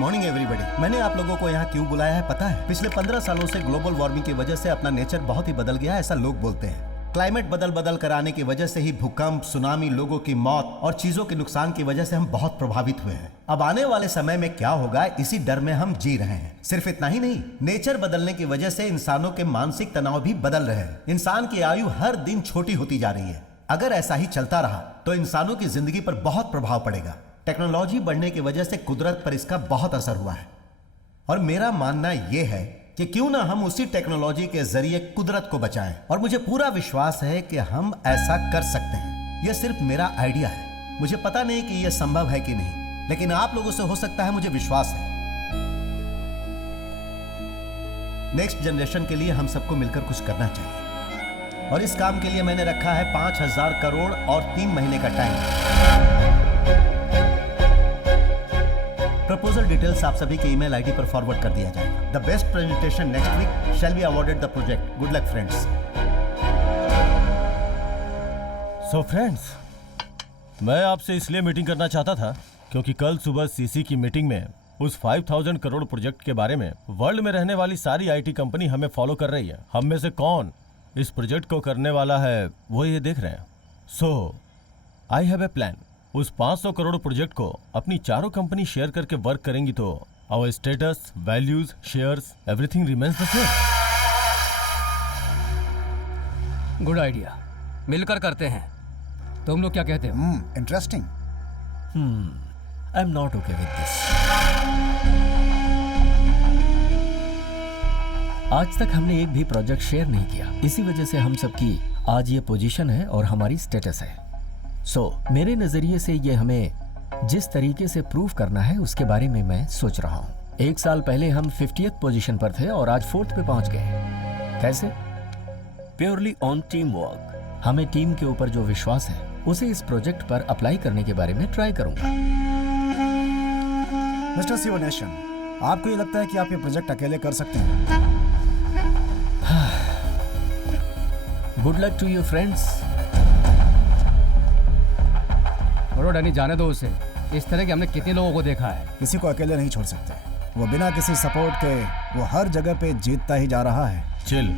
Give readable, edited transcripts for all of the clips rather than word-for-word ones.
Morning everybody. मैंने आप लोगों को यहाँ क्यों बुलाया है पता है? पिछले 15 सालों से ग्लोबल वार्मिंग की वजह से अपना नेचर बहुत ही बदल गया है, ऐसा लोग बोलते हैं। क्लाइमेट बदल कर आने की वजह से ही भूकंप, सुनामी, लोगों की मौत और चीजों के नुकसान की वजह से हम बहुत प्रभावित हुए हैं। अब आने वाले समय में क्या होगा, इसी डर में हम जी रहे हैं। सिर्फ इतना ही नहीं, नेचर बदलने की वजह से इंसानों के मानसिक तनाव भी बदल रहे हैं। इंसान की आयु हर दिन छोटी होती जा रही है। अगर ऐसा ही चलता रहा तो इंसानों की जिंदगी पर बहुत प्रभाव पड़ेगा। टेक्नोलॉजी बढ़ने की वजह से कुदरत पर इसका बहुत असर हुआ है और मेरा मानना यह है कि क्यों ना हम उसी टेक्नोलॉजी के जरिए कुदरत को बचाएं। और मुझे पूरा विश्वास है कि हम ऐसा कर सकते हैं। यह सिर्फ मेरा आइडिया है, मुझे पता नहीं कि यह संभव है कि नहीं, लेकिन आप लोगों से हो सकता है, मुझे विश्वास है। नेक्स्ट जनरेशन के लिए हम सबको मिलकर कुछ करना चाहिए और इस काम के लिए मैंने रखा है 5,000 करोड़ और 3 महीने का टाइम। प्रपोजल डिटेल्स आप सभी के ईमेल आईडी पर फॉरवर्ड कर दिया जाएगा। The best presentation next week shall be awarded the project. Good luck friends. So friends, मैं आपसे इसलिए मीटिंग करना चाहता था क्योंकि कल सुबह सीसी की मीटिंग में उस 5,000 करोड़ प्रोजेक्ट के बारे में वर्ल्ड में रहने वाली सारी आईटी कंपनी हमें फॉलो कर रही है। हम में से कौन इस प्रोजेक्ट को करने वाला है वो ये देख रहे हैं। सो आई हैव ए प्लान। उस 500 करोड़ प्रोजेक्ट को अपनी चारों कंपनी शेयर करके वर्क करेंगी तो our status, values, shares, everything remains the same. Good idea, मिलकर करते हैं। तुम लोग क्या कहते हो? Interesting. I am not okay with this. आज तक हमने एक भी प्रोजेक्ट शेयर नहीं किया, इसी वजह से हम सबकी आज ये पोजीशन है और हमारी स्टेटस है। मेरे नजरिए से ये हमें जिस तरीके से प्रूव करना है उसके बारे में मैं सोच रहा हूँ। 1 साल पहले हम 50th पोजीशन पर थे और आज 4th पे पहुंच गए। कैसे? Purely on team work. हमें टीम के ऊपर जो विश्वास है उसे इस प्रोजेक्ट पर अप्लाई करने के बारे में ट्राई करूंगा। मिस्टर शिवनेशन, आपको ये लगता है कि आप ये प्रोजेक्ट अकेले कर सकते हैं? Good luck to you friends. Danny, जाने दो उसे। इस तरह के हमने कितने लोगों को देखा है। किसी को अकेले नहीं छोड़ सकते। वो बिना किसी सपोर्ट के वो हर जगह पे जीतता ही जा रहा है। चिल,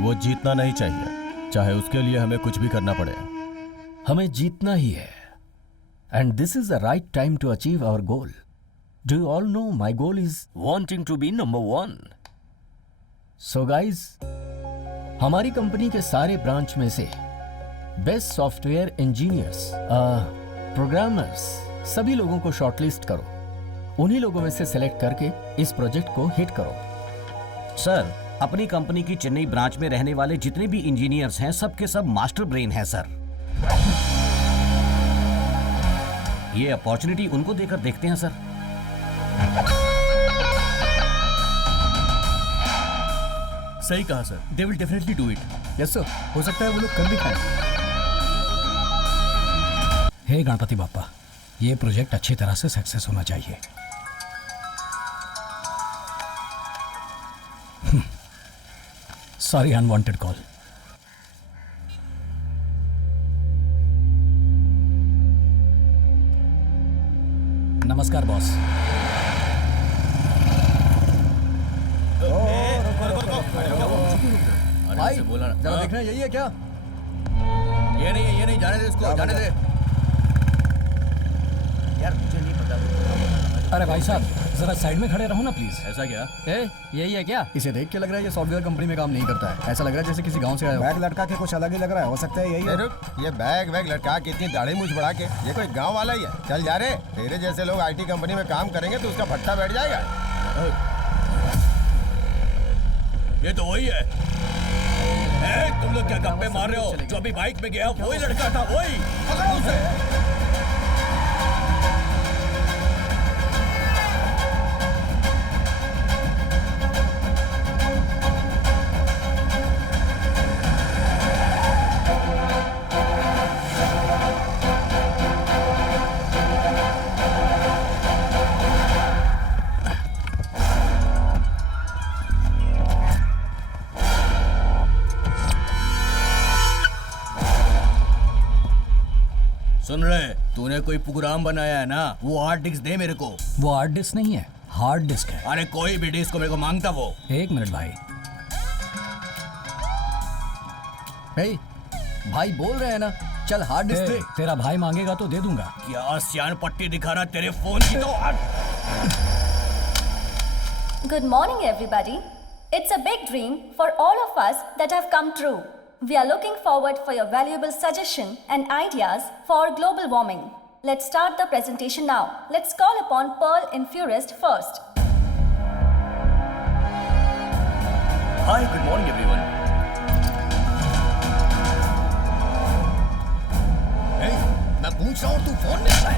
वो जीतना नहीं चाहिए, चाहे उसके लिए हमें कुछ भी करना पड़े। हमें जीतना ही है and this is the right time to achieve our goal. Do you all know my goal is wanting to be number 1। So guys, हमारी कंपनी के सारे ब्रांच में से बेस्ट सॉफ्टवेयर इंजीनियर्स, प्रोग्रामर्स, सभी लोगों को शॉर्टलिस्ट करो। उन्हीं लोगों में से सिलेक्ट करके इस प्रोजेक्ट को हिट करो। सर, अपनी कंपनी की चेन्नई ब्रांच में रहने वाले जितने भी इंजीनियर्स हैं, सब के सब मास्टर ब्रेन हैं सर। ये अपॉर्चुनिटी उनको देकर देखते हैं सर। सही कहा sir, they will definitely do it. Yes sir, हो सकता है वो लोग कर भी पाए। हे गणपति बाप्पा, ये प्रोजेक्ट अच्छी तरह से सक्सेस होना चाहिए। Sorry, unwanted call. नमस्कार बॉस। भाई, जरा देखना, यही है क्या? ये नहीं, जाने दे इसको, जाने दे। यार मुझे नहीं पता। अरे भाई साहब, जरा साइड में खड़े रहो ना प्लीज। ऐसा क्या? यही है क्या? इसे देख के लग रहा है ये सॉफ्टवेयर कंपनी में काम नहीं करता है। ऐसा लग रहा है जैसे किसी गांव से आया हो। बैग लटका के कुछ अलग ही लग रहा है। हो सकता है यही है। ये बैग लटका के इतनी दाढ़ी मूछ बढ़ा के ये कोई गांव वाला ही है? चल जा रे, तेरे जैसे लोग आईटी कंपनी में काम करेंगे तो उसका भट्टा बैठ जाएगा। ये तो वही है। तुम लोग क्या गप्पे मार रहे हो? जो अभी बाइक में गया वही लड़का था, वही। पकड़ो उसे। सुन रहे, तूने कोई प्रोग्राम बनाया है ना, वो हार्ड डिस्क दे मेरे को। वो हार्ड डिस्क नहीं है, हार्ड डिस्क है। अरे कोई भी डिस्क को मेरे को मांगता वो। एक मिनट भाई। भाई बोल रहे हैं ना, चल हार्ड डिस्क दे। तेरा भाई मांगेगा तो दे दूंगा। क्या सियान पट्टी दिखा रहा तेरे फोन की तो। Good morning, everybody. It's a big dream for all of us that have come true. We are looking forward for your valuable suggestion and ideas for global warming. Let's start the presentation now. Let's call upon Pearl Infurist first. Hi, good morning everyone. Hey, मैं पूछ रहा हूँ, तू phone में है?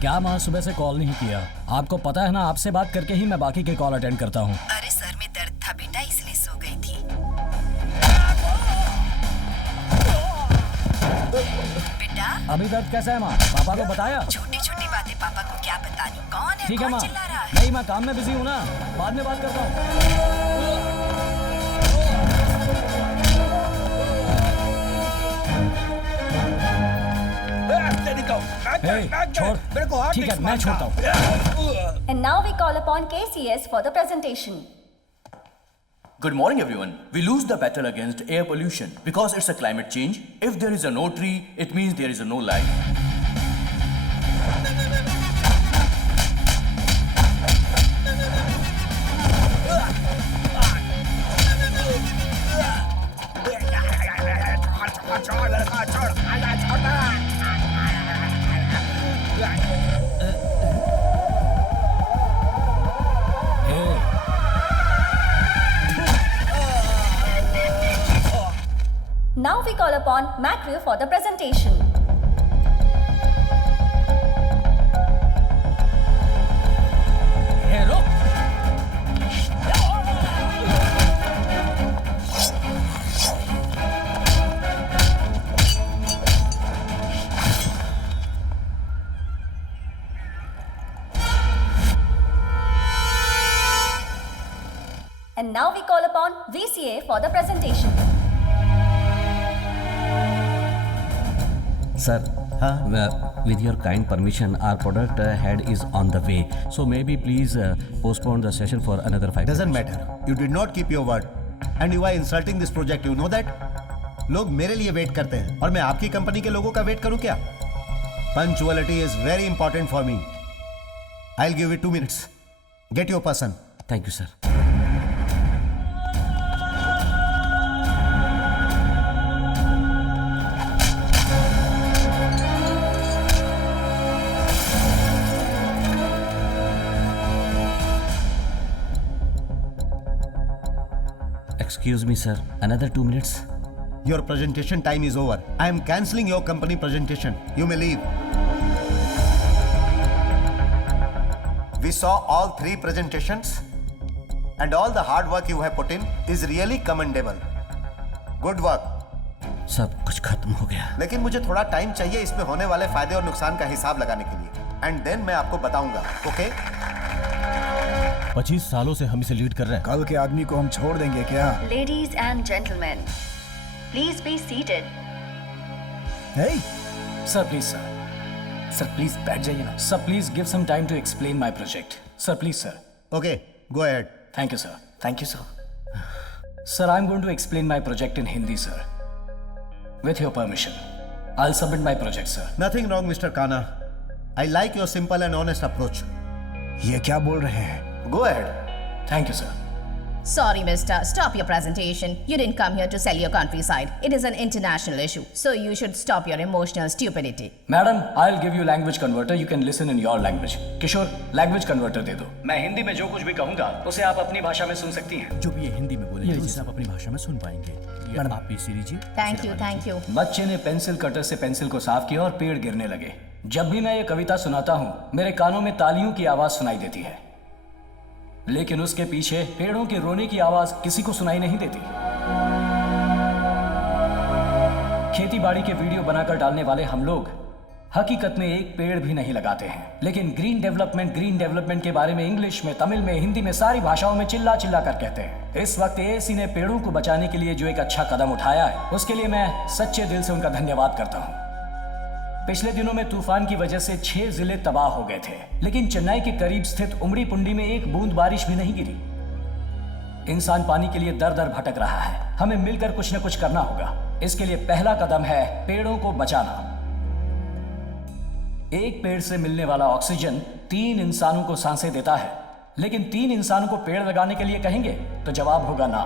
क्या माँ सुबह से कॉल नहीं किया? आपको पता है ना, आपसे बात करके ही मैं बाकी के कॉल अटेंड करता हूँ। अरे सर में दर्द था बेटा, इसलिए सो गई थी। बेटा अभी दर्द कैसा है माँ? पापा को बताया? छोटी छोटी बातें पापा को क्या बतानी। कौन है? ठीक है कौन माँ। चिल्ला रहा है? नहीं, मैं काम में बिजी हूँ ना, बाद में बात करता हूँ। छोड़, ठीक है मैं छोड़ता हूँ। And now we call upon KCS for the presentation. Good morning, everyone. We lose the battle against air pollution because it's a climate change. If there is a no tree, it means there is a no life. Now we call upon Macru for the presentation. Hey, रुक। And now we call upon VCA for the presentation. Sir, with your kind permission, our product head is on the way. So maybe please postpone the session for another 5 Doesn't minutes. matter. You did not keep your word. And you are insulting this project. You know that? लोग मेरे लिए wait करते हैं और मैं आपकी company के लोगों का वेट करूं क्या? Punctuality is very important for me. I'll give you 2 minutes. Get your person. Thank you, sir. Excuse me, sir. Another 2 minutes. Your presentation time is over. I am cancelling your company presentation. You may leave. We saw all 3 presentations and all the hard work you have put in is really commendable. Good work. सब कुछ खत्म हो गया। लेकिन मुझे थोड़ा time चाहिए इसमें होने वाले फायदे और नुकसान का हिसाब लगाने के लिए। एंड देन मैं आपको बताऊंगा। ओके? 25 सालों से हम इसे लीड कर रहे हैं। कल के आदमी को हम छोड़ देंगे क्या? Ladies and gentlemen, please be seated. Hey, sir please sir please बैठ जाइए ना। Sir please give some time to explain my project. Sir please sir. Okay, go ahead. Thank you sir. Thank you sir. Sir, I am going to explain my project in Hindi sir. With your permission I will submit my project sir. Nothing wrong mister Khanna. I like your simple and honest approach. ये क्या बोल रहे हैं? Go ahead. Thank you sir. Sorry, mister. Stop your presentation. You didn't come here to sell your countryside. It is an international issue. So you should stop your emotional stupidity. Madam, I'll give you language converter. You can listen in your language. Kishore, language converter दे दो। मैं हिंदी में जो कुछ भी कहूँगा उसे आप अपनी भाषा में सुन सकती हैं। जो भी ये हिंदी में बोलेंगे उसे आप अपनी भाषा में सुन पाएंगे। मैडम आप पीसी लीजिए। Thank you, thank you. बच्चे ने पेंसिल कटर से पेंसिल को साफ किया और पेड़ गिरने लगे। जब भी मैं ये कविता सुनाता हूँ मेरे कानों में तालियों की आवाज सुनाई देती है, लेकिन उसके पीछे पेड़ों के रोने की आवाज किसी को सुनाई नहीं देती। खेती बाड़ी के वीडियो बनाकर डालने वाले हम लोग हकीकत में एक पेड़ भी नहीं लगाते हैं, लेकिन ग्रीन डेवलपमेंट के बारे में इंग्लिश में, तमिल में, हिंदी में, सारी भाषाओं में चिल्ला चिल्ला कर कहते हैं। इस वक्त एएसी ने पेड़ों को बचाने के लिए जो एक अच्छा कदम उठाया है, उसके लिए मैं सच्चे दिल से उनका धन्यवाद करता हूँ। पिछले दिनों में तूफान की वजह से 6 जिले तबाह हो गए थे, लेकिन चेन्नई के करीब स्थित उमड़ी पुंडी में एक बूंद बारिश भी नहीं गिरी। इंसान पानी के लिए दर दर भटक रहा है। हमें मिलकर कुछ न कुछ करना होगा। इसके लिए पहला कदम है पेड़ों को बचाना। एक पेड़ से मिलने वाला ऑक्सीजन 3 इंसानों को सांसें देता है, लेकिन 3 इंसानों को पेड़ लगाने के लिए कहेंगे तो जवाब होगा ना।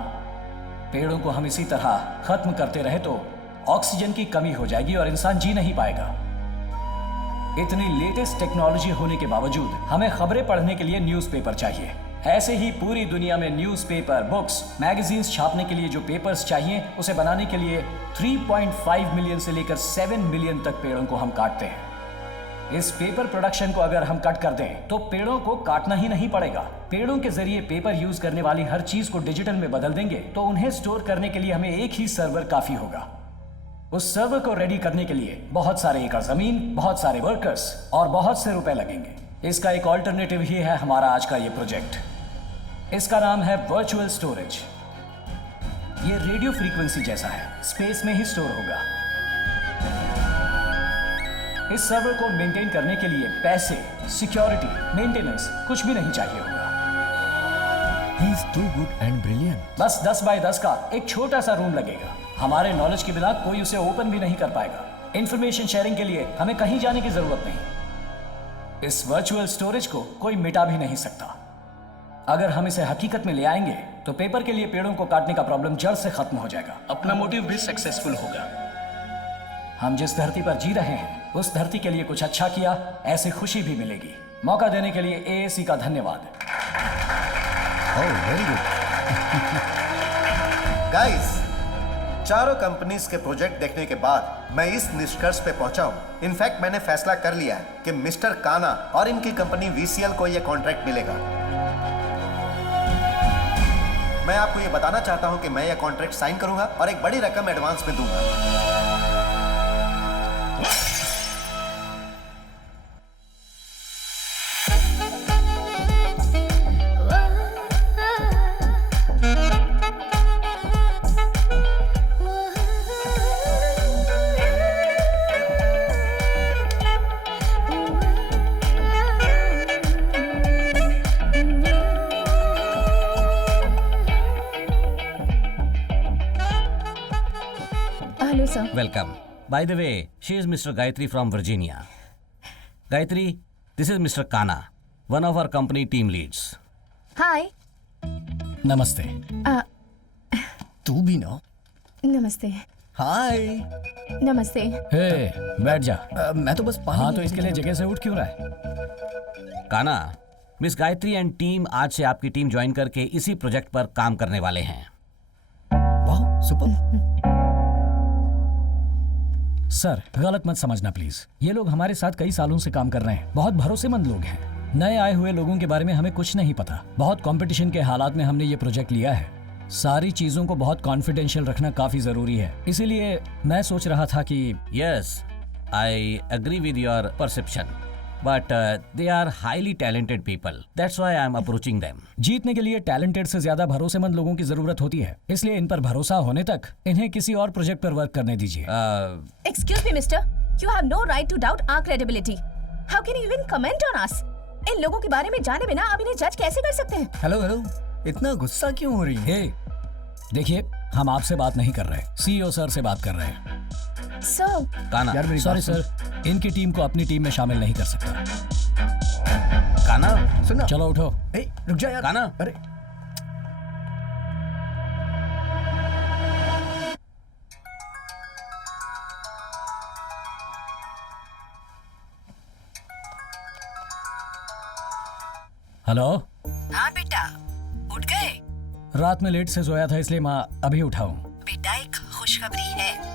पेड़ों को हम इसी तरह खत्म करते रहे तो ऑक्सीजन की कमी हो जाएगी और इंसान जी नहीं पाएगा। इतनी लेटेस्ट टेक्नोलॉजी होने के बावजूद हमें खबरें पढ़ने के लिए न्यूज़पेपर चाहिए। ऐसे ही पूरी दुनिया में न्यूज़पेपर, बुक्स, मैगजीन्स छापने के लिए जो पेपर्स चाहिए, उसे बनाने के लिए 3.5 मिलियन से लेकर 7 मिलियन तक पेड़ों को हम काटते हैं। इस पेपर प्रोडक्शन को अगर हम कट कर दें तो पेड़ों को काटना ही नहीं पड़ेगा। पेड़ों के जरिए पेपर यूज करने वाली हर चीज को डिजिटल में बदल देंगे तो उन्हें स्टोर करने के लिए हमें एक ही सर्वर काफी होगा। उस सर्वर को रेडी करने के लिए बहुत सारे एकड़ जमीन, बहुत सारे वर्कर्स और बहुत से रुपए लगेंगे। इसका एक ऑल्टरनेटिव ही है हमारा आज का ये प्रोजेक्ट। इसका नाम है वर्चुअल स्टोरेज। ये रेडियो फ्रीक्वेंसी जैसा है, स्पेस में ही स्टोर होगा। इस सर्वर को मेंटेन करने के लिए पैसे, सिक्योरिटी, मेंटेनेंस कुछ भी नहीं चाहिए होगा। He is too good and brilliant. बस 10 बाय 10 का एक छोटा सा रूम लगेगा। हमारे नॉलेज के बिना कोई उसे ओपन भी नहीं कर पाएगा। इंफॉर्मेशन शेयरिंग के लिए हमें कहीं जाने की जरूरत नहीं। इस वर्चुअल स्टोरेज को कोई मिटा भी नहीं सकता। अगर हम इसे हकीकत में ले आएंगे तो पेपर के लिए पेड़ों को काटने का प्रॉब्लम जड़ से खत्म हो जाएगा। अपना मोटिव भी सक्सेसफुल होगा। हम जिस धरती पर जी रहे हैं उस धरती के लिए कुछ अच्छा किया, ऐसी खुशी भी मिलेगी। मौका देने के लिए एएसी का धन्यवाद। ओह, वेरी गुड। गाइस, चारों कंपनीज के प्रोजेक्ट देखने के बाद मैं इस निष्कर्ष पे पहुंचा हूं। इनफैक्ट मैंने फैसला कर लिया है कि मिस्टर काना और इनकी कंपनी वीसीएल को यह कॉन्ट्रैक्ट मिलेगा। मैं आपको यह बताना चाहता हूं कि मैं यह कॉन्ट्रैक्ट साइन करूंगा और एक बड़ी रकम एडवांस में दूंगा। Hello, sir. Welcome. By the way, she is Mr. Gayatri from Virginia. Gayatri, this is Mr. Kana, one of our company team leads. Hi. नमस्ते। तू भी ना। नमस्ते। हाय। नमस्ते। हे, बैठ जा। मैं तो बस पानी। हाँ, तो इसके लिए जगह से उठ क्यों रहा है? काना, मिस गायत्री एंड टीम आज से आपकी टीम ज्वाइन करके इसी प्रोजेक्ट पर काम करने वाले हैं। वाह, सुपर। सर, गलत मत समझना प्लीज। ये लोग हमारे साथ कई सालों से काम कर रहे हैं। बहुत भरोसेमंद लोग हैं। नए आए हुए लोगों के बारे में हमें कुछ नहीं पता। बहुत कंपटीशन के हालात में हमने ये प्रोजेक्ट लिया है। सारी चीजों को बहुत कॉन्फिडेंशियल रखना काफी जरूरी है। इसीलिए मैं सोच रहा था कि yes, I agree with your perception, but they are highly talented people. That's why I am approaching them. जीतने के लिए टैलेंटेड से ज्यादा भरोसेमंद लोगों की जरूरत होती है, इसलिए इन पर भरोसा होने तक इन्हें किसी और प्रोजेक्ट पर वर्क करने दीजिए। Excuse me, mister. You have no right to doubt our credibility. How can you even comment on us? इन लोगों के बारे में जाने बिना आप इन्हें जज कैसे कर सकते हैं? हेलो हेलो, इतना गुस्सा क्यों हो रही है? देखिए, हम आपसे बात नहीं कर रहे, सीईओ सर से बात कर रहे हैं। Sir. काना, सॉरी सर, इनकी टीम को अपनी टीम में शामिल नहीं कर सकता। काना, सुनो, चलो उठो। रुक जा यार। काना, अरे हेलो। हाँ बेटा, उठ गए? रात में लेट से सोया था इसलिए माँ अभी उठा हूँ। बेटा, एक खुशखबरी है।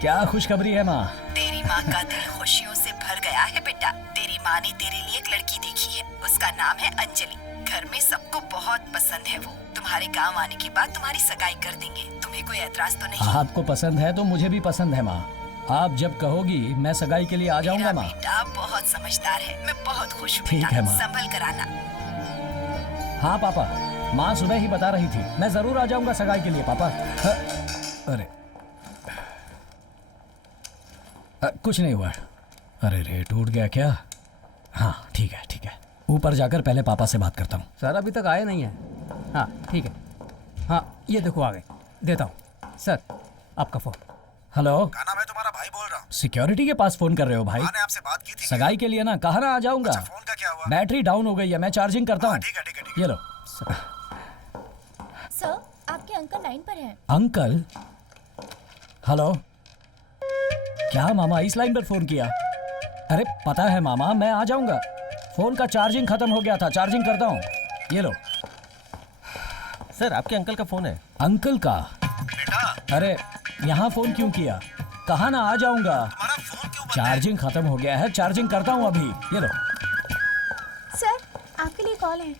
क्या खुशखबरी है माँ? तेरी माँ का दिल खुशियों से भर गया है बेटा। तेरी माँ ने तेरे लिए एक लड़की देखी है। उसका नाम है अंजलि। घर में सबको बहुत पसंद है वो। तुम्हारे गांव आने के बाद तुम्हारी सगाई कर देंगे। तुम्हें कोई एतराज तो नहीं? आपको पसंद है तो मुझे भी पसंद है माँ। आप जब कहोगी मैं सगाई के लिए आ जाऊंगा माँ। बेटा बहुत समझदार है, मैं बहुत खुश हूँ ठीक बेटा। है, माँ। संभल कर आना। हाँ पापा, माँ सुबह ही बता रही थी, मैं जरूर आ जाऊंगा सगाई के लिए पापा। अरे कुछ नहीं हुआ। अरे रे, टूट गया क्या? हाँ ठीक है ठीक है, ऊपर जाकर पहले पापा से बात करता हूँ। सर अभी तक आए नहीं है। हाँ ठीक है, हाँ ये देखो आ गए, देता हूँ सर आपका फ़ोन। हेलो, गाना, मैं तुम्हारा भाई बोल रहा हूँ। सिक्योरिटी के पास फोन कर रहे हो भाई? मैंने आपसे बात की थी सगाई के लिए ना, कहा ना आ जाऊंगा। अच्छा, फोन का क्या हुआ? बैटरी डाउन हो गई है, मैं चार्जिंग करता हूँ। ठीक है ठीक है ठीक है। ये लो। सर आपके अंकल लाइन पर हैं। अंकल? हेलो, क्या मामा इस लाइन पर फोन किया? अरे पता है मामा, मैं आ जाऊंगा। फोन का चार्जिंग खत्म हो गया था, चार्जिंग करता हूँ। ये लो। सर आपके अंकल का फोन है। अंकल का? बेटा, अरे यहाँ फोन क्यों किया? कहा ना आ जाऊंगा। तुम्हारा फोन क्यों बंद है? चार्जिंग खत्म हो गया है, चार्जिंग करता हूँ अभी। ये लो। सर आपके लिए कॉल है।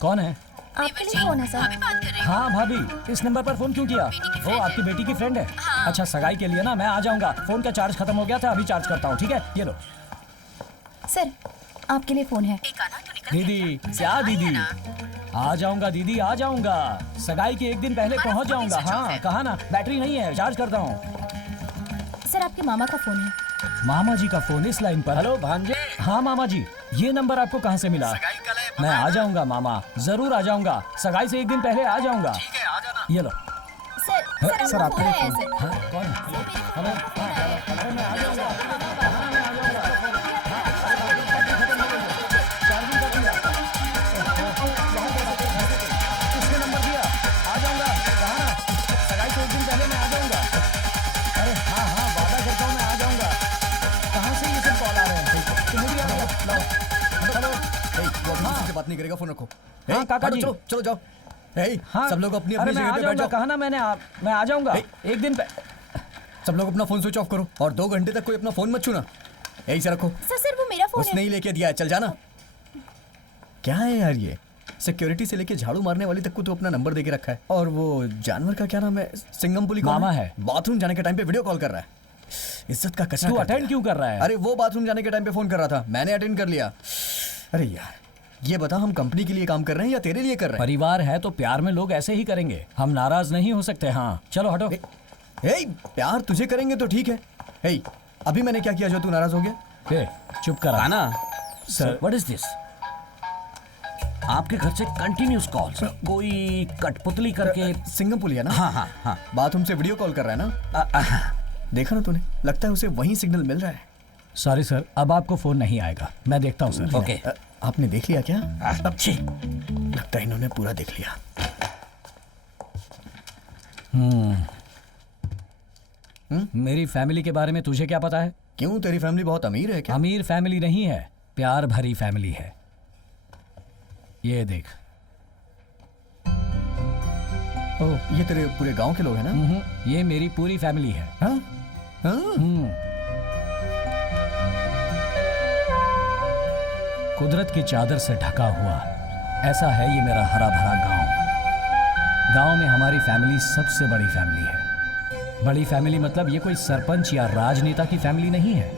कौन है? आपके लिए फोन है सर। भाभी बात कर रही हाँ भाभी, इस नंबर पर फोन क्यों किया? वो आपकी बेटी की फ्रेंड है। अच्छा, सगाई के लिए ना मैं आ जाऊंगा। फोन का चार्ज खत्म हो गया था, अभी चार्ज करता हूँ। ठीक है, ये लो। सर आपके लिए फोन है। एक आना तो निकल दीदी, क्या दीदी? आ जाऊंगा दीदी, आ जाऊंगा। सगाई के एक दिन पहले पहुंच जाऊंगा। हाँ कहा ना, बैटरी नहीं है, चार्ज करता हूँ। सर आपके मामा का फोन है। मामा जी का फोन इस लाइन पर। हेलो भांजे। हाँ मामा जी, ये नंबर आपको कहाँ से मिला? सगाई कल है, मैं आ जाऊंगा मामा, जरूर आ जाऊंगा। सगाई से एक दिन पहले आ जाऊंगा। ठीक है, आ जाना। ये लो। सर आपका फोन है सर। हाँ कौन है? हेलो, अरे मैं आ जाऊंगा। इसने नंबर दिया, आ जाऊंगा। कहा ना, सगाई से एक दिन पहले मैं आ जाऊंगा। अरे हाँ हाँ, वादा करता हूँ मैं आ जाऊंगा। कहाँ से ये सब कॉल आ रहे हैं? तुम्हें भी आ जाओ। हेलो, किसी से बात नहीं करेगा, फोन रखो। हाँ काका जी, चलो चलो जाओ। हाँ सब लोग अपनी अरे अपनी मैं जगह आ पे बैठ जाऊंगा। जाओ। कहा ना मैंने, मैं आ जाऊंगा एक दिन सब लोग अपना फोन स्विच ऑफ करो और 2 घंटे तक कोई अपना फोन मत छूना। यही से रखो। सर वो मेरा फोन उसने है। ही लेके दिया है, चल जाना। क्या है यार ये? सिक्योरिटी से लेके झाड़ू मारने वाली तक को तो अपना नंबर देके रखा है। और वो जानवर का क्या नाम है? सिंगम पुली मामा है। बाथरूम जाने के टाइम पे वीडियो कॉल कर रहा है। इज्जत का कचरा तू कर दिया। अटेंड क्यों कर रहा है? अरे वो बाथरूम जाने के टाइम पे फोन कर रहा था, मैंने अटेंड कर लिया। अरे यार ये बता, हम कंपनी के लिए काम कर रहे हैं या तेरे लिए कर रहे हैं? परिवार है तो प्यार में लोग ऐसे ही करेंगे, हम नाराज नहीं हो सकते। हाँ चलो हटो। प्यार तुझे करेंगे तो ठीक है। हे, अभी मैंने क्या किया जो तू नाराज हो गया? चुप कर। गाना, सर व्हाट इज दिस? आपके घर से कंटिन्यूस कॉल्स, कोई कठपुतली करके। सिंगम पुलिया ना? हाँ हाँ हाँ। बाथरूम से वीडियो कॉल कर रहा है ना? देखा ना तूने, लगता है उसे वही सिग्नल मिल रहा है। सॉरी सर, अब आपको फोन नहीं आएगा, मैं देखता हूँ सर। ओके। आपने देख लिया क्या? अच्छी। लगता है इन्होंने पूरा देख लिया। मेरी फैमिली के बारे में तुझे क्या पता है? क्यों, तेरी फैमिली बहुत अमीर है क्या? अमीर फैमिली नहीं है, प्यार भरी फैमिली है। ये देख। ओह, ये तेरे पूरे गांव के लोग हैं ना? ये मेरी पूरी फैमिली है। हाँ? हाँ? कुदरत की चादर से ढका हुआ ऐसा है ये मेरा हरा भरा गांव। गांव में हमारी फैमिली सबसे बड़ी फैमिली है। बड़ी फैमिली मतलब ये कोई सरपंच या राजनेता की फैमिली नहीं है।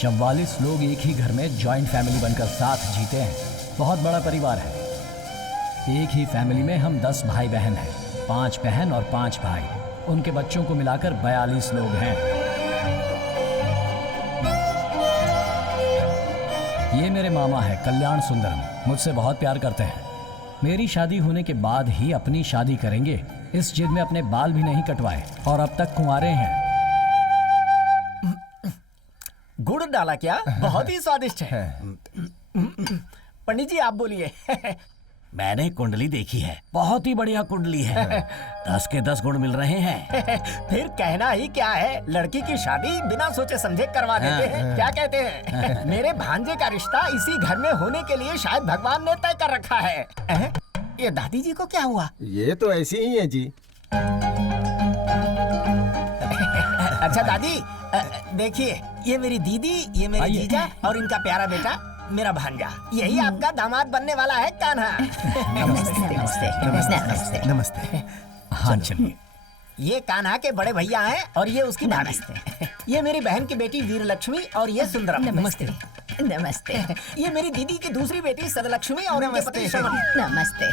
44 लोग एक ही घर में जॉइंट फैमिली बनकर साथ जीते हैं। बहुत बड़ा परिवार है। एक ही फैमिली में हम 10 भाई बहन हैं, 5 बहन और 5 भाई। उनके बच्चों को मिलाकर 42 लोग हैं। ये मेरे मामा है कल्याण सुंदरम, मुझसे बहुत प्यार करते हैं। मेरी शादी होने के बाद ही अपनी शादी करेंगे, इस जिद में अपने बाल भी नहीं कटवाए और अब तक कुंवारे हैं। गुड़ डाला क्या? बहुत ही स्वादिष्ट है। पंडित जी आप बोलिए। मैंने कुंडली देखी है, बहुत ही बढ़िया कुंडली है। 10 के 10 गुण मिल रहे हैं। फिर कहना ही क्या है, लड़की की शादी बिना सोचे समझे करवा देते हैं। क्या कहते हैं? मेरे भांजे का रिश्ता इसी घर में होने के लिए शायद भगवान ने तय कर रखा है। ये दादी जी को क्या हुआ? ये तो ऐसे ही है जी। अच्छा दादी, देखिए ये मेरी दीदी, ये मेरे जीजा और इनका प्यारा बेटा मेरा भांजा, यही आपका दामाद बनने वाला है कान्हा। नमस्ते। हाँ चलिए। ये कान्हा के बड़े भैया हैं और ये उसकी भाभी। ये मेरी बहन की बेटी वीर लक्ष्मी और ये सुंदरम। नमस्ते। नमस्ते। ये मेरी दीदी की दूसरी बेटी सदलक्ष्मी और उनके पति श्रवण। नमस्ते।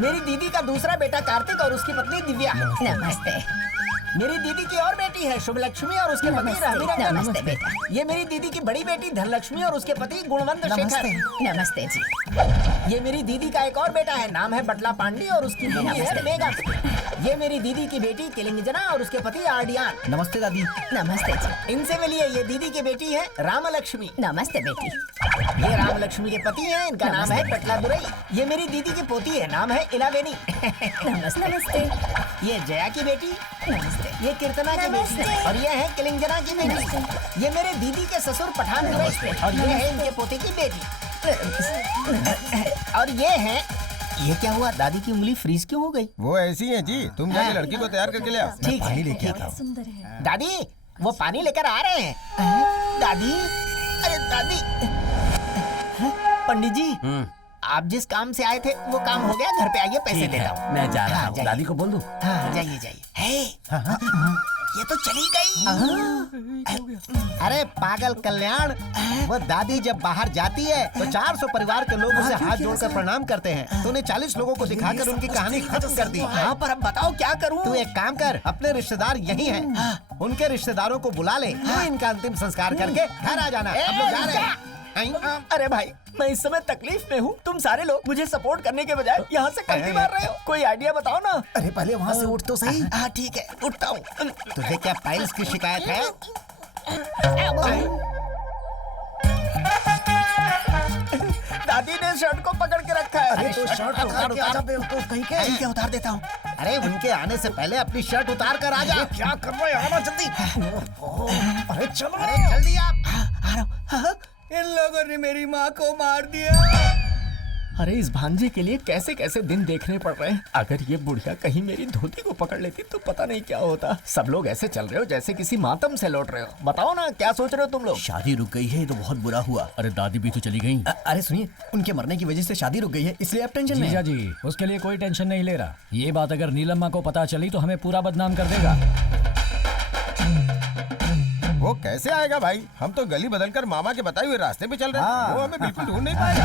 मेरी दीदी का दूसरा बेटा कार्तिक और उसकी पत्नी दिव्या। नमस्ते। मेरी दीदी की और बेटी है शुभ लक्ष्मी और उसके पति रहमी। नमस्ते बेटा। ये मेरी दीदी की बड़ी बेटी धनलक्ष्मी और उसके पति गुणवंत शेखर। नमस्ते जी। ये मेरी दीदी का एक और बेटा है, नाम है बटला पांडी और उसकी बीवी है मेघा। ये मेरी दीदी की बेटी किलिंगजना और उसके पति आर्डियान। नमस्ते दादी। नमस्ते जी। इनसे मिलिए, ये दीदी की बेटी है रामलक्ष्मी। नमस्ते बेटी। ये रामलक्ष्मी के पति हैं, इनका नाम है कटला दुरई। ये मेरी दीदी की पोती है, नाम है इलावेनी। नमस्ते। ये जया की बेटी। नमस्ते। ये कीर्तना की बेटी और ये है किलिंगजना की बेटी। ये मेरे दीदी के ससुर पठान दुरई और ये है इनके पोते की बेटी। और ये है, ये क्या हुआ? दादी की उंगली फ्रीज क्यों हो गई? वो ऐसी है जी, तुम जाके लड़की को तैयार करके ले आओ। ठीक है, लेके आता हूँ। सुंदर है। दादी वो पानी लेकर आ रहे हैं। दादी, अरे दादी। पंडित जी, आप जिस काम से आए थे वो काम हो गया, घर पे आइए, पैसे देता हूँ। मैं जा रहा हूँ। जाइए। दादी को बोल दूं? हाँ जाइए जाइए। ये तो चली गई। अरे पागल कल्याण, वो दादी जब बाहर जाती है तो 400 परिवार के लोग उसे हाथ जोड़कर प्रणाम करते हैं। तूने 40 लोगों को दिखाकर उनकी कहानी खत्म कर दी। हाँ, पर अब बताओ क्या करूँ? तू एक काम कर, अपने रिश्तेदार यही हैं, उनके रिश्तेदारों को बुला ले, तू इनका अंतिम संस्कार करके घर आ जाना। अब लोग जा रहे हैं। अरे भाई, मैं इस समय तकलीफ में हूँ। तुम सारे लोग मुझे सपोर्ट करने के बजाय यहाँ से कंटी मार रहे हो। कोई आइडिया बताओ ना। अरे पहले वहाँ से उठ तो सही। हाँ ठीक है, उठता हूँ। तुझे क्या पाइल्स की शिकायत है? दादी ने शर्ट को पकड़ के रखा है। अरे तो शर्ट उतार कहीं क्या उतार देता हूँ। अरे उनके आने से पहले अपनी शर्ट उतार कर आ जा। क्या कर रहे हो? आना जल्दी। अरे चलो, अरे जल्दी आप। आ रहा हूँ। इन लोगों ने मेरी माँ को मार दिया। अरे इस भांजे के लिए कैसे कैसे दिन देखने पड़ रहे हैं। अगर ये बुढ़िया कहीं मेरी धोती को पकड़ लेती तो पता नहीं क्या होता। सब लोग ऐसे चल रहे हो जैसे किसी मातम से लौट रहे हो। बताओ ना, क्या सोच रहे हो तुम लोग? शादी रुक गई है, ये तो बहुत बुरा हुआ। अरे दादी भी तो चली गई। अरे सुनिए, उनके मरने की वजह से शादी रुक गई है, इसलिए आप टेंशन में जीजा हैं। जी, उसके लिए कोई टेंशन नहीं ले रहा। ये बात अगर नीलम्मा को पता चली तो हमें पूरा बदनाम कर देगा। वो कैसे आएगा भाई? हम तो गली बदलकर मामा के बताए हुए रास्ते पे चल रहे हैं। वो हमें बिल्कुल ढूंढ नहीं पाएगा।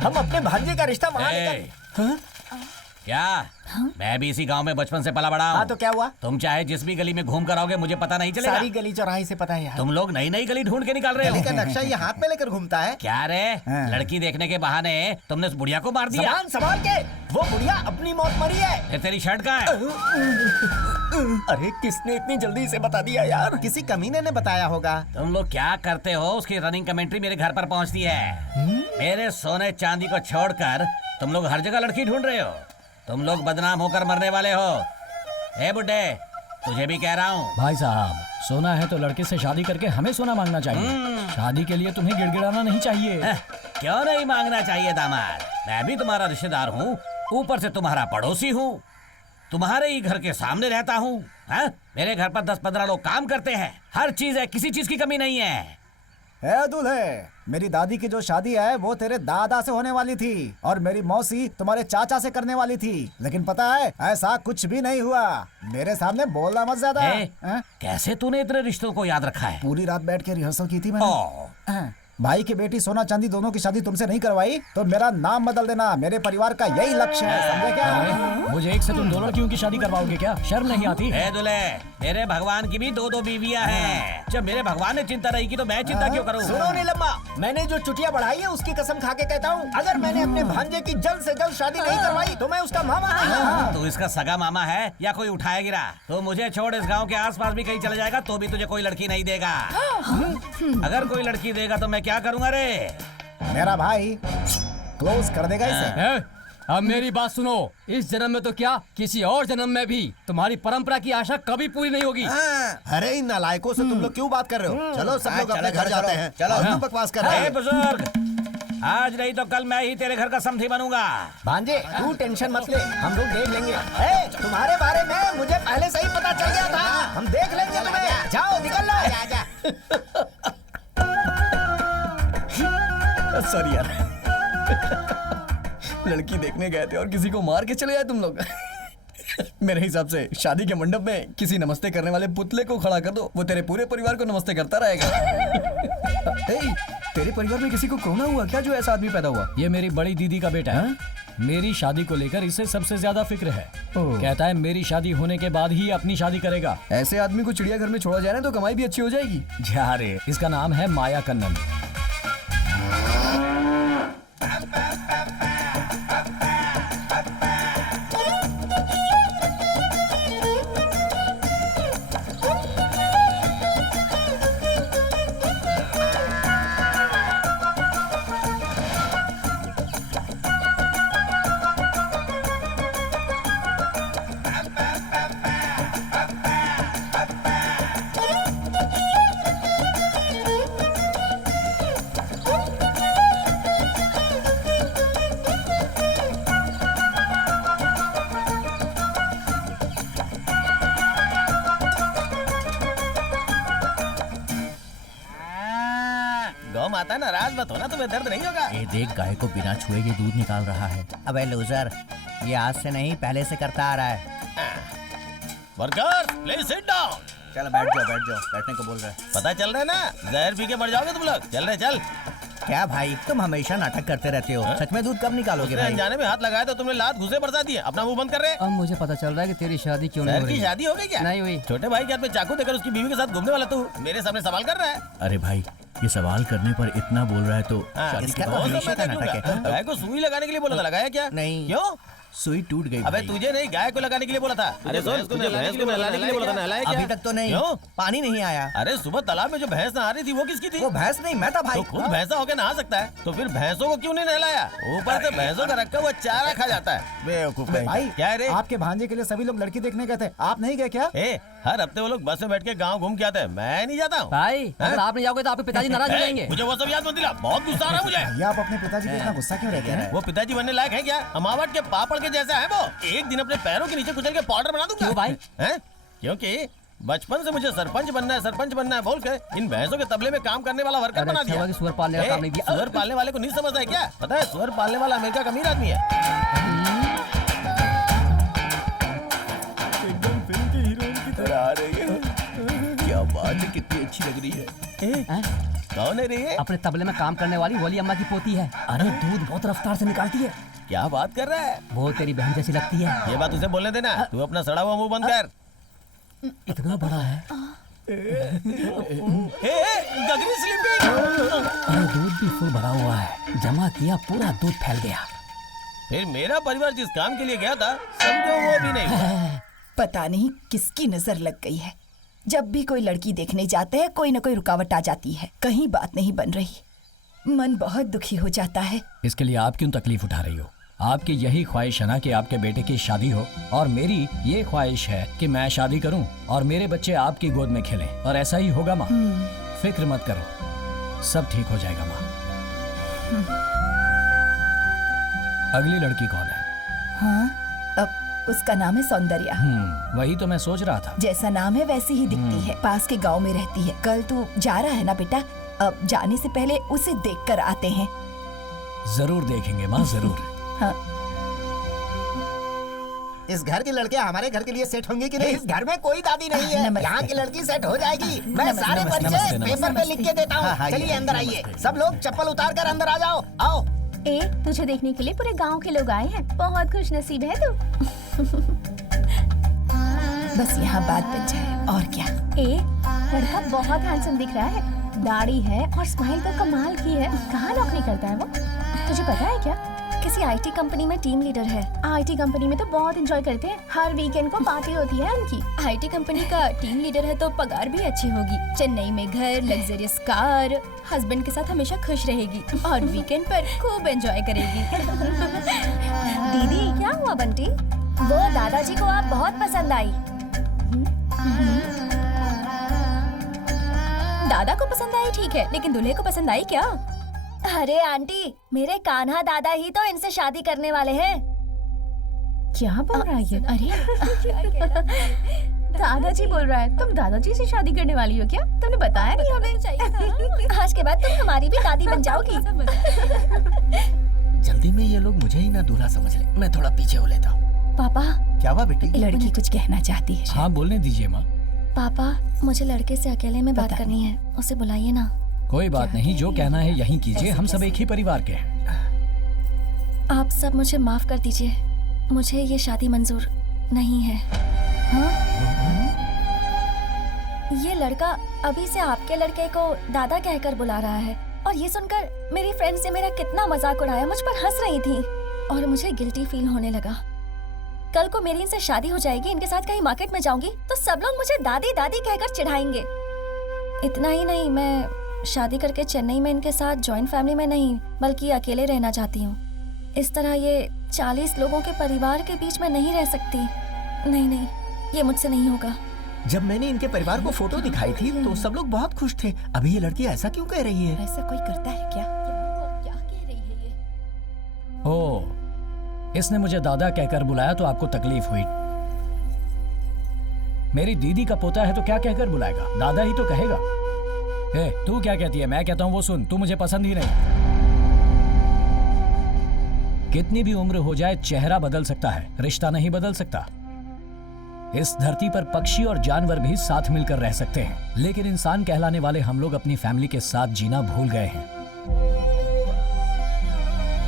हम अपने भांजे का रिश्ता वहाँ लेकर। क्या? मैं भी इसी गांव में बचपन से पला बड़ा हूँ। हाँ तो क्या हुआ? तुम चाहे जिस भी गली में घूम कर आओगे, मुझे पता नहीं चलेगा। सारी गली चौराहे से पता है यार। तुम लोग नई नई गली ढूंढ के निकाल रहे हो। गली का नक्शा ये हाथ में लेकर घूमता है। क्या रे? लड़की देखने के बहाने तुमने उस बुढ़िया को मार दिया। सामान संभाल के, वो बुढ़िया अपनी मौत मरी है। फिर तेरी शर्ट कहाँ है? अरे किसने इतनी जल्दी इसे बता दिया यार? किसी कमीने ने बताया होगा। तुम लोग क्या करते हो? उसकी रनिंग कमेंट्री मेरे घर पर पहुंचती है। मेरे सोने चांदी को छोड़कर तुम लोग हर जगह लड़की ढूंढ रहे हो। तुम लोग बदनाम होकर मरने वाले हो। ए बुड्ढे, तुझे भी कह रहा हूँ। भाई साहब, सोना है तो लड़के से शादी करके हमें सोना मांगना चाहिए। शादी के लिए तुम्हें गिड़गिड़ाना नहीं चाहिए। क्यों नहीं मांगना चाहिए दामाद? मैं भी तुम्हारा रिश्तेदार हूँ, ऊपर से तुम्हारा पड़ोसी हूँ, तुम्हारे ही घर के सामने रहता हूँ। मेरे घर पर 10-15 लोग काम करते हैं, हर चीज है, किसी चीज की कमी नहीं है। है दूल्हे, मेरी दादी की जो शादी है वो तेरे दादा से होने वाली थी और मेरी मौसी तुम्हारे चाचा से करने वाली थी, लेकिन पता है ऐसा कुछ भी नहीं हुआ। मेरे सामने बोलना मत ज्यादा। कैसे तूने इतने रिश्तों को याद रखा है? पूरी रात बैठ के रिहर्सल की थी मैंने। भाई की बेटी सोना चांदी दोनों की शादी तुमसे नहीं करवाई तो मेरा नाम बदल देना। मेरे परिवार का यही लक्ष्य है, समझे क्या? मुझे एक से तुम 2 लड़कियों की शादी करवाओगे क्या? शर्म नहीं आती? दूल्हे, मेरे भगवान की भी 2-2 बीवियां हैं। जब मेरे भगवान ने चिंता नहीं की तो मैं चिंता क्यों करूं? सुनो नीलम्मा, मैंने जो चुटिया बढ़ाई है उसकी कसम खा के कहता हूँ, अगर मैंने अपने भांजे की जल्द से जल्द शादी नहीं करवाई तो मैं उसका मामा नहीं। तू इसका सगा मामा है या कोई उठाया गिरा? तो मुझे छोड़ इस गांव के आसपास भी कहीं चले जाएगा तो भी तुझे कोई लड़की नहीं देगा। अगर कोई लड़की देगा तो मैं क्या करूंगा रे? मेरा भाई क्लोज कर देगा इसे। अब मेरी बात सुनो, इस जन्म में तो क्या, किसी और जन्म में भी तुम्हारी परंपरा की आशा कभी पूरी नहीं होगी। अरे इन नालायकों से तुम लोग क्यों बात कर रहे हो? चलो सब लोग अपने घर जाते हैं। चलो, और तुम बकवास कर रहे बुजुर्ग, आज नहीं तो कल मैं ही तेरे घर का समधी बनूंगा। भांजे तू टेंशन मत ले, हम लोग देख लेंगे। ए, तुम्हारे बारे में मुझे पहले से ही पता चल गया था, हम देख लेंगे तुम्हें। जाओ निकल लो। सॉरी यार, लड़की देखने गए थे और किसी को मार के चले आए तुम लोग। मेरे हिसाब से शादी के मंडप में किसी नमस्ते करने वाले पुतले को खड़ा कर दो, वो तेरे पूरे परिवार को नमस्ते करता रहेगा। तेरे परिवार में किसी को कोरोना हुआ क्या जो ऐसा आदमी पैदा हुआ? ये मेरी बड़ी दीदी का बेटा है। मेरी शादी को लेकर इसे सबसे ज्यादा फिक्र है। कहता है मेरी शादी होने के बाद ही अपनी शादी करेगा। ऐसे आदमी को चिड़ियाघर में छोड़ा जाए ना तो कमाई भी अच्छी हो जाएगी। जा रे, इसका नाम है माया कन्नन। गौ माता नाराज मत होना, तुम्हें दर्द नहीं होगा। ये देख, गाय को बिना छुए ये दूध निकाल रहा है। अबे लूजर, ये आज से नहीं पहले से करता आ रहा है। Workers please sit down. चल बैठ जाओ, बैठने को बोल रहा है। पता चल रहा है ना, जहर पी के मर जाओगे तुम लोग। चल रहे चल। क्या भाई, तुम हमेशा नाटक करते रहते हो। सच में दूध कब निकालोगे भाई? अनजाने में हाथ लगाया तो तुमने लात घुसे बरसा दिए। अपना मुंह बंद कर रहे। अब मुझे पता चल रहा है कि तेरी शादी क्यों नहीं हो रही। की शादी हो गई क्या? नहीं हुई। छोटे भाई के हाथ में चाकू देकर उसकी बीवी के साथ घूमने वाला तू मेरे सामने सवाल कर रहा है। अरे भाई, ये सवाल करने पर इतना बोल रहा है तो शादी इसका की तो हमेशा का नाटक है। गाय को सुई लगाने के लिए बोला था, लगाया क्या? नहीं। क्यों? सुई टूट गई। अबे तुझे नहीं, गाय को लगाने के लिए बोला था। अरे सुन, तुझे भैंस को नहलाने के लिए बोला था, नहलाया क्या? अभी तक तो नहीं। क्यों? पानी नहीं आया। अरे सुबह तालाब में जो भैंस नहा रही थी वो किसकी थी? वो भैंस नहीं, मैं था भाई। तो खुद भैंसा होकर नहा सकता है, तो फिर भैंसों को क्यों नहीं नहलाया? ऊपर से भैंसों का रखा हुआ चारा खा जाता है। बेवकूफ भाई क्या रे? आपके भांजे के लिए सभी लोग लड़की देखने गए थे, आप नहीं गए क्या? हर हफ्ते वो लोग बस में बैठ के गाँव घूम के आते हैं, मैं नहीं जाता हूँ। भाई अगर आप नहीं जाओगे तो आपके पिताजी नाराज हो जाएंगे। मुझे वो सब याद मत दिला, बहुत गुस्सा आ रहा है मुझे। भैया आप अपने पिताजी पे इतना गुस्सा क्यों रहते हैं? वो पिताजी बनने लायक है क्या? अमावट के पापड़ के जैसा है वो। एक दिन अपने पैरों के नीचे कुचल के पाउडर बना दूंगा। क्यों भाई? हैं? क्योंकि बचपन से मुझे सरपंच बनना है बोल के इन भैंसों के तबले में काम करने वाला वर्कर बना दिया। सुअर पालने का काम नहीं किया। सुअर पालने वाले को नहीं समझता है क्या? पता है, सुअर पालने वाला अमेरिका का अमीर आदमी है। एकदम फिल्म के हीरोइन की तरह आ रही है। क्या बात है, कितनी अच्छी लग रही है। कौन है रे? अपने तबले में काम करने वाली वली अम्मा की पोती है। अरे दूध बहुत रफ्तार से निकालती है। क्या बात कर रहा है? वो तेरी बहन जैसी लगती है। ये बात उसे बोलने देना। तू अपना सड़ा हुआ मुंह बंद कर। इतना बड़ा है। गगरी स्लीपिंग। अरे दूध भी फुल भरा हुआ है, जमा किया पूरा दूध फैल गया। फिर मेरा परिवार जिस काम के लिए गया था समझो वो भी नहीं हुआ। पता नहीं किसकी नजर लग गई है। जब भी कोई लड़की देखने जाते हैं कोई न कोई रुकावट आ जाती है, कहीं बात नहीं बन रही। मन बहुत दुखी हो जाता है। इसके लिए आप क्यों तकलीफ उठा रही हो? आपकी यही ख्वाहिश है ना कि आपके बेटे की शादी हो, और मेरी ये ख्वाहिश है कि मैं शादी करूं और मेरे बच्चे आपकी गोद में खेलें, और ऐसा ही होगा माँ। फिक्र मत करो, सब ठीक हो जाएगा माँ। अगली लड़की कौन है? हाँ, अब उसका नाम है सौंदर्या। वही तो मैं सोच रहा था। जैसा नाम है वैसी ही दिखती है, पास के गांव में रहती है। कल तू जा रहा है ना बेटा? अब जाने से पहले उसे देख कर आते हैं। जरूर देखेंगे माँ, जरूर। हाँ। इस घर के लड़के हमारे घर के लिए सेट होंगे कि नहीं? इस घर में कोई दादी नहीं है, यहाँ की लड़की सेट हो जाएगी। मैं सारे परिचय पेपर पे लिख के देता हूँ। चलिए अंदर आइए, सब लोग चप्पल उतार कर अंदर आ जाओ। आओ। तुझे देखने के लिए पूरे गांव के लोग आए हैं। बहुत खुश नसीब है तू। बस यहाँ बात बन जाए और क्या। लड़का बहुत हैंडसम दिख रहा है, दाढ़ी है और स्माइल तो कमाल की है। कहाँ नौकरी करता है वो, तुझे पता है क्या? किसी आईटी कंपनी में टीम लीडर है। आईटी कंपनी में तो बहुत एंजॉय करते हैं, हर वीकेंड को पार्टी होती है उनकी। आईटी कंपनी का टीम लीडर है तो पगार भी अच्छी होगी। चेन्नई में घर, लग्जरियस कार, हस्बैंड के साथ हमेशा खुश रहेगी और वीकेंड पर खूब एंजॉय करेगी। दीदी क्या हुआ बंटी? वो दादाजी को आप बहुत पसंद आई। दादा को पसंद आई ठीक है, लेकिन दूल्हे को पसंद आई क्या? अरे आंटी, मेरे कान्हा दादा ही तो इनसे शादी करने वाले हैं। क्या बोल रहा है ये? अरे दादाजी बोल रहा है। तुम दादाजी से शादी करने वाली हो क्या? तुमने बताया नहीं हमें। आज के बाद तुम हमारी भी दादी बन जाओगी। जल्दी में ये लोग मुझे ही ना दूल्हा समझ ले, मैं थोड़ा पीछे हो लेता हूँ। पापा, क्या हुआ बेटी? लड़की कुछ कहना चाहती है। हाँ, बोलने दीजिए माँ। पापा, मुझे लड़के से अकेले में बात करनी है, उसे बुलाइए ना। कोई बात नहीं, जो कहना है यहीं कीजिए, हम सब एक ही परिवार के हैं। आप सब मुझे माफ कर दीजिए, मुझे ये शादी मंजूर नहीं है। हाँ? ये लड़का अभी से आपके लड़के को दादा कहकर बुला रहा है, और ये सुनकर मेरी फ्रेंड्स ने मेरा कितना मजाक उड़ाया, मुझ पर हंस रही थी और मुझे गिल्टी फील होने लगा। कल को मेरी इनसे शादी हो जाएगी, इनके साथ कहीं मार्केट में जाऊंगी तो सब लोग मुझे दादी दादी कहकर चिढ़ाएंगे। इतना ही नहीं, मैं शादी करके चेन्नई में इनके साथ जॉइंट फैमिली में नहीं बल्कि अकेले रहना चाहती हूँ। इस तरह ये 40 लोगों के परिवार के बीच में नहीं रह सकती। नहीं नहीं, ये मुझसे नहीं होगा। जब मैंने इनके परिवार को फोटो दिखाई थी तो सब लोग बहुत खुश थे। अभी ये लड़की ऐसा क्यों कह रही है? ऐसा कोई करता है क्या? क्या कह रही है ये? ओह, इसने मुझे दादा कहकर बुलाया तो आपको तकलीफ हुई। मेरी दीदी का पोता है तो क्या कहकर बुलाएगा? दादा ही तो कहेगा। ए, तू क्या कहती है? मैं कहता हूँ वो सुन, तू मुझे पसंद ही नहीं। कितनी भी उम्र हो जाए, चेहरा बदल सकता है, रिश्ता नहीं बदल सकता। इस धरती पर पक्षी और जानवर भी साथ मिलकर रह सकते हैं, लेकिन इंसान कहलाने वाले हम लोग अपनी फैमिली के साथ जीना भूल गए हैं,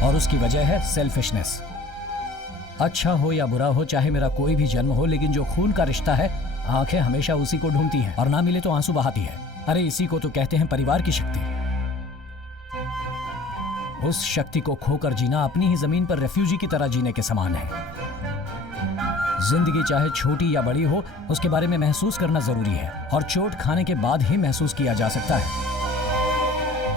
और उसकी वजह है सेल्फिशनेस। अच्छा हो या बुरा हो, चाहे मेरा कोई भी जन्म हो, लेकिन जो खून का रिश्ता है, आंखें हमेशा उसी को ढूंढती हैं और ना मिले तो आंसू बहाती है। अरे इसी को तो कहते हैं परिवार की शक्ति। उस शक्ति को खोकर जीना अपनी ही जमीन पर रेफ्यूजी की तरह जीने के समान है। जिंदगी चाहे छोटी या बड़ी हो, उसके बारे में महसूस करना जरूरी है, और चोट खाने के बाद ही महसूस किया जा सकता है।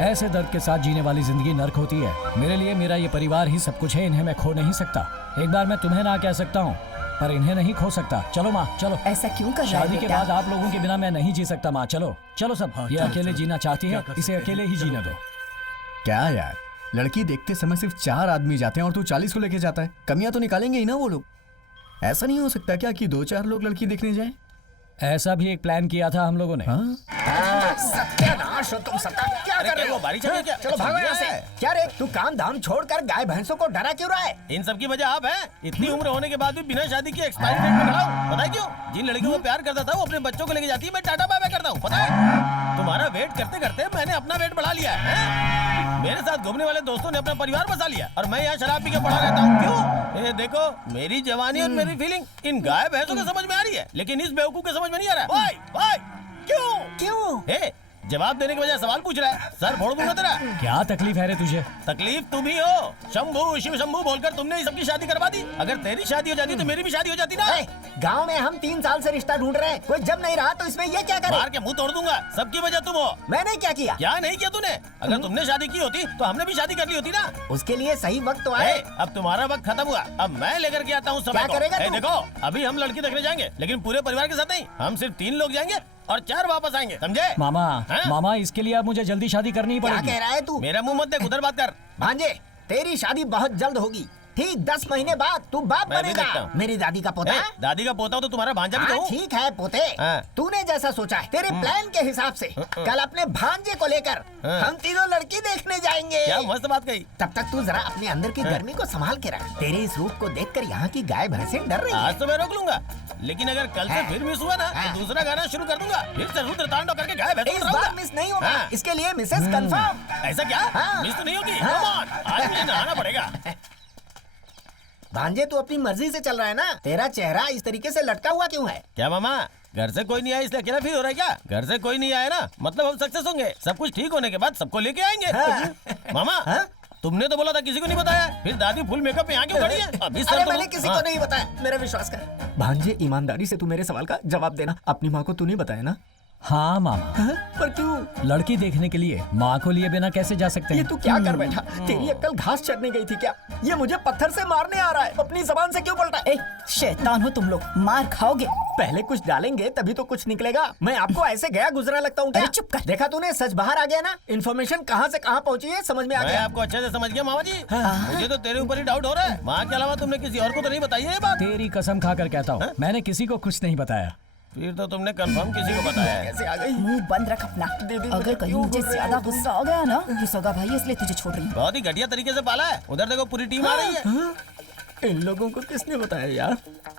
ऐसे दर्द के साथ जीने वाली जिंदगी नर्क होती है। मेरे लिए मेरा ये परिवार ही सब कुछ है, इन्हें मैं खो नहीं सकता। एक बार मैं तुम्हें ना कह सकता हूँ, पर इन्हें नहीं खो सकता। चलो माँ, चलो। ऐसा क्यों कर रहा है शादी के बेटा? बाद आप लोगों के बिना मैं नहीं जी सकता माँ। चलो चलो सब। ये अकेले जीना चाहती है, इसे अकेले ही जीने दो। क्या यार, लड़की देखते समय सिर्फ 4 आदमी जाते हैं और तू 40 को लेके जाता है। कमियां तो निकालेंगे ही ना वो लोग। ऐसा नहीं हो सकता क्या कि 2-4 लोग लड़की देखने जाएं? ऐसा भी एक प्लान किया था हम लोगों ने। सत्यानाश हो तुम सबका। क्या कर रहे हो? बारी चल रही है क्या? चलो भागो यहाँ से। क्या रे, तू काम धाम छोड़कर गाय भैंसों को डरा क्यों रहा है? इन सब की वजह आप हैं। इतनी उम्र होने के बाद भी बिना शादी के एक्सपायरी डेट पे खड़ा हूँ। पता है क्यों? जिन लड़कियों को प्यार करता था वो अपने बच्चों को लेके जाती है, मैं टाटा बाय बाय करता हूँ। पता है, तुम्हारा वेट करते करते मैंने अपना वेट बढ़ा लिया है। मेरे साथ घूमने वाले दोस्तों ने अपना परिवार बसा लिया और मैं यहाँ शराब पी के पड़ा रहता हूँ। क्यों? ये देखो, मेरी जवानी और मेरी फीलिंग इन गाय भैंसों को समझ में आ रही है, लेकिन इस बेवकूफ के समझ में नहीं आ रहा है। भाई भाई, क्यों? जवाब देने के बजाय सवाल पूछ रहा है। सर फोड़ दूंगा तेरा। क्या तकलीफ है रे तुझे? तकलीफ तुम ही हो। शंभू शिव शंभू बोलकर तुमने ही सबकी शादी करवा दी। अगर तेरी शादी हो जाती तो मेरी भी शादी हो जाती ना। गांव में हम 3 साल से रिश्ता ढूंढ रहे हैं, कोई जब नहीं रहा तो इसमें ये क्या करे? मार के मुंह तोड़ दूंगा। सबकी वजह तुम हो। मैंने क्या किया? क्या नहीं किया तूने? अगर तुमने शादी की होती तो हमने भी शादी कर ली होती ना। उसके लिए सही वक्त तो आए। अब तुम्हारा वक्त खत्म हुआ, अब मैं लेकर के आता हूँ समय क्या को। करेगा तू? देखो, अभी हम लड़की देखने जाएंगे, लेकिन पूरे परिवार के साथ नहीं। हम सिर्फ 3 लोग जाएंगे और 4 वापस आएंगे, समझे? मामा, इसके लिए अब मुझे जल्दी शादी करनी ही पड़ेगी। क्या कह रहा है तू? मेरा मुंह मत देख, उधर बात कर। भांजे, तेरी शादी बहुत जल्द होगी। ठीक 10 महीने बाद तू बाप मैं भी देखता बनेगा। हूँ। मेरी दादी का पोता। दादी का पोता हो तो तुम्हारा भांजा भी तो हूँ। ठीक है पोते, तूने जैसा सोचा है, तेरे प्लान के हिसाब से कल अपने भांजे को लेकर हम तीनों लड़की देखने जाएंगे। क्या मस्त बात कही। तब तक तू जरा अपने अंदर की गर्मी को संभाल के रख। तेरे इस रूप को देखकर यहाँ की गाय भैंसें डर रही हैं। आज तो मैं रोक लूंगा, लेकिन अगर कल से फिर मिस हुआ ना तो दूसरा गाना शुरू कर दूंगा। फिर से रुद्र तांडव करके गाय भैंसों इस को बार उठाऊंगा। मिस नहीं होगा। इसके लिए मिसेस कंफर्म। ऐसा क्या? मिस तो नहीं होगी? Come on, आज मुझे नहाना पड़ेगा। भांजे, तू अपनी मर्जी से चल रहा है ना? तेरा चेहरा इस तरीके से लटका हुआ क्यों है? क्या मामा, घर से कोई नहीं आया इसलिए अकेला फील हो रहा है क्या? घर से कोई नहीं आया ना, मतलब हम सक्सेस होंगे। सब कुछ ठीक होने के बाद सबको लेके आएंगे। मामा, तुमने तो बोला था किसी को नहीं बताया, फिर दादी फुल मेकअप में यहाँ क्यों खड़ी है? अभी सर अरे तो मैंने किसी को नहीं बताया, मेरा विश्वास कर। भांजे, ईमानदारी से तू मेरे सवाल का जवाब देना। अपनी माँ को तू नहीं बताया ना? हाँ मामा। पर क्यों? लड़की देखने के लिए माँ को लिए बिना कैसे जा सकते ये हैं? तू क्या कर बैठा? तेरी अक्ल घास चरने गई थी क्या? ये मुझे पत्थर से मारने आ रहा है, अपनी जबान से क्यों बोलता है? शैतान हो तुम लोग, मार खाओगे। पहले कुछ डालेंगे तभी तो कुछ निकलेगा। मैं आपको ऐसे गया गुजरा लगता हूँ क्या? अरे चुप कर। देखा तूने, सच बाहर आ गया ना। इन्फॉर्मेशन कहाँ से कहाँ पहुँची है समझ में आ मैं गया। आपको अच्छे से समझ गया मामा जी। मुझे तो तेरे ऊपर ही डाउट हो रहा है। माँ के अलावा तुमने किसी और को तो नहीं बताई है ये बात? तेरी कसम खाकर कहता हूँ, मैंने किसी को कुछ नहीं बताया। फिर तो तुमने कंफर्म किसी को बताया है। कैसे आ गई? मुंह बंद रख अपना। अगर कहीं मुझे ज्यादा गुस्सा हो गया ना, ये सगा भाई है इसलिए तुझे छोड़ रही हूँ। बहुत ही घटिया तरीके से पाला है। उधर देखो पूरी टीम आ रही है। इन लोगों को किसने बताया यार?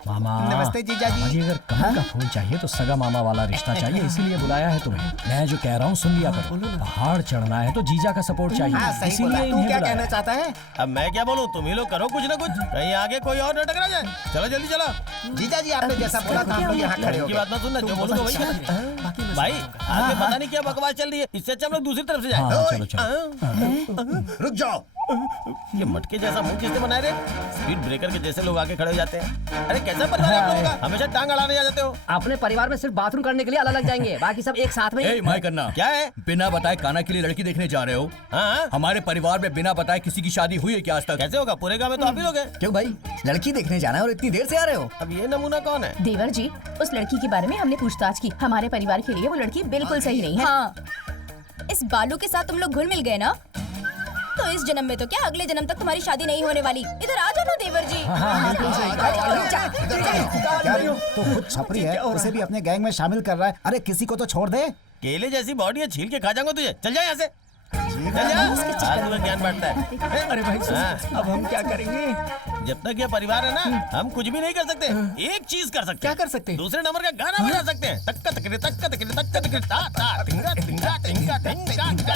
मामा। नमस्ते जीजा जी। मुझे अगर कमल का फूल चाहिए तो सगा मामा वाला रिश्ता चाहिए, इसीलिए बुलाया है तुम्हें। मैं जो कह रहा हूँ सुन लिया करो। पहाड़ चढ़ना है तो जीजा का सपोर्ट चाहिए, इसीलिए तू इन्हें क्या बुलाया। कहना चाहता है? अब मैं क्या बोलूँ, तुम ही लोग करो कुछ ना कुछ, कहीं आगे कोई और न टकरा जाए। चलो जल्दी चलो। जीजा जी आपने जैसा बोला था हम लोग यहाँ खड़े हो की गए। बात ना सुनना, जो बोलूँगा वही करना। भाई आगे पता नहीं क्या बकवास चल रही है, इससे अच्छा हम लोग दूसरी तरफ से हाँ, जाए। चलो चलो। रुक जाओ। ये मटके जैसा मुंह किसने बनाए रे? स्पीड ब्रेकर के जैसे लोग आके खड़े हो जाते हैं। अरे कैसा परिवार है आप लोगों का? हमेशा टांग अड़ाने आ जाते हो। अपने परिवार में सिर्फ बाथरूम करने के लिए अलग अलग जाएंगे, बाकी सब एक साथ में। ए, माय करना क्या है? बिना बताए काना के लिए लड़की देखने जा रहे हो? हाँ हमारे परिवार में बिना बताए किसी की शादी हुई है क्या आज तक? कैसे होगा? पूरे गांव में तो आप ही लोग हैं। क्यों भाई, लड़की देखने जाना है और इतनी देर से आ रहे हो? अब ये नमूना कौन है? देवर जी, उस लड़की के बारे में हमने पूछताछ की। हमारे परिवार के लिए वो लड़की बिल्कुल सही नहीं है। हाँ, इस बालू के साथ तुम लोग घुल मिल गए ना, तो इस जन्म में तो क्या अगले जन्म तक तुम्हारी शादी नहीं होने वाली। इधर आ जाओ ना देवर जी। तो खुद छपरी है, उसे भी अपने गैंग में शामिल कर रहा है। अरे किसी को तो छोड़ दे। केले जैसी बॉडी है, छील के खा जाऊंगा तुझे। चल जा यहाँ से। चल जा। आज तुम्हें ज्ञान बांटता है। अरे भाई हाँ। अब हम क्या करेंगे? जब तक ये परिवार है ना, हम कुछ भी नहीं कर सकते। एक चीज कर सकते। क्या कर सकते? दूसरे नंबर का गाना बजा सकते हैं। तक्का तकरे तक्का तकरे तक्का तकरे ता ता टिंगा टिंगा टिंगा टिंगा टिंगा।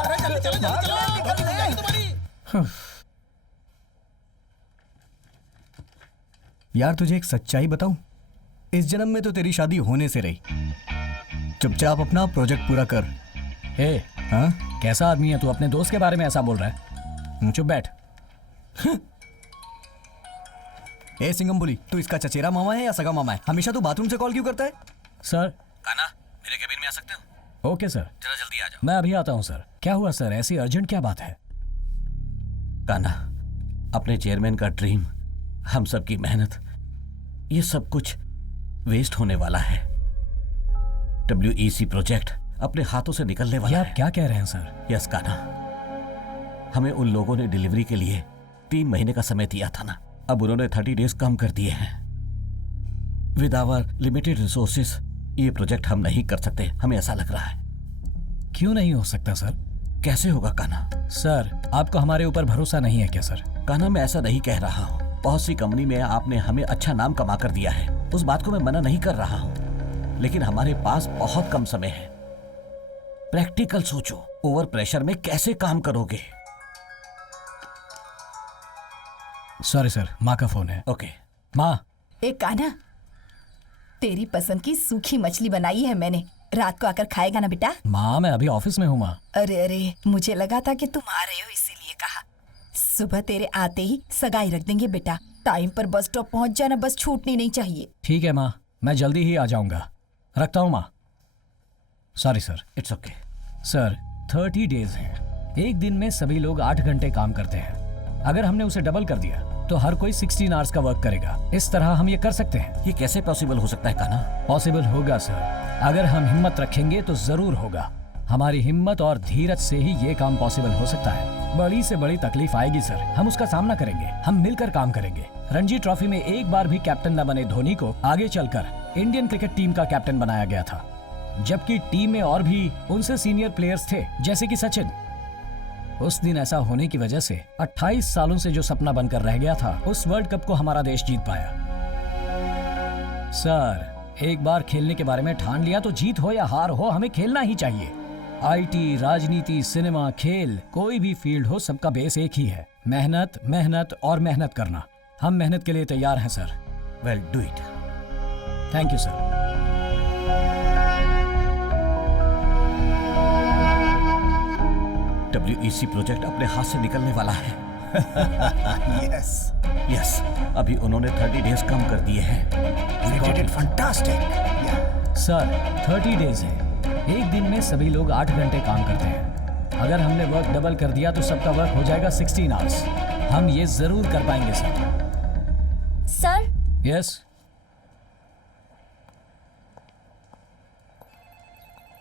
अरे चलो चलो चलो चलो तुम्हारी। यार तुझे एक सच्चाई बताऊं, इस जन्म में तो तेरी शादी होने से रही। चुपचाप अपना प्रोजेक्ट पूरा कर। हे, हाँ? कैसा आदमी है तू? अपने दोस्त के बारे में ऐसा बोल रहा है? चुप बैठ। ए सिंगम बोली, तू इसका चचेरा मामा है या सगा मामा है? हमेशा तू बाथरूम से कॉल क्यों करता है? सर। काना, मेरे केबिन में आ सकते हो? ओके सर, जरा जल्दी आ जाओ। मैं अभी आता हूँ सर। क्या हुआ सर, ऐसी अर्जेंट क्या बात है? काना, अपने चेयरमैन का ड्रीम, हम सब की मेहनत, ये सब कुछ वेस्ट होने वाला है। WEC प्रोजेक्ट अपने हाथों से निकलने ये वाला आप है। क्या कह रहे हैं सर? यस काना, हमें उन लोगों ने डिलीवरी के लिए 3 महीने का समय दिया था ना, अब उन्होंने 30 डेज कम कर दिए हैं। विद आवर लिमिटेड रिसोर्सेस ये प्रोजेक्ट हम नहीं कर सकते, हमें ऐसा लग रहा है। क्यों नहीं हो सकता सर? कैसे होगा काना? सर, आपको हमारे ऊपर भरोसा नहीं है क्या सर? काना, मैं ऐसा नहीं कह रहा हूँ। बहुत सी कंपनी में आपने हमें अच्छा नाम कमा कर दिया है, उस बात को मैं मना नहीं कर रहा हूँ, लेकिन हमारे पास बहुत कम समय है। प्रैक्टिकल सोचो, ओवर प्रेशर में कैसे काम करोगे? सॉरी सर, माँ का फोन है। ओके माँ। एक काना, तेरी पसंद की सूखी मछली बनाई है मैंने, रात को आकर खाएगा ना बेटा? माँ मैं अभी ऑफिस में हूँ माँ। अरे अरे, मुझे लगा था कि तुम आ रहे हो इसीलिए कहा। सुबह तेरे आते ही सगाई रख देंगे बेटा। टाइम पर बस स्टॉप पहुंच जाना, बस छूटनी नहीं चाहिए। ठीक है माँ, मैं जल्दी ही आ जाऊंगा। रखता हूँ माँ। Sorry sir. It's okay sir, 30 days हैं। एक दिन में सभी लोग 8 घंटे काम करते हैं। अगर हमने उसे डबल कर दिया तो हर कोई 16 आवर्स का वर्क करेगा। इस तरह हम ये कर सकते हैं। ये कैसे पॉसिबल हो सकता है काना? पॉसिबल होगा सर, अगर हम हिम्मत रखेंगे तो जरूर होगा। हमारी हिम्मत और धीरज से ही ये काम पॉसिबल हो सकता है। बड़ी से बड़ी तकलीफ आएगी सर, हम उसका सामना करेंगे, हम मिलकर काम करेंगे। रणजी ट्रॉफी में एक बार भी कैप्टन न बने धोनी को आगे चलकर इंडियन क्रिकेट टीम का कैप्टन बनाया गया था, जबकि टीम में और भी उनसे सीनियर प्लेयर्स थे जैसे कि सचिन। उस दिन ऐसा होने की वजह से 28 सालों से जो सपना बनकर रह गया था, उस वर्ल्ड कप को हमारा देश जीत पाया। सर, एक बार खेलने के बारे में ठान लिया तो जीत हो या हार हो, हमें खेलना ही चाहिए। IT, राजनीति, सिनेमा, खेल, कोई भी फील्ड हो, सबका बेस एक ही है, मेहनत, मेहनत और मेहनत करना। हम मेहनत के लिए तैयार हैं sir. Well, do it. Thank you sir. WEC project अपने हाथ से निकलने वाला है। यस यस, अभी उन्होंने 30 डेज कम कर दिए हैं। You did it fantastic. Sir 30 days है, एक दिन में सभी लोग 8 घंटे काम करते हैं। अगर हमने वर्क डबल कर दिया तो सबका वर्क हो जाएगा 16 आवर्स। हम ये जरूर कर पाएंगे सर। सर, यस,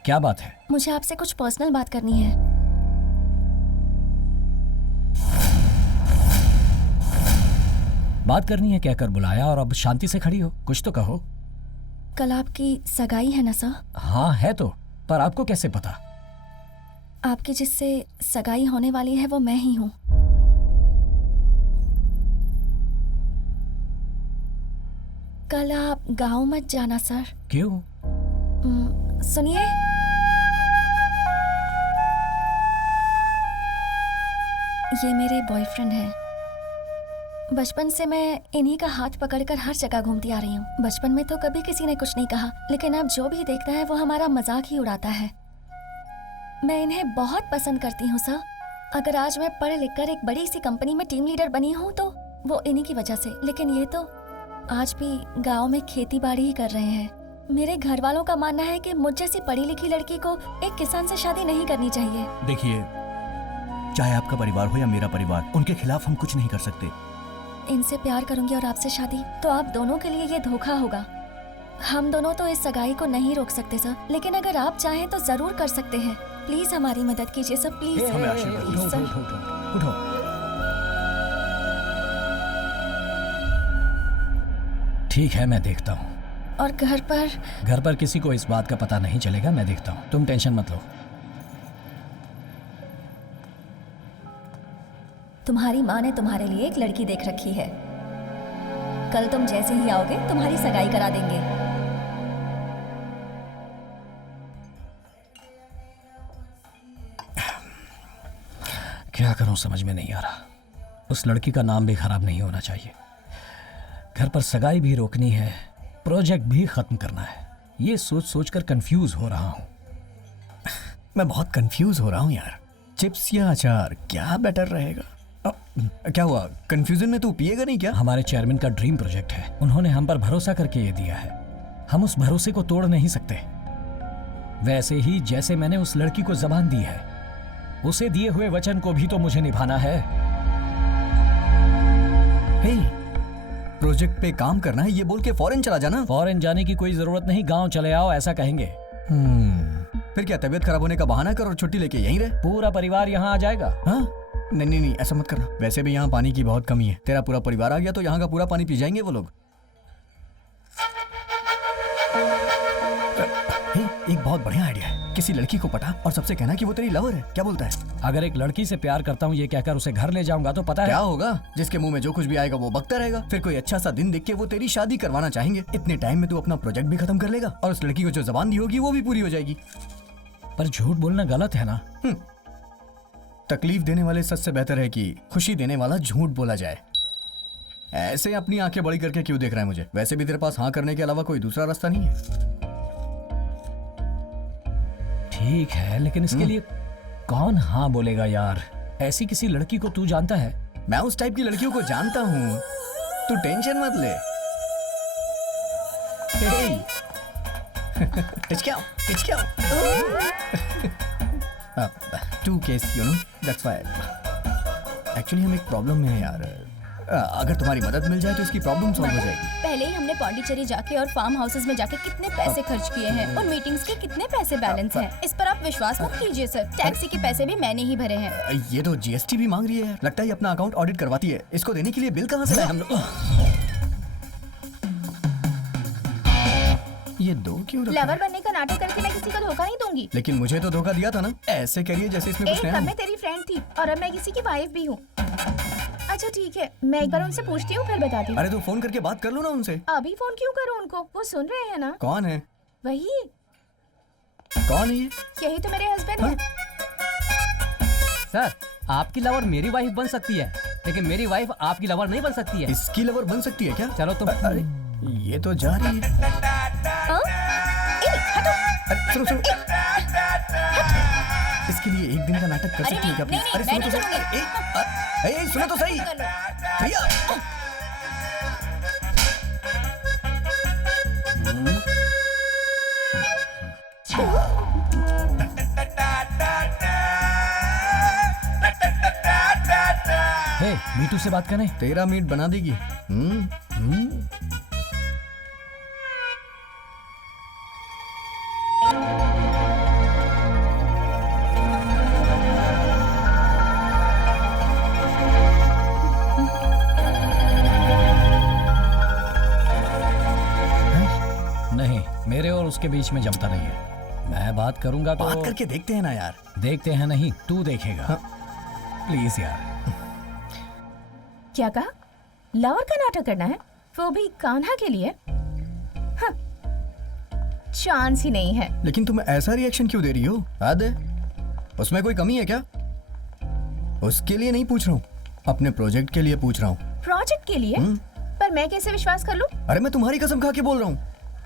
क्या बात है? मुझे आपसे कुछ पर्सनल बात करनी है। बात करनी है, कहकर बुलाया और अब शांति से खड़ी हो, कुछ तो कहो। कल आपकी सगाई है ना सर? हाँ है तो, पर आपको कैसे पता? आपकी जिससे सगाई होने वाली है वो मैं ही हूँ। कल आप गांव मत जाना सर। क्यों? सुनिए, ये मेरे बॉयफ्रेंड हैं। बचपन से मैं इन्हीं का हाथ पकड़कर हर जगह घूमती आ रही हूँ। बचपन में तो कभी किसी ने कुछ नहीं कहा, लेकिन अब जो भी देखता है वो हमारा मजाक ही उड़ाता है। मैं इन्हें बहुत पसंद करती हूँ सर। अगर आज मैं पढ़ लिख कर एक बड़ी सी कंपनी में टीम लीडर बनी हूँ तो वो इन्हीं की वजह से। लेकिन ये तो आज भी गाँव में खेती बाड़ी ही कर रहे हैं। मेरे घर वालों का मानना है कि मुझ जैसी पढ़ी लिखी लड़की को एक किसान से शादी नहीं करनी चाहिए। देखिए, चाहे आपका परिवार हो या मेरा परिवार, उनके खिलाफ हम कुछ नहीं कर सकते। इनसे प्यार करूंगी और आपसे शादी, तो आप दोनों के लिए ये धोखा होगा। हम दोनों तो इस सगाई को नहीं रोक सकते सर, लेकिन अगर आप चाहें तो जरूर कर सकते हैं। प्लीज हमारी मदद कीजिए सर, प्लीज। Please sir. उठो। ठीक है, मैं देखता हूँ। और घर पर किसी को इस बात का पता नहीं चलेगा, मैं देखता हूँ, तुम टेंशन मत लो। तुम्हारी माँ ने तुम्हारे लिए एक लड़की देख रखी है। कल तुम जैसे ही आओगे तुम्हारी सगाई करा देंगे। क्या करूं समझ में नहीं आ रहा। उस लड़की का नाम भी खराब नहीं होना चाहिए। घर पर सगाई भी रोकनी है, प्रोजेक्ट भी खत्म करना है। ये सोच सोच कर कंफ्यूज हो रहा हूं। मैं बहुत कंफ्यूज हो रहा हूं यार। चिप्स या अचार क्या बेटर रहेगा? क्या हुआ, कंफ्यूजन में तू पिएगा नहीं क्या? हमारे चेयरमैन का ड्रीम प्रोजेक्ट है, उन्होंने हम पर भरोसा करके ये दिया है। हम उस भरोसे को तोड़ नहीं सकते। वैसे ही जैसे मैंने उस लड़की को जबान दी है, उसे दिए हुए वचन को भी तो मुझे निभाना है। हे, प्रोजेक्ट पे काम करना है ये बोल के फॉरेन चला जाना। फॉरेन जाने की कोई जरूरत नहीं, गांव चले आओ ऐसा कहेंगे। फिर क्या तबीयत खराब होने का बहाना कर और छुट्टी लेके यहीं रहे? पूरा परिवार यहाँ आ जाएगा। हाँ? नहीं, ऐसा मत करना। वैसे भी यहाँ पानी की बहुत कमी है। तेरा पूरा परिवार आ गया तो यहाँ का पूरा पानी पी जाएंगे वो लोग। एक बहुत बढ़िया आइडिया है। किसी लड़की को पटा और सबसे कहना कि वो तेरी लवर है। क्या बोलता है? अगर एक लड़की से प्यार करता हूँ ये कहकर उसे घर ले जाऊंगा तो पता है क्या होगा? जिसके मुंह में जो कुछ भी आएगा वो बकता रहेगा। फिर कोई अच्छा सा दिन देख के वो तेरी शादी करवाना चाहेंगे। इतने टाइम में तू अपना प्रोजेक्ट भी खत्म कर लेगा और उस लड़की को जो जबान दी होगी वो भी पूरी हो जाएगी। पर झूठ बोलना गलत है ना। तकलीफ देने वाले सच से बेहतर है कि खुशी देने वाला झूठ बोला जाए। ऐसे अपनी आंखें बड़ी करके क्यों देख रहा है मुझे? वैसे भी तेरे पास हाँ करने के अलावा कोई दूसरा रास्ता नहीं है। ठीक है, लेकिन इसके लिए कौन हाँ बोलेगा यार? ऐसी किसी लड़की को तू जानता है? मैं उस टाइप की लड़कियों को जानता हूँ, तू टेंशन मत ले। To case you know, that's why. Actually हम एक प्रॉब्लम में है यार। अगर तुम्हारी मदद मिल जाए तो इसकी प्रॉब्लम सॉल्व हो जाएगी। पहले ही हमने पौंडीचेरी जाके और फार्म हाउसेस में जाके कितने पैसे खर्च किए हैं और मीटिंग्स के कितने पैसे बैलेंस हैं। इस पर आप विश्वास मत कीजिए सर, टैक्सी के पैसे भी मैंने ही भरे हैं। ये तो जीएसटी भी मांग रही है। लगता है अपना अकाउंट ऑडिट करवाती है। इसको देने के लिए बिल कहाँ से लाए हम लोग? ये दो क्यों रखा है? लवर बनने का नाटक करके मैं किसी को धोखा नहीं दूंगी। लेकिन मुझे तो धोखा दिया था ना। ऐसे करिए जैसे इसमें कुछ एक नहीं। मैं तेरी फ्रेंड थी और अब मैं किसी की वाइफ भी हूँ। अच्छा ठीक है, मैं एक बार उनसे पूछती हूँ फिर बताती हूँ। अरे तो फोन करके बात कर लो ना उनसे। अभी फोन क्यों करूँ उनको? वो सुन रहे हैं ना। कौन है? वही। कौन है ये? यही तो मेरे हस्बैंड हैं। सर, आपकी लवर मेरी वाइफ बन सकती है, लेकिन मेरी वाइफ आपकी लवर नहीं बन सकती है। इसकी लवर बन सकती है क्या? चलो तुम। अरे ये तो जा रही है। सुनो सुनो। इसके लिए एक दिन का नाटक कर सकती है क्या प्लीज? अरे सुनो तो सही, ए सुनो तो सही भैया। हे, मीटू से बात करें। तेरा मीट बना देगी। नहीं, मेरे और उसके बीच में जमता नहीं है। मैं बात करूंगा तो बात करके देखते हैं ना यार। देखते हैं नहीं, तू देखेगा। हाँ। प्लीज यार। क्या कहा? लवर का नाटक करना है, वो भी कान्हा के लिए? हाँ, चांस ही नहीं है। लेकिन तुम ऐसा रिएक्शन क्यों दे रही हो? हद है, उसमें कोई कमी है क्या? उसके लिए नहीं पूछ रहा हूँ, अपने प्रोजेक्ट के लिए पूछ रहा हूँ। प्रोजेक्ट के लिए? पर मैं कैसे विश्वास कर लूं? अरे मैं तुम्हारी कसम खा के बोल रहा हूँ,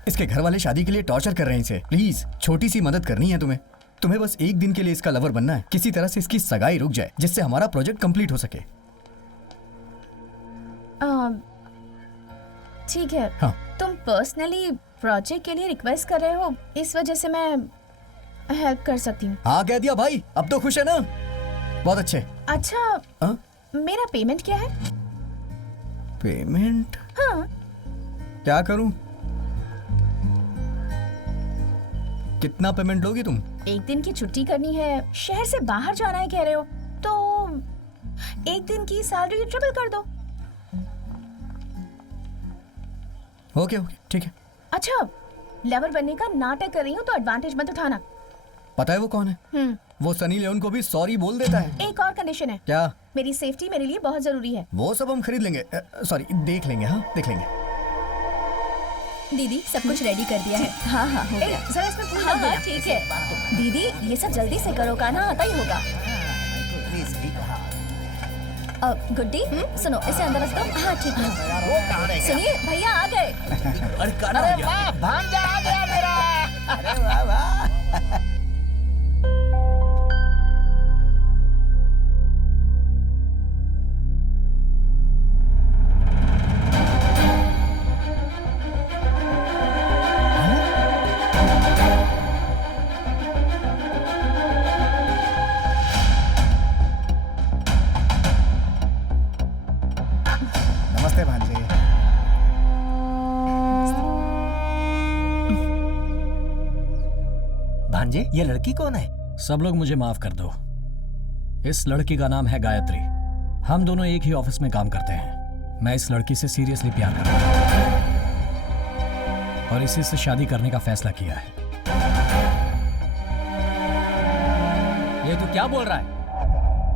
इसके घर वाले शादी के लिए टॉर्चर कर रहे हैं इसे। प्लीज छोटी सी मदद करनी है तुम्हें। तुम्हें बस एक दिन के लिए इसका लवर बनना है, किसी तरह से इसकी सगाई रुक जाए जिससे हमारा प्रोजेक्ट कंप्लीट हो सके। ठीक है। हाँ। तुम पर्सनली प्रोजेक्ट के लिए रिक्वेस्ट कर रहे हो, इस वजह से मैं हेल्प कर सकती हूँ। हाँ कह दिया भाई, अब तो खुश है ना? बहुत अच्छे। अच्छा, मेरा पेमेंट क्या है? पेमेंट? हाँ। क्या करूं? कितना पेमेंट लोगी तुम? एक दिन की छुट्टी करनी है, शहर से बाहर जाना है कह रहे हो, तो एक दिन की सैलरी ट्रिपल कर दो। ओके ओके ठीक है। अच्छा, लवर बनने का नाटक कर रही हूँ तो एडवांटेज मत उठाना। पता है वो कौन है? वो सनी लियोन को भी सॉरी बोल देता है। एक और कंडीशन है। क्या? मेरी सेफ्टी मेरे लिए बहुत जरूरी है। वो सब हम खरीद लेंगे, सॉरी देख लेंगे। हाँ देख लेंगे। दीदी सब कुछ रेडी कर दिया है। हाँ हाँ हो गया। जरा इसमें फूल हाँ रख देना। हाँ ठीक है दीदी, ये सब जल्दी से करो, कान्हा आता ही होगा। गुड्डी सुनो, इसे अंदर रख दो। हाँ ठीक है। सुनिए भैया आ गए। अरे कान्हा आ गया। वाह, भांजा आ गया मेरा। अरे वाह वाह। नमस्ते भांजे। भांजे, ये लड़की कौन है? सब लोग मुझे माफ कर दो। इस लड़की का नाम है गायत्री। हम दोनों एक ही ऑफिस में काम करते हैं। मैं इस लड़की से सीरियसली प्यार करता हूँ और इसी से शादी करने का फैसला किया है। ये तू क्या बोल रहा है?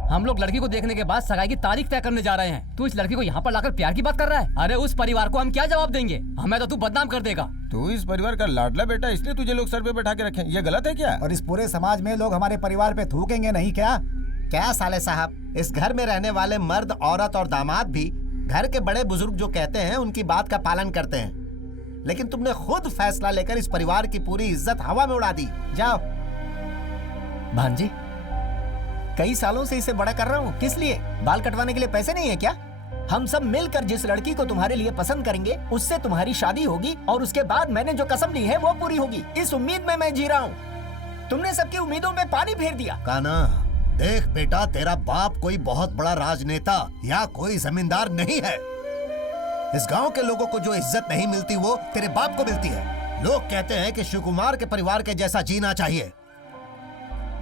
हम लोग लड़की को देखने के बाद सगाई की तारीख तय करने जा रहे हैं। तू इस लड़की को यहाँ पर लाकर प्यार की बात कर रहा है? अरे उस परिवार को हम क्या जवाब देंगे? हमें तो तू बदनाम कर देगा। तू इस परिवार का लाडला बेटा, इसलिए तुझे लोग सर पे बैठा के रखे। ये गलत है क्या? और इस पूरे समाज में लोग हमारे परिवार पे थूकेंगे नहीं क्या? क्या साले साहब, इस घर में रहने वाले मर्द, औरत और दामाद भी घर के बड़े बुजुर्ग जो कहते हैं उनकी बात का पालन करते हैं, लेकिन तुमने खुद फैसला लेकर इस परिवार की पूरी इज्जत हवा में उड़ा दी। जाओ। भांजे, कई सालों से इसे बड़ा कर रहा हूँ। किस लिए? बाल कटवाने के लिए पैसे नहीं है क्या? हम सब मिलकर जिस लड़की को तुम्हारे लिए पसंद करेंगे उससे तुम्हारी शादी होगी और उसके बाद मैंने जो कसम ली है वो पूरी होगी। इस उम्मीद में मैं जी रहा हूँ। तुमने सबकी उम्मीदों में पानी फेर दिया। कान्हा, देख बेटा, तेरा बाप कोई बहुत बड़ा राजनेता या कोई जमींदार नहीं है। इस गांव के लोगों को जो इज्जत नहीं मिलती वो तेरे बाप को मिलती है। लोग कहते हैं कि शिवकुमार के परिवार के जैसा जीना चाहिए।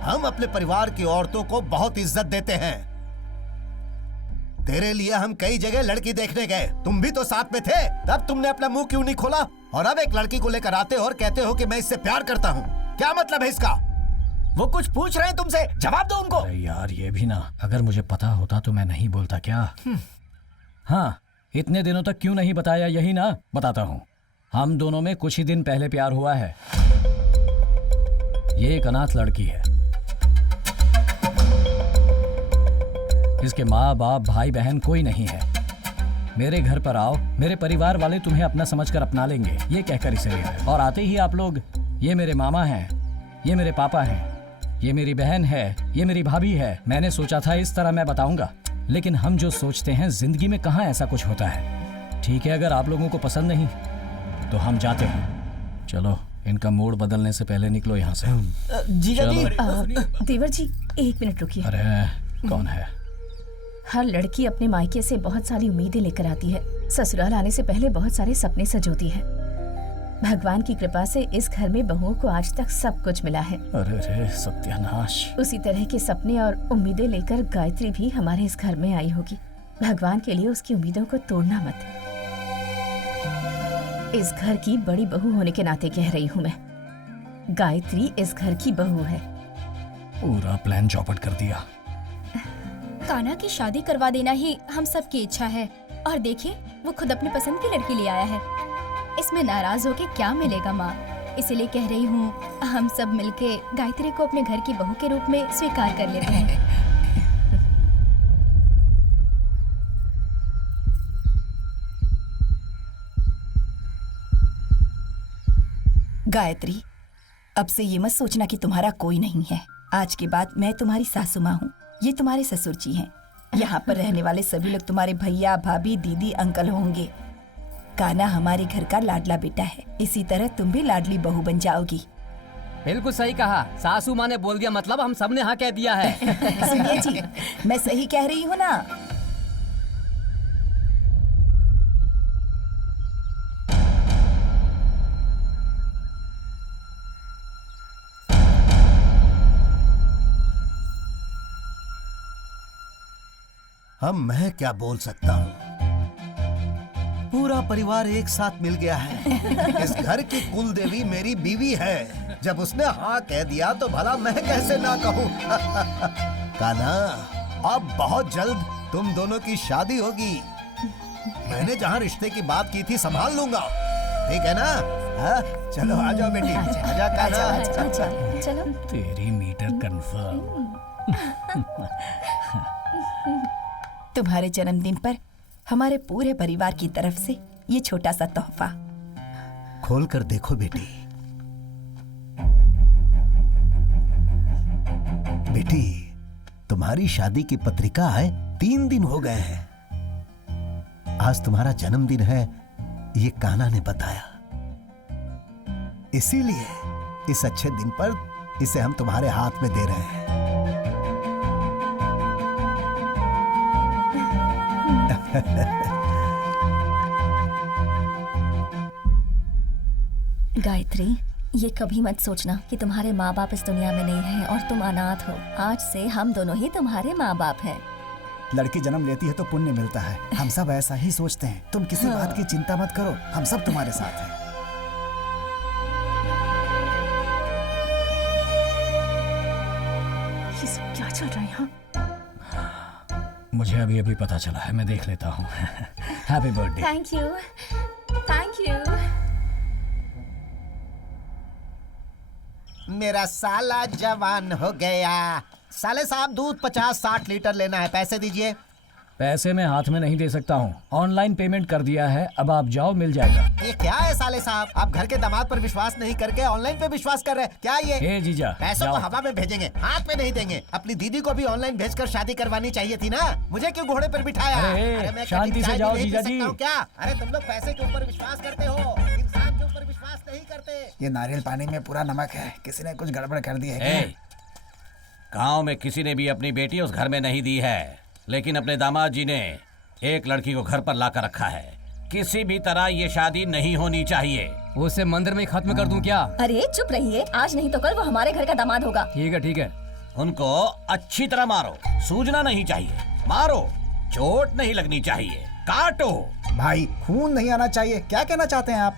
हम अपने परिवार की औरतों को बहुत इज्जत देते हैं। तेरे लिए हम कई जगह लड़की देखने गए, तुम भी तो साथ में थे। तब तुमने अपना मुंह क्यों नहीं खोला? और अब एक लड़की को लेकर आते हो और कहते हो कि मैं इससे प्यार करता हूँ। क्या मतलब है इसका? वो कुछ पूछ रहे हैं तुमसे, जवाब दो उनको। अरे यार, ये भी ना, अगर मुझे पता होता तो मैं नहीं बोलता क्या? हाँ, इतने दिनों तक क्यों नहीं बताया? यही ना, बताता हूँ। हम दोनों में कुछ ही दिन पहले प्यार हुआ है। ये एक अनाथ लड़की है। इसके माँ बाप, भाई बहन कोई नहीं है। मेरे घर पर आओ, मेरे परिवार वाले तुम्हें अपना समझकर अपना लेंगे, ये कहकर इसे ले आए। और आते ही आप लोग, ये मेरे मामा हैं, ये मेरे पापा हैं, ये मेरी बहन है, ये मेरी भाभी है। मैंने सोचा था इस तरह मैं बताऊंगा, लेकिन हम जो सोचते हैं जिंदगी में कहाँ ऐसा कुछ होता है। ठीक है, अगर आप लोगों को पसंद नहीं तो हम जाते हैं। चलो, इनका मूड बदलने से पहले निकलो यहाँ से। जीजा जी, देवर जी एक मिनट रुकिए। अरे कौन है? हर लड़की अपने मायके से बहुत सारी उम्मीदें लेकर आती है, ससुराल आने से पहले बहुत सारे सपने सजोती है। भगवान की कृपा से इस घर में बहुओं को आज तक सब कुछ मिला है। अरे रे सत्यानाश। उसी तरह के सपने और उम्मीदें लेकर गायत्री भी हमारे इस घर में आई होगी। भगवान के लिए उसकी उम्मीदों को तोड़ना मत। इस घर की बड़ी बहू होने के नाते कह रही हूँ मैं, गायत्री इस घर की बहू है। पूरा प्लान चौपट कर दिया। कान्हा की शादी करवा देना ही हम सब की इच्छा है, और देखिए वो खुद अपनी पसंद की लड़की ले आया है। इसमें नाराज होके क्या मिलेगा माँ? इसीलिए कह रही हूँ हम सब मिलके गायत्री को अपने घर की बहू के रूप में स्वीकार कर लेते हैं। गायत्री, अब से ये मत सोचना कि तुम्हारा कोई नहीं है। आज के बाद मैं तुम्हारी सासू माँ हूँ, ये तुम्हारे ससुर जी हैं। यहाँ पर रहने वाले सभी लोग तुम्हारे भैया, भाभी, दीदी, अंकल होंगे। कान्हा हमारे घर का लाडला बेटा है, इसी तरह तुम भी लाडली बहू बन जाओगी। बिल्कुल सही कहा, सासू माँ ने बोल दिया मतलब हम सब ने हाँ कह दिया है। सुनिए जी, मैं सही कह रही हूँ ना? अब मैं क्या बोल सकता हूँ? पूरा परिवार एक साथ मिल गया है। इस घर की कुल देवी मेरी बीवी है। जब उसने हाँ कह दिया तो भला मैं कैसे ना कहूँ। कान्हा, अब बहुत जल्द तुम दोनों की शादी होगी। मैंने जहाँ रिश्ते की बात की थी संभाल लूंगा, ठीक है ना? हाँ? चलो आ जाओ बेटी, आजा कान्हा। चलो। तेरी मीटर कंफर्म। तुम्हारे जन्मदिन पर हमारे पूरे परिवार की तरफ से ये छोटा सा तोहफा। खोल कर देखो बेटी। बेटी, तुम्हारी शादी की पत्रिका है 3 दिन हो गए हैं। आज तुम्हारा जन्मदिन है, ये कान्हा ने बताया। इसीलिए इस अच्छे दिन पर इसे हम तुम्हारे हाथ में दे रहे हैं। गायत्री, ये कभी मत सोचना कि तुम्हारे माँ बाप इस दुनिया में नहीं हैं और तुम अनाथ हो। आज से हम दोनों ही तुम्हारे माँ बाप हैं। लड़की जन्म लेती है तो पुण्य मिलता है, हम सब ऐसा ही सोचते हैं। तुम किसी बात की चिंता मत करो, हम सब तुम्हारे साथ हैं। ये सब क्या चल रहा है यहाँ? मुझे अभी अभी पता चला है, मैं देख लेता हूँ। Happy birthday. Thank you, thank you. मेरा साला जवान हो गया। साले साहब, दूध 50-60 लीटर लेना है, पैसे दीजिए। पैसे मैं हाथ में नहीं दे सकता हूँ, ऑनलाइन पेमेंट कर दिया है, अब आप जाओ, मिल जाएगा। ये क्या है साले साहब, आप घर के दामाद पर विश्वास नहीं करके ऑनलाइन पे विश्वास कर रहे हैं क्या? ये ए जीजा, पैसों को हवा में भेजेंगे, हाथ में नहीं देंगे। अपनी दीदी को भी ऑनलाइन भेजकर शादी करवानी चाहिए थी ना, मुझे क्यों घोड़े पर बिठाया? अरे, मैं शांति कभी से चाय जाओ भी नहीं जीजा पी जी। सकता हूँ क्या? अरे तुम लोग पैसे के ऊपर विश्वास करते हो, इंसान के ऊपर विश्वास नहीं करते। ये नारियल पानी में पूरा नमक है, किसी ने कुछ गड़बड़ कर दी है क्या? गांव में किसी ने भी अपनी बेटी उस घर में नहीं दी है, लेकिन अपने दामाद जी ने एक लड़की को घर पर लाकर रखा है। किसी भी तरह ये शादी नहीं होनी चाहिए। उसे मंदिर में खत्म कर दूं क्या? अरे चुप रहिए, आज नहीं तो कल वो हमारे घर का दामाद होगा। ठीक है ठीक है। उनको अच्छी तरह मारो, सूजना नहीं चाहिए। मारो, चोट नहीं लगनी चाहिए, काटो। भाई, खून नहीं आना चाहिए, क्या कहना चाहते हैं आप?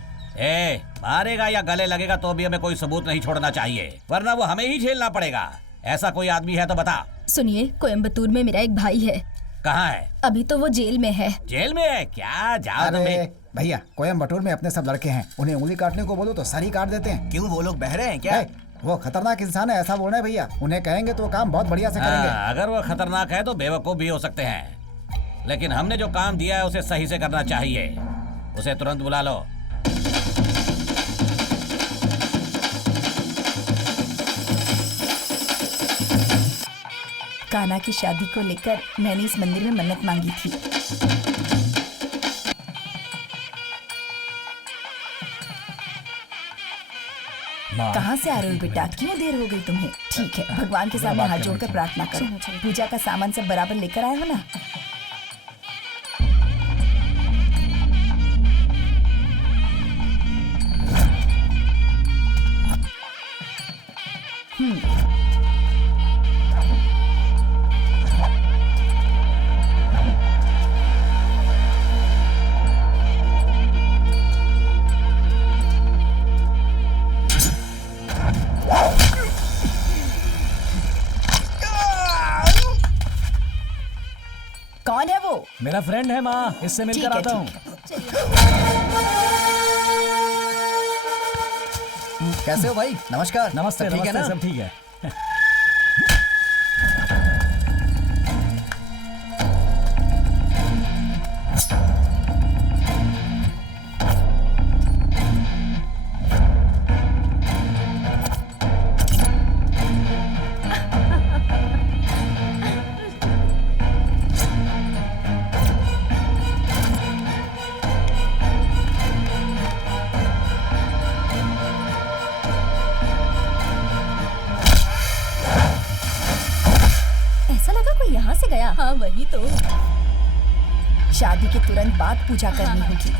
मारेगा या गले लगेगा तो भी हमें कोई सबूत नहीं छोड़ना चाहिए, वरना वो हमें ही झेलना पड़ेगा। ऐसा कोई आदमी है तो बता। सुनिए, कोयम्बतूर में मेरा एक भाई है। कहाँ है? अभी तो वो जेल में है। जेल में है क्या? जाओ। अरे भैया, कोयम्बटूर में अपने सब लड़के हैं, उन्हें उंगली काटने को बोलो तो सर ही काट देते हैं। क्यों, वो लोग बहरे हैं क्या? वो खतरनाक इंसान है, ऐसा बोल रहे हैं भैया। उन्हें कहेंगे तो वो काम बहुत बढ़िया से करेंगे। अगर वो खतरनाक है तो बेवकूफ भी हो सकते हैं, लेकिन हमने जो काम दिया है उसे सही से करना चाहिए। उसे तुरंत बुला लो। कान्हा की शादी को लेकर मैंने इस मंदिर में मन्नत मांगी थी। कहाँ से आ रहे हो बेटा? क्यों देर हो गई तुम्हें? ठीक है, भगवान के सामने हाथ जोड़कर प्रार्थना करो। पूजा का सामान सब बराबर लेकर आए हो ना? कौन है वो? मेरा फ्रेंड है माँ, इससे मिलकर आता हूँ। कैसे हो भाई? नमस्कार। नमस्ते, ठीक है ना? सब ठीक है। हाँ वही तो। शादी के तुरंत बाद पूजा करनी होगी।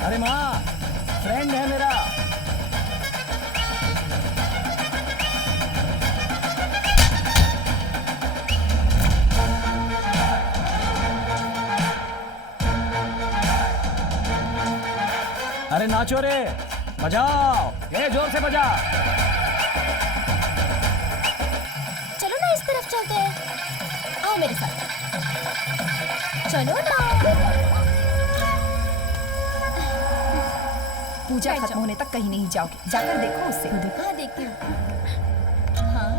अरे माँ, फ्रेंड है मेरा। अरे नाचो रे, बजाओ, ये जोर से बजा। चलो ना इस तरफ चलते हैं, आओ मेरे साथ। चलो ना। पूजा खत्म होने तक कहीं नहीं जाओगे, जाकर देखो उससे। हाँ देखती हूँ। हाँ।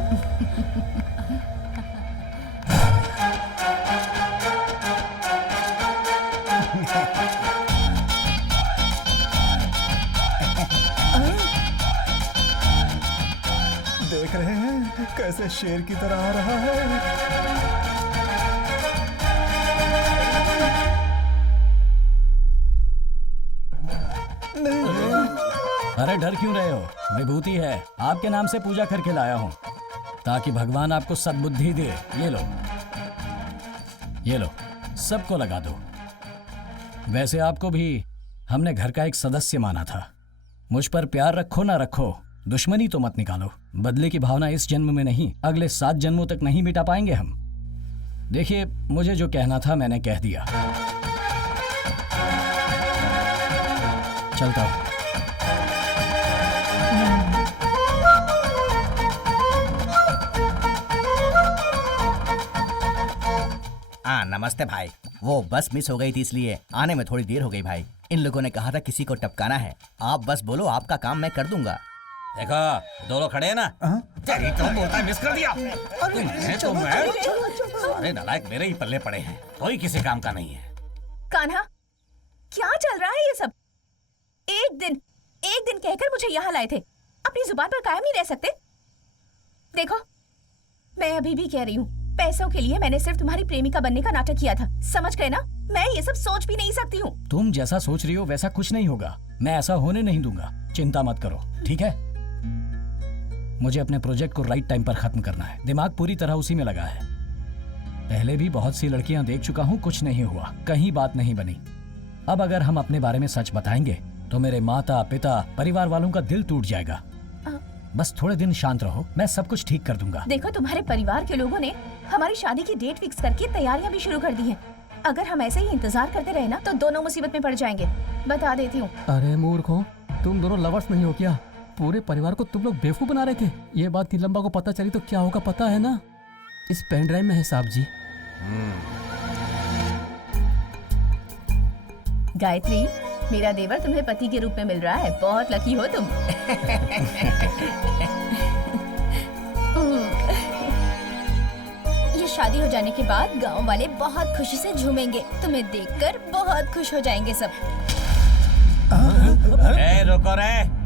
देख रहे हैं कैसे शेर की तरह आ रहा है। अरे डर क्यों रहे हो? विभूति है, आपके नाम से पूजा करके लाया हूँ ताकि भगवान आपको सद्बुद्धि दे। ये लो, ये लो, सबको लगा दो। वैसे आपको भी हमने घर का एक सदस्य माना था। मुझ पर प्यार रखो ना रखो, दुश्मनी तो मत निकालो। बदले की भावना इस जन्म में नहीं, अगले 7 जन्मों तक नहीं मिटा पाएंगे हम। देखिए, मुझे जो कहना था मैंने कह दिया। चलता हूँ। हाँ नमस्ते भाई। वो बस मिस हो गई थी इसलिए आने में थोड़ी देर हो गई भाई। इन लोगों ने कहा था किसी को टपकाना है। आप बस बोलो, आपका काम मैं कर दूंगा। देखो दो लोग खड़े हैं ना। तेरी तो बोलता है मिस कर दिया। अरे नालायक, मेरे ही पल्ले पड़े हैं, कोई किसी काम का नहीं है। कान्हा, क्या चल रहा है ये सब? एक दिन कहकर मुझे यहाँ लाए थे, अपनी जुबान पर कायम नहीं रह सकते? देखो, मैं अभी भी कह रही हूँ, पैसों के लिए मैंने सिर्फ तुम्हारी प्रेमिका बनने का नाटक किया था, समझ गए ना? मैं ये सब सोच भी नहीं सकती हूँ। तुम जैसा सोच रही हो वैसा कुछ नहीं होगा। मैं ऐसा होने नहीं दूंगा, चिंता मत करो, ठीक है? मुझे अपने प्रोजेक्ट को राइट टाइम पर खत्म करना है। दिमाग पूरी तरह उसी में लगा है। पहले भी बहुत सी लड़कियां देख चुका हूँ, कुछ नहीं हुआ, कहीं बात नहीं बनी। अब अगर हम अपने बारे में सच बताएंगे तो मेरे माता पिता परिवार वालों का दिल टूट जाएगा। बस थोड़े दिन शांत रहो, मैं सब कुछ ठीक कर दूंगा। देखो, तुम्हारे परिवार के लोगों ने हमारी शादी की डेट फिक्स करके तैयारियां भी शुरू कर दी हैं। अगर हम ऐसे ही इंतजार करते रहे ना तो दोनों मुसीबत में पड़ जाएंगे, बता देती हूँ। अरे मूर्खों, तुम दोनों लवर्स नहीं हो क्या? पूरे परिवार को तुम लोग बेवकूफ बना रहे थे। ये बात नीलम्बा को पता चली तो क्या होगा पता है ना? इस पेन ड्राइव में है साहब जी। गायत्री, मेरा देवर तुम्हें पति के रूप में मिल रहा है, बहुत लकी हो तुम। ये शादी हो जाने के बाद गांव वाले बहुत खुशी से झूमेंगे, तुम्हें देखकर बहुत खुश हो जाएंगे सब। रुको रे।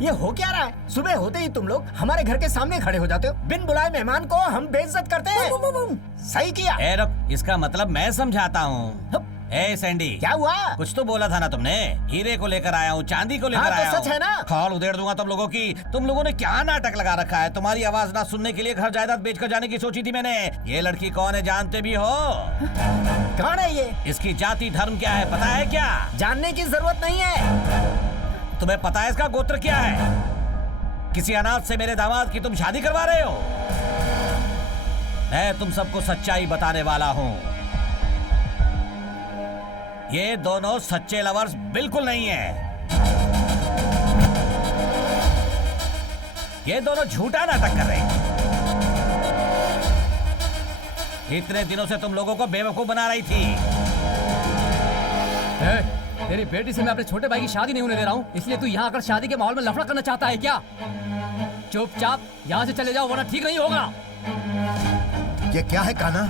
ये हो क्या रहा है? सुबह होते ही तुम लोग हमारे घर के सामने खड़े हो जाते हो। बिन बुलाए मेहमान को हम बेइज्जत करते हैं। सही किया। रुक, इसका मतलब मैं समझाता हूँ। सैंडी, क्या हुआ? कुछ तो बोला था ना तुमने। हीरे को लेकर आया हूँ, चांदी को लेकर आया हूँ। सच है ना? खाल उधेड़ दूंगा तुम लोगों की। तुम लोगों ने क्या नाटक लगा रखा है? तुम्हारी आवाज ना सुनने के लिए घर जायदाद बेचकर जाने की सोची थी मैंने। ये लड़की कौन है जानते भी हो? कौन है ये? इसकी जाति धर्म क्या है पता है क्या? जानने की जरूरत नहीं है। तुम्हें पता है इसका गोत्र क्या है? किसी अनाथ से मेरे दामाद की तुम शादी करवा रहे हो? मैं तुम सबको सच्चाई बताने वाला हूँ। ये दोनों सच्चे लवर्स बिल्कुल नहीं है। ये दोनों झूठा नाटक कर रहे हैं। इतने दिनों से तुम लोगों को बेवकूफ बना रही थी। तेरी बेटी से मैं अपने छोटे भाई की शादी नहीं होने दे रहा हूँ, इसलिए तू यहाँ आकर शादी के माहौल में लफड़ा करना चाहता है क्या? चुपचाप यहाँ से चले जाओ वरना ठीक नहीं होगा। ये क्या है कान्हा?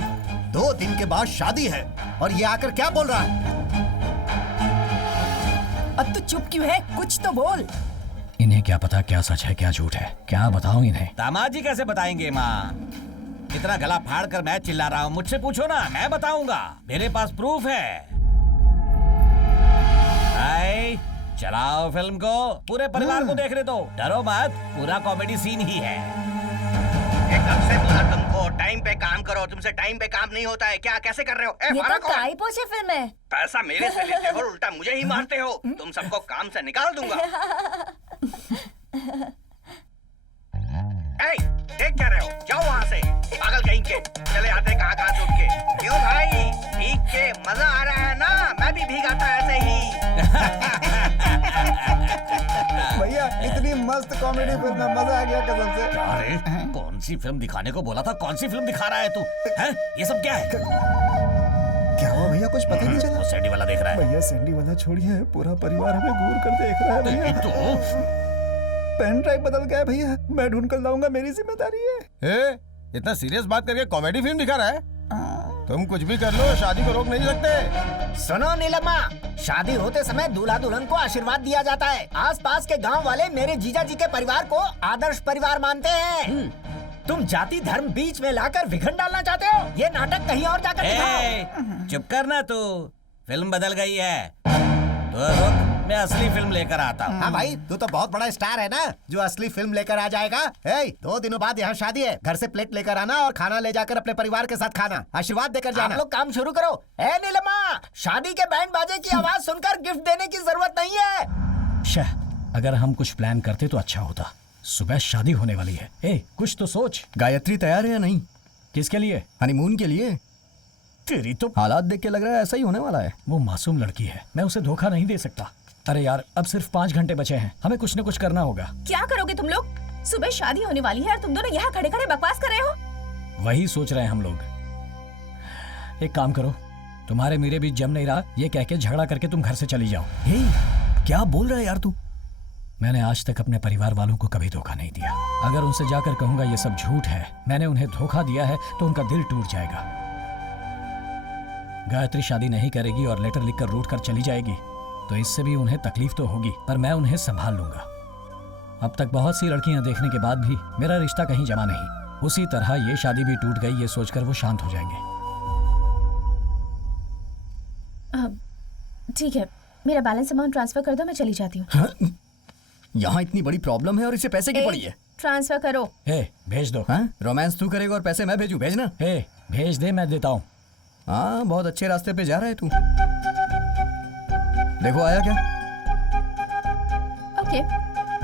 2 दिन के बाद शादी है और ये आकर क्या बोल रहा है? अब तू चुप क्यों है? कुछ तो बोल। इन्हें क्या पता क्या सच है क्या झूठ है? क्या बताऊं इन्हें? दामाद जी कैसे बताएंगे माँ? इतना गला फाड़ कर मैं चिल्ला रहा हूँ, मुझसे पूछो ना, मैं बताऊंगा। मेरे पास प्रूफ है। चलाओ फिल्म को, पूरे परिवार को देखने दो। डरो मत, पूरा कॉमेडी सीन ही है। कब से बोला तुमको टाइम पे काम करो, तुमसे टाइम पे काम नहीं होता है क्या? कैसे कर रहे हो? ये तो काई पोछे फिल्म है। पैसा मेरे से लेते हो, उल्टा मुझे ही मारते हो। तुम सबको काम से निकाल दूंगा। देख क्या रहे हो? जाओ वहाँ से, पागल कहीं के। चले आते कहाँ से उठ के। क्यों भाई, भीग के मजा आ रहा है ना? मैं भी भीगाता ऐसे ही। भैया इतनी मस्त कॉमेडी फिल्म में मजा आ गया कसम से। अरे कौन सी फिल्म दिखाने को बोला था? कौन सी फिल्म दिखा रहा है तू? हैं? ये सब क्या है? क्या हुआ भैया? कुछ पता नहीं चला। वो सैंडी वाला देख रहा है। भैया सैंडी वाला छोड़िए, पूरा परिवार हमें घूर कर देख रहा है भैया। तो पेन ड्राइव बदल गया भैया, मैं ढूंढ कर लाऊंगा, मेरी जिम्मेदारी है। इतना सीरियस बात करके कॉमेडी फिल्म दिखा रहा है? तुम कुछ भी कर लो, शादी को रोक नहीं सकते। सुनो नीलम्मा, शादी होते समय दूल्हा दुल्हन को आशीर्वाद दिया जाता है। आसपास के गांव वाले मेरे जीजा जी के परिवार को आदर्श परिवार मानते हैं। तुम जाति धर्म बीच में लाकर विघटन डालना चाहते हो? ये नाटक कहीं और जाकर दिखाओ। चुप करना तू, फिल्म बदल गई है। तो रुक, मैं असली फिल्म लेकर आता हूँ। हाँ भाई, तू तो बहुत बड़ा स्टार है ना, जो असली फिल्म लेकर आ जाएगा। 2 दिनों बाद यहाँ शादी है, घर से प्लेट लेकर आना और खाना ले जाकर अपने परिवार के साथ खाना, आशीर्वाद देकर जाना। आप लोग काम शुरू करो। नीलम्मा, शादी के बैंड बाजे की आवाज सुनकर गिफ्ट देने की जरूरत नहीं है। शाह, अगर हम कुछ प्लान करते तो अच्छा होता। सुबह शादी होने वाली है। कुछ तो सोच। गायत्री तैयार है या नहीं? किसके लिए? हनीमून के लिए। तेरी तो हालात देख के लग रहा है ऐसा ही होने वाला है। वो मासूम लड़की है, मैं उसे धोखा नहीं दे सकता। अरे यार, अब सिर्फ 5 घंटे बचे हैं, हमें कुछ न कुछ करना होगा। क्या करोगे तुम लोग? सुबह शादी होने वाली है और तुम दोनों यहाँ खड़े खड़े बकवास कर रहे हो। वही सोच रहे हैं हम लोग। एक काम करो, तुम्हारे मेरे बीच जम नहीं रहा, ये कह के झगड़ा करके तुम घर से चली जाओ। क्या बोल रहा है यार तू? मैंने आज तक अपने परिवार वालों को कभी धोखा नहीं दिया। अगर उनसे जाकर कहूंगा ये सब झूठ है, मैंने उन्हें धोखा दिया है, तो उनका दिल टूट जाएगा। गायत्री शादी नहीं करेगी और लेटर लिखकर रूठ कर चली जाएगी, तो इससे भी उन्हें तकलीफ तो होगी, पर मैं उन्हें संभाल लूंगा। अब तक बहुत सी लड़कियां देखने के बाद भी मेरा रिश्ता कहीं जमा नहीं। उसी तरह ये शादी भी टूट गई, ये सोचकर वो शांत हो जाएंगे। ठीक है, मेरा बैलेंस अमाउंट ट्रांसफर कर दो, मैं चली जाती हूँ। यहाँ इतनी बड़ी प्रॉब्लम है और इसे पैसे की पड़ी है। ट्रांसफर करो। भेज दो। रोमांस तू करेगा और पैसे मैं भेजूं? भेजना। भेज दे, मैं देता हूँ। हाँ, बहुत अच्छे रास्ते पे जा रहा है तू। देखो आया क्या? Okay, hey,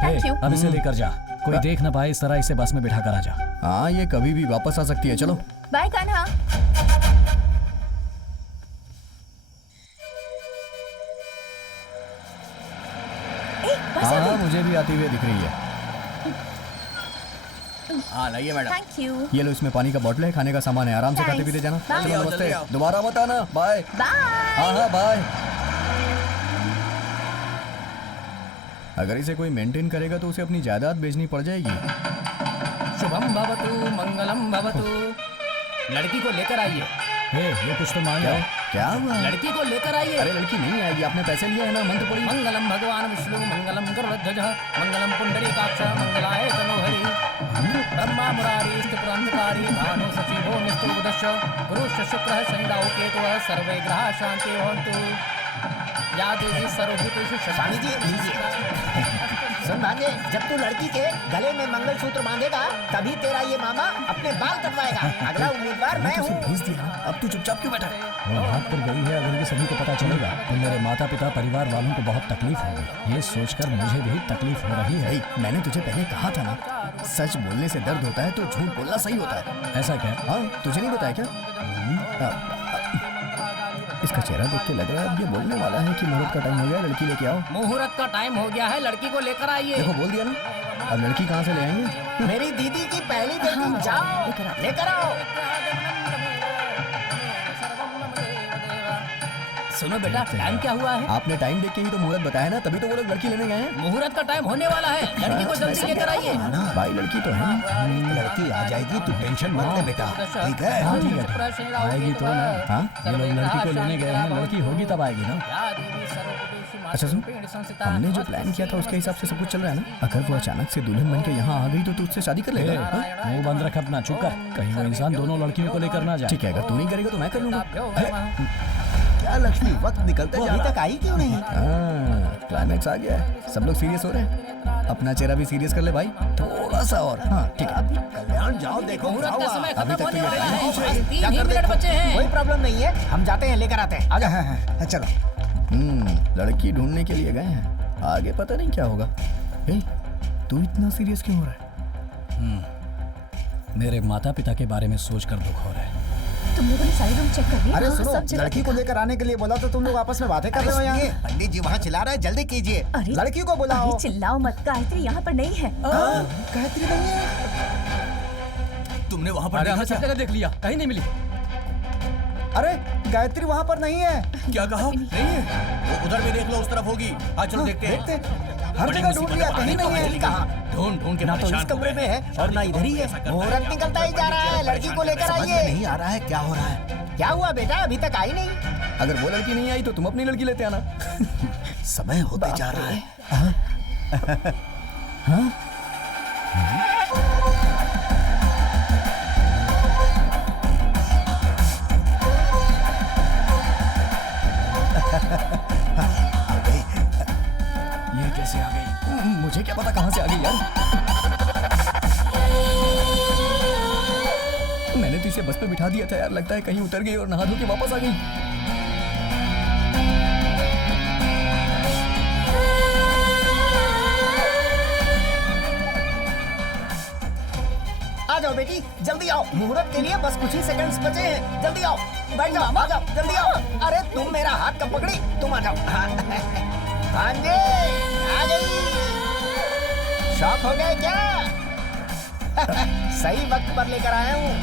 thank you. अब इसे लेकर जा, कोई देख ना पाए, इस तरह इसे बस में बिठा कर आ जा। हाँ, ये कभी भी वापस आ सकती है। चलो। बाय कान्हा। हाँ, मुझे भी आती हुई दिख रही है। हाँ, लाइए मैडम। Thank you. ये लो, इसमें पानी का बॉटल है, खाने का सामान है, आराम से खाते पीते जाना। Bye. चलो, नमस्ते। दोबारा मत आना। बाय। बाय। हाँ, बाय। अगर इसे कोई मेंटेन करेगा तो उसे अपनी जायदाद बेचनी पड़ जाएगी। शुभम भवतु मंगलम भवतु। लड़की को लेकर आइए। ये कुछ तो मांग रहा है। क्या हुआ? लड़की को लेकर आइए। अरे लड़की नहीं आएगी, आपने पैसे लिए है ना, मंत्र पड़ी। मंगलम भगवान विष्णु मंगलम गरुड़ध्वज मंगलम पुंडरीकाक्ष मंगलाय तनोहरि ब्रह्मा मुरारी स्थिपुरंधकारी भानु सचिवो निस्तुर्बुधश्च गुरुश्च शुक्रः शनिराहु केतुः सर्वे ग्रहाः शान्ति भवन्तु। या देवी सर्वभूतेषु स्वामी जी लीजिए। सुन भांजे, जब तू लड़की के गले में मंगलसूत्र बांधेगा तभी तेरा ये मामा अपने बाल कटवाएगा। अगला उम्मीदवार मैं हूँ। भेज दिया, अब तू चुपचाप क्यों बैठा है? वो भाग कर गई है, अगर ये सभी को पता चलेगा तो मेरे माता पिता परिवार वालों को बहुत तकलीफ होगी। ये सोचकर मुझे भी तकलीफ हो रही है। मैंने तुझे पहले कहा था ना, सच बोलने से दर्द होता है तो झूठ बोलना सही होता है। ऐसा क्या? हाँ, तुझे नहीं बताया क्या? इसका चेहरा देख के लग रहा है अब ये बोलने वाला है कि मुहूर्त का टाइम हो गया, लड़की लेके आओ। मुहूर्त का टाइम हो गया है, लड़की को लेकर आइए। देखो, बोल दिया ना। अब लड़की कहाँ से ले आएंगे? मेरी दीदी की पहली बेटी, जाओ लेकर आओ। सुनो बेटा, टाइम क्या हुआ है? आपने टाइम देख के ही तो मुहूर्त बताया ना, तभी तो वो लोग लड़की लेने गए हैं। मुहूर्त का टाइम होने वाला है, लड़की को जल्दी लेकर आइए। भाई लड़की तो है, लड़की आ जाएगी, तू टेंशन मत ले बेटा, ठीक है? हाँ ठीक है, आएगी तो ना। हाँ, ये लोग लड़की को लेने गए हैं, लड़की होगी तब आएगी ना। अच्छा सुन, हमने जो प्लान किया था उसके हिसाब से सब कुछ चल रहा है ना? अगर वो अचानक से दुल्हन बन के यहाँ आ गई तो तू उससे शादी कर लेगा? मुंह बंद रख अपना, चुप कर, कहीं वो इंसान दोनों लड़कियों को लेकर ना जाए। ठीक है, अगर तू नहीं करेगा तो मैं कर लूंगा। क्या लक्ष्मी, वक्त निकलते जा रहा है। अभी तक आई क्यों नहीं? क्लाइमेक्स आ गया है, सब लोग सीरियस हो रहे हैं। अपना चेहरा भी सीरियस कर ले भाई, थोड़ा सा और। हाँ ठीक है, कल्याण जाओ, देखो मुहूर्त का समय अभी खत्म तक तो होने ये वाला टाइम है, पूछ रही बस है। 3 ही मिनट बचे हैं। कोई प्रॉब्लम नहीं है, हम जाते हैं, लेकर आते हैं। आ जाओ। चलो। लड़की ढूंढने के लिए गए हैं, आगे पता नहीं क्या होगा। तू इतना सीरियस क्यों हो रहा है? मेरे माता पिता के बारे में सोचकर दुख हो रहा है। तुम लोगों ने सारे रूम चेक कर लिए? अरे हाँ, सुनो, सब जगह लड़की को लेकर आने के लिए बोला तो तुम लोग आपस में बातें कर रहे हो यहाँ। पंडित जी वहाँ चिल्ला रहे हैं, जल्दी कीजिए। अरे लड़की को बुलाओ। अरे चिल्लाओ मत, गायत्री यहाँ पर नहीं है। गायत्री नहीं है? तुमने वहाँ पर अरे हमने देखा सब क्या? जगह देख लिया, कहीं नहीं मिली। अरे गायत्री वहाँ पर नहीं है। क्या कहा? नहीं है। वो उधर भी देख लो, उस तरफ होगी। हाँ चलो देखते हैं। हर जगह ढूंढ लिया, कहीं नहीं है। कहा ढूंढ ढूंढ के ना तो इस परेशान हो कमरे गए। में है और ना इधर ही है। मुहूर्त निकलता ही जा रहा है, लड़की को लेकर समझ में आइए। नहीं आ रहा है क्या हो रहा है। क्या हुआ बेटा, अभी तक आई नहीं? अगर वो लड़की नहीं आई तो तुम अपनी लड़की लेते आना। समय होते जा रहा है। ये कैसे आ गई? मुझे क्या पता कहाँ से आ गई यार। मैंने तो इसे बस पे बिठा दिया था यार, लगता है कहीं उतर गई और नहा धो के वापस आ गई। आ जाओ बेटी, जल्दी आओ, मुहूर्त के लिए बस कुछ ही सेकंड्स बचे हैं। जल्दी आओ, बैठ जाओ, आ जाओ, जल्दी आओ। अरे तुम मेरा हाथ कब पकड़ी? तुम आ जाओ। भांजे आ गई। शॉक हो गए क्या? सही वक्त पर लेकर आया हूँ।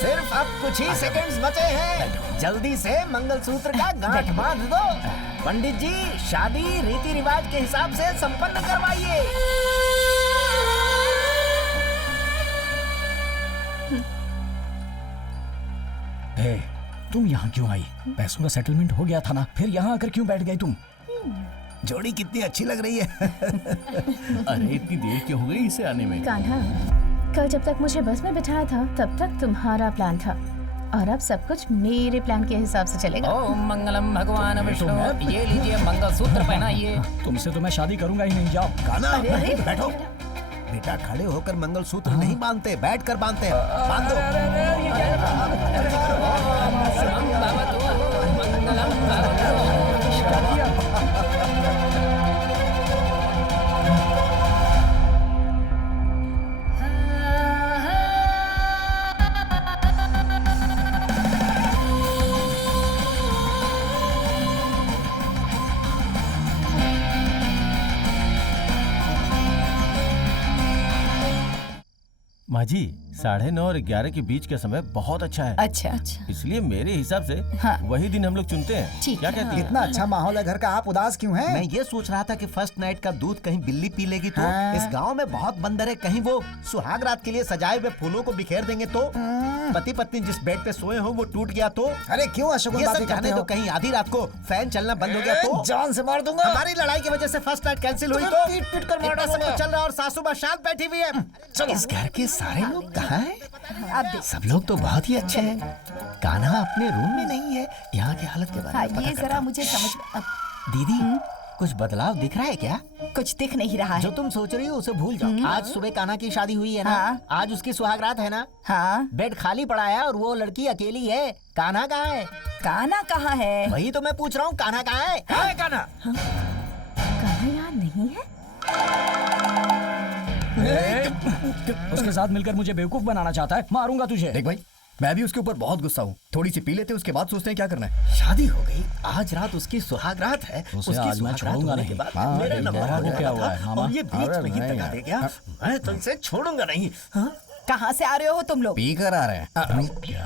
सिर्फ अब कुछ ही सेकंड्स बचे हैं, जल्दी से मंगलसूत्र का गांठ बांध दो। पंडित जी, शादी रीति रिवाज के हिसाब से संपन्न करवाइए। तुम यहाँ क्यों आई? पैसों का सेटलमेंट हो गया था ना, फिर यहाँ आकर क्यों बैठ गई तुम? जोड़ी कितनी अच्छी लग रही है। अरे इतनी देर क्यों हो गई इसे आने में? कान्हा, कल जब तक मुझे बस में बिठाया था तब तक तुम्हारा प्लान था, और अब सब कुछ मेरे प्लान के हिसाब से चलेगा। ओम मंगलम भगवान विष्णु। ये लीजिए मंगलसूत्र पहनाइए। तुमसे तो मैं शादी करूंगा ही नहीं, जाओ। कान्हा, बैठो। बेटा खड़े होकर मंगलसूत्र नहीं बांधते, बैठ कर बांधते हैं। बांध दो। शुभम भवतु माँ जी 9:30 और 11 के बीच का समय बहुत अच्छा है। अच्छा इसलिए मेरे हिसाब से हाँ। वही दिन हम लोग चुनते हैं। ठीक क्या है। कहती हैं? इतना अच्छा माहौल है घर का, आप उदास क्यों हैं? मैं ये सोच रहा था कि फर्स्ट नाइट का दूध कहीं बिल्ली पी लेगी तो हाँ। इस गांव में बहुत बंदर है, कहीं वो सुहाग रात के लिए सजाए हुए फूलों को बिखेर देंगे तो पति पत्नी जिस बेड पे सोए हो वो टूट गया तो अरे क्यों अशोकन ये बातें सब करते जाने हो? तो कहीं आधी रात को फैन चलना बंद हो गया तो जान से मार दूंगा। हमारी लड़ाई की वजह से फर्स्ट नाइट कैंसिल हुई तुम्हें तो पीट पीट कर मार इतना सब डालूंगा। कुछ चल रहा है और सासू माँ शांत बैठी हुई है। चलो। इस घर के सारे लोग कहाँ हैं? आप देख। सब लोग तो बहुत ही अच्छे हैं। कान्हा अपने रूम में नहीं है। यहाँ की हालत के बारे हाँ, में पता ये करता जरा हूँ। मुझे समझ दीदी कुछ बदलाव दिख रहा है क्या? कुछ दिख नहीं रहा है। जो तुम सोच रही हो उसे भूल जाओ। आज सुबह कान्हा की शादी हुई है ना। हाँ। आज उसकी सुहागरात है ना। हाँ। बेड खाली पड़ा है और वो लड़की अकेली है। कान्हा कहाँ है? कान्हा कहाँ है? वही तो मैं पूछ रहा हूँ, कान्हा कहाँ है? कहाँ है कान्हा? कान्हा यहाँ नहीं है। उसके साथ मिलकर मुझे बेवकूफ बनाना चाहता है, मारूंगा तुझे। देख भाई, मैं भी उसके ऊपर बहुत गुस्सा हूँ। थोड़ी सी पी लेते उसके बाद सोचते हैं क्या करना है। शादी हो गई, आज रात उसकी सुहागरात है। उसे उसकी आज मैं सुहागरात छोड़ूंगा होने नहीं। के बाद हाँ, मेरा ठीक नंबर है, आने वो क्या वाला हुआ है, था मामा? और ये बीच अरे में ही नहीं तका यार। दे गया। मैं तुमसे छोड़ूंगा नहीं। हाँ? कहाँ से आ रहे हो तुम लोग? पी कर आ रहे हैं।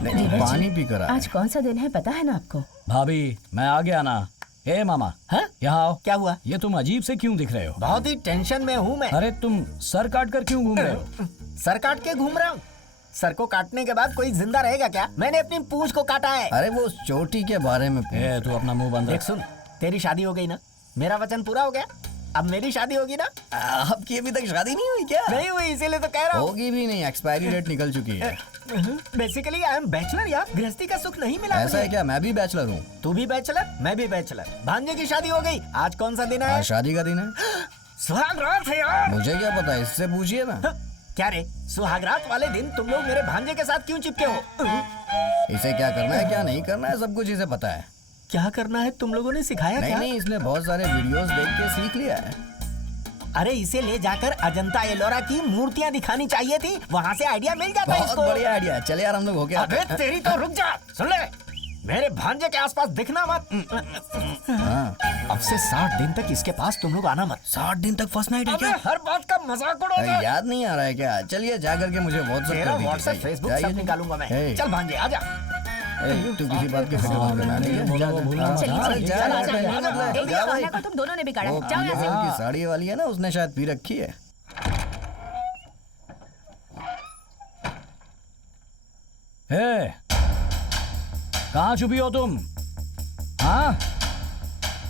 नहीं, पानी पी कर आ रहे आज कौन सा दिन है पता है ना आपको? भाभी मैं आ गया ना। ए मामा, हाँ? यहाँ आओ। क्या हुआ? ये तुम अजीब से क्यों दिख रहे हो? बहुत ही टेंशन में हूँ मैं। अरे तुम सर काट कर क्यों घूम रहे हो? सर काट के घूम रहा हूँ। सर को काटने के बाद कोई जिंदा रहेगा क्या? मैंने अपनी पूंछ को काटा है। अरे वो चोटी के बारे में ए तू अपना मुंह बंद देख रख। सुन, तेरी शादी हो गई ना, मेरा वचन पूरा हो गया। अब मेरी शादी होगी ना? आपकी अभी तक शादी नहीं हुई क्या? नहीं हुई, इसीलिए तो कह रहा हूँ। होगी भी नहीं, एक्सपायरी डेट निकल चुकी है। बेसिकली आई एम बैचलर यार, गृहस्थी का सुख नहीं मिला ऐसा है मुझे। क्या? मैं भी बैचलर हूँ। तू भी बैचलर, मैं भी बैचलर। भांजे की शादी हो गई। आज कौन सा दिन है? आज शादी का दिन है। सुहागरात है यार। मुझे क्या पता, इससे पूछिए ना। क्या रे, सुहागरात वाले दिन तुम लोग मेरे भांजे के साथ क्यों चिपके हो? इसे क्या करना है क्या नहीं करना है सब कुछ इसे पता है। क्या करना है तुम लोगों ने सिखाया नहीं क्या? नहीं, इसने बहुत सारे वीडियोस देख के सीख लिया है। अरे इसे ले जाकर अजंता एलोरा की मूर्तियाँ दिखानी चाहिए थी, वहाँ से आइडिया मिल जाता बहुत इसको। बढ़िया आइडिया है। चले यार हम लोग हो गया। अबे तेरी तो रुक जा, सुन ले, मेरे भांजे के आसपास दिखना मत। अब से 60 दिन तक इसके पास तुम लोग आना मत। 60 दिन तक फर्स्ट नाइट है अबे क्या? हर बात का मजाक उड़ाता है। याद नहीं आ रहा है क्या? चलिए जा करके मुझे व्हाट्सएप तेरा कर दीजिए। व्हाट्सएप फेसबुक जाइए। सब निकालूंगा मैं। हे। चल भांजे आजा। तू किसी बात की फिक्र मत करना। नहीं है? बोला वो भूलना मत। जा, चलिए, जा, चलो, जा, चलो, जा, चलो। जा, एक जा भाई। कान्हा को तुम दोनों ने बिगाड़ा वो है। जाओ यहाँ पीले से। रंग की साड़ी वाली है ना, उसने शायद पी रखी है। ए, कहाँ छुपी हो तुम? हाँ,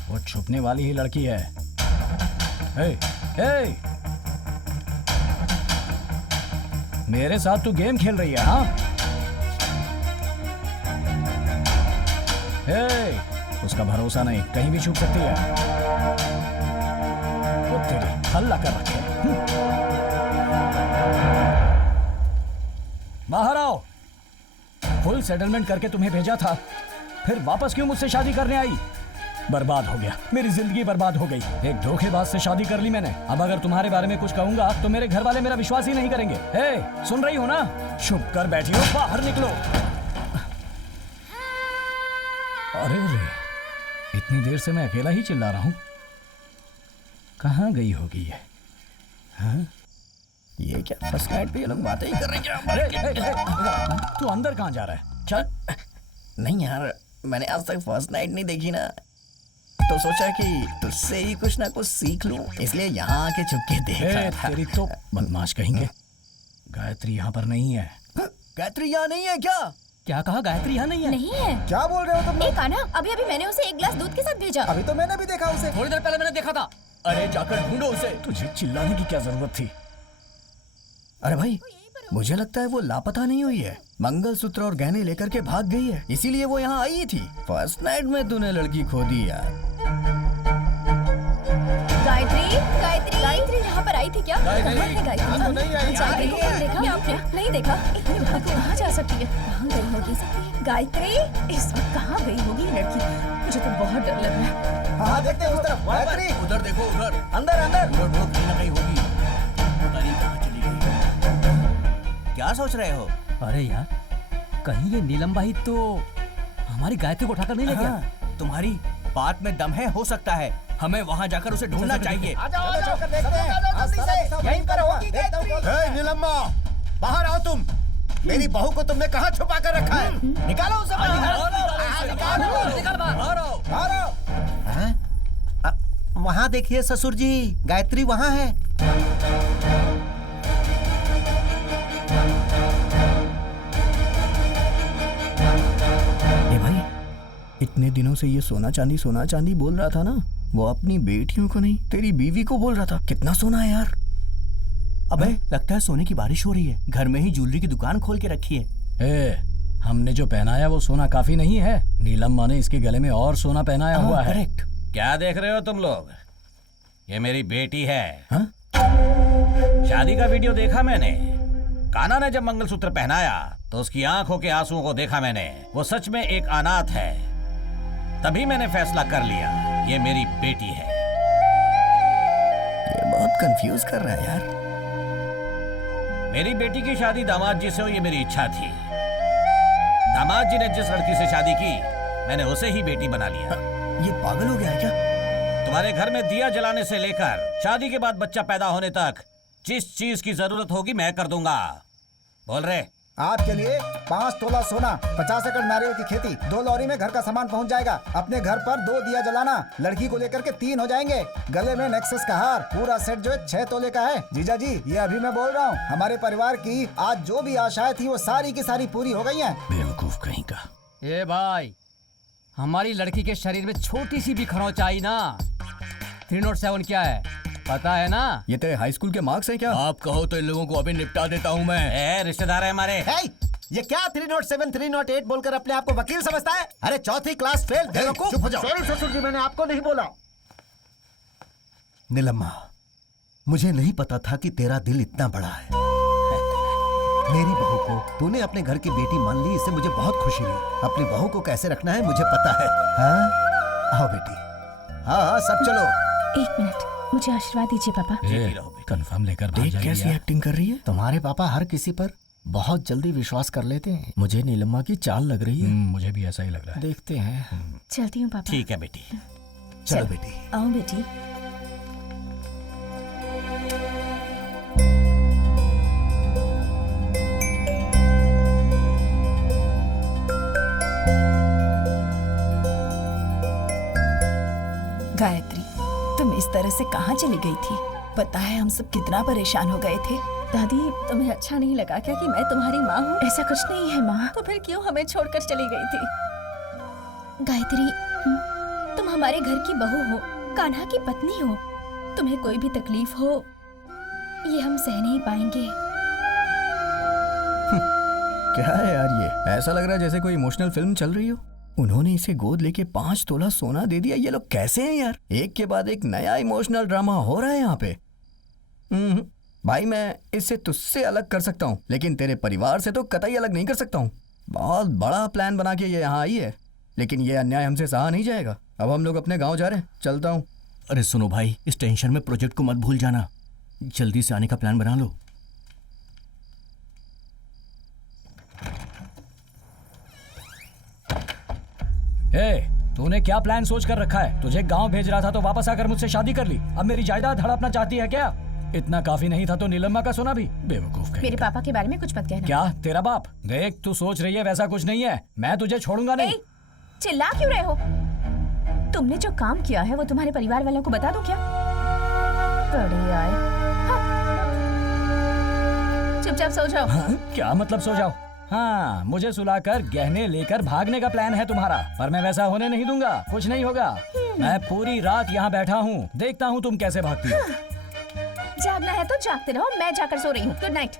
वो छुपने वाली ही लड़की है। ए, ए, मेरे साथ तू गेम खेल रही है? हाँ, ए, उसका भरोसा नहीं, कहीं भी छुप सकती है। वो तेरी हल्ला कर रखे। बाहर आओ। फुल सेटलमेंट करके तुम्हें भेजा था, फिर वापस क्यों मुझसे शादी करने आई? बर्बाद हो गया, मेरी जिंदगी बर्बाद हो गई। एक धोखेबाज से शादी कर ली मैंने। अब अगर तुम्हारे बारे में कुछ कहूंगा तो मेरे घर वाले मेरा विश्वास ही नहीं करेंगे। ए, सुन रही हो ना? चुप कर बैठी हो, बाहर निकलो। अरे रे, इतनी देर से मैं अकेला ही चिल्ला रहा हूं। कहाँ गई होगी ये? हाँ? ये क्या फर्स्ट नाइट पे ये लोग बातें ही कर रहे हैं क्या? तू अंदर कहाँ जा रहा है? चल। नहीं यार, मैंने आज तक फर्स्ट नाइट नहीं देखी ना, तो सोचा कि तुझसे ही कुछ ना कुछ सीख लूं, इसलिए यहाँ आके छुप के देख रहा था। तेरी तो बदमाश कहेंगे। गायत्री यहाँ पर नहीं है। गायत्री यहाँ नहीं है क्या? क्या कहा? गायत्री यहाँ नहीं है? नहीं है। क्या बोल रहे हो तुम ए लोग? कान्हा, अभी अभी मैंने उसे एक गिलास दूध के साथ भेजा। अभी तो मैंने भी देखा उसे। थोड़ी देर पहले मैंने देखा था। अरे जाकर ढूंढो उसे। तुझे चिल्लाने की क्या जरूरत थी? अरे भाई, मुझे लगता है वो लापता नहीं हुई है। मंगलसूत्र और गहने लेकर के भाग गई है, इसीलिए वो यहाँ आई थी। फर्स्ट नाइट में तूने लड़की खो दी यार। गायत्री, गायत्री, गायत्री यहाँ पर आई थी क्या? कहाँ है गायत्री? यहाँ तो नहीं आई। गायत्री को कौन देखा? आपने नहीं देखा? इतनी रात को कहाँ जा सकती है? कहाँ गई होगी? गायत्री, इस वक्त कहाँ गई होगी ये लड़की? मुझे तो बहुत डर लग रहा है। हाँ देखते हैं उस तरफ। गायत्री, उधर देखो, उधर अंदर अंदर। कहीं ना कहीं होगी। पता नहीं कहाँ चली गई। क्या सोच रहे हो? अरे यार, कहीं ये नीलम भाई तो हमारी गायत्री को उठाकर नहीं ले गया? तुम्हारी बात में दम है, हो सकता है। हमें वहाँ जाकर उसे ढूंढना चाहिए। चलो चलकर देखते हैं। हाँ, सारा दिशा वहीं पर होगी गायत्री। हे नीलम्मा, बाहर आओ तुम। मेरी बहू को तुमने कहाँ छुपा कर रखा है? निकालो उसे बाहर। वहाँ देखिए ससुर जी, गायत्री वहाँ है। ए भाई, इतने दिनों से ये सोना चांदी बोल रहा था ना, वो अपनी बेटियों को नहीं तेरी बीवी को बोल रहा था। कितना सोना है यार। अबे लगता है सोने की बारिश हो रही है। घर में ही ज्वेलरी की दुकान खोल के रखी है। ए, हमने जो पहनाया वो सोना काफी नहीं है। नीलम्मा ने इसके गले में और सोना पहनाया हुआ है। करेक्ट। क्या देख रहे हो तुम लोग? ये मेरी बेटी है। हाँ? शादी का वीडियो देखा मैंने। कान्हा ने जब मंगलसूत्र पहनाया तो उसकी आंखों के आंसुओं को देखा मैंने। वो सच में एक अनाथ है। तभी मैंने फैसला कर लिया ये मेरी बेटी है। ये बहुत कंफ्यूज कर रहा है यार। मेरी बेटी की शादी दामाद जी से हो, ये मेरी इच्छा थी। दामाद जी ने जिस लड़की से शादी की, मैंने उसे ही बेटी बना लिया। ये पागल हो गया है क्या? तुम्हारे घर में दिया जलाने से लेकर शादी के बाद बच्चा पैदा होने तक जिस चीज की जरूरत होगी मैं कर दूंगा। बोल रहे? आपके लिए 5 तोला सोना, 50 एकड़ नारियल की खेती, 2 लॉरी में घर का सामान पहुंच जाएगा। अपने घर पर 2 दिया जलाना, लड़की को लेकर के 3 हो जाएंगे। गले में नेक्सस का हार, पूरा सेट जो है 6 तोले का है। जीजा जी, ये अभी मैं बोल रहा हूँ, हमारे परिवार की आज जो भी आशाएं थी वो सारी की सारी पूरी हो गई हैं। बेवकूफ कहीं का। ए भाई, हमारी लड़की के शरीर में छोटी सी भी खरोंच आई ना, 307 क्या है पता है ना? ये तेरे हाई स्कूल के मार्क्स हैं क्या? आप कहो तो इन लोगों को अभी निपटा देता हूँ मैं। रिश्तेदार है हमारे। ये क्या 307 308 बोलकर अपने आप को वकील समझता है? अरे 4th क्लास फेल। चुप हो जाओ। सॉरी ससुर जी, मैंने आपको नहीं बोला। नीलम्मा, मुझे नहीं पता था कि तेरा दिल इतना बड़ा है। मेरी बहू को तूने अपने घर की बेटी मान ली, इससे मुझे बहुत खुशी हुई। अपनी बहू को कैसे रखना है मुझे पता है। हाँ आओ बेटी। हाँ सब चलो। 1 मिनट, मुझे आशीर्वाद दीजिए पापा। कंफर्म लेकर देख कैसी एक्टिंग कर रही है। तुम्हारे पापा हर किसी पर बहुत जल्दी विश्वास कर लेते हैं। मुझे नीलम्मा की चाल लग रही है। मुझे भी ऐसा ही लग रहा है। देखते हैं। चलती हूँ पापा। ठीक है बेटी। चलो बेटी। आओ बेटी। गायत्री, तुम इस तरह से कहाँ चली गई थी? पता है हम सब कितना परेशान हो गए थे। दादी, तुम्हें अच्छा नहीं लगा क्या कि मैं तुम्हारी माँ हूँ? ऐसा कुछ नहीं है माँ। तो फिर क्यों हमें छोड़कर चली गई थी? गायत्री, तुम हमारे घर की बहू हो, कान्हा की पत्नी हो। तुम्हें कोई भी तकलीफ हो, ये हम सह नहीं पाएंगे। क्या है यार ये? ऐसा लग रहा है जैसे कोई इमोशनल फिल्म चल रही हो। उन्होंने इसे गोद लेके 5 तोला सोना दे दिया। ये लोग कैसे हैं यार? एक के बाद एक नया इमोशनल ड्रामा हो रहा है यहाँ पे। भाई, मैं इससे तुझसे अलग कर सकता हूँ, लेकिन तेरे परिवार से तो कतई अलग नहीं कर सकता हूँ। बहुत बड़ा प्लान बना के ये यहाँ आई है, लेकिन ये अन्याय हमसे सहा नहीं जाएगा। अब हम लोग अपने गाँव जा रहे हैं, चलता हूँ। अरे सुनो भाई, इस टेंशन में प्रोजेक्ट को मत भूल जाना। जल्दी से आने का प्लान बना लो। तूने क्या प्लान सोच कर रखा है? तुझे गांव भेज रहा था तो वापस आकर मुझसे शादी कर ली। अब मेरी जायदाद हड़पना चाहती है क्या? इतना काफी नहीं था तो नीलम्मा का सोना भी? बेवकूफ कहीं। मेरे पापा के बारे में कुछ मत कहना। क्या तेरा बाप? देख, तू सोच रही है वैसा कुछ नहीं है। मैं तुझे छोड़ूंगा नहीं। चिल्ला क्यों रहे हो? तुमने जो काम किया है वो तुम्हारे परिवार वालों को बता दो क्या? बड़े आए। चुपचाप सो जाओ। क्या मतलब सो जाओ? हाँ, मुझे सुलाकर गहने लेकर भागने का प्लान है तुम्हारा, पर मैं वैसा होने नहीं दूंगा। कुछ नहीं होगा। मैं पूरी रात यहाँ बैठा हूँ, देखता हूँ तुम कैसे भागती हो। जागना है तो जागते रहो, मैं जाकर सो रही हूँ। Good night.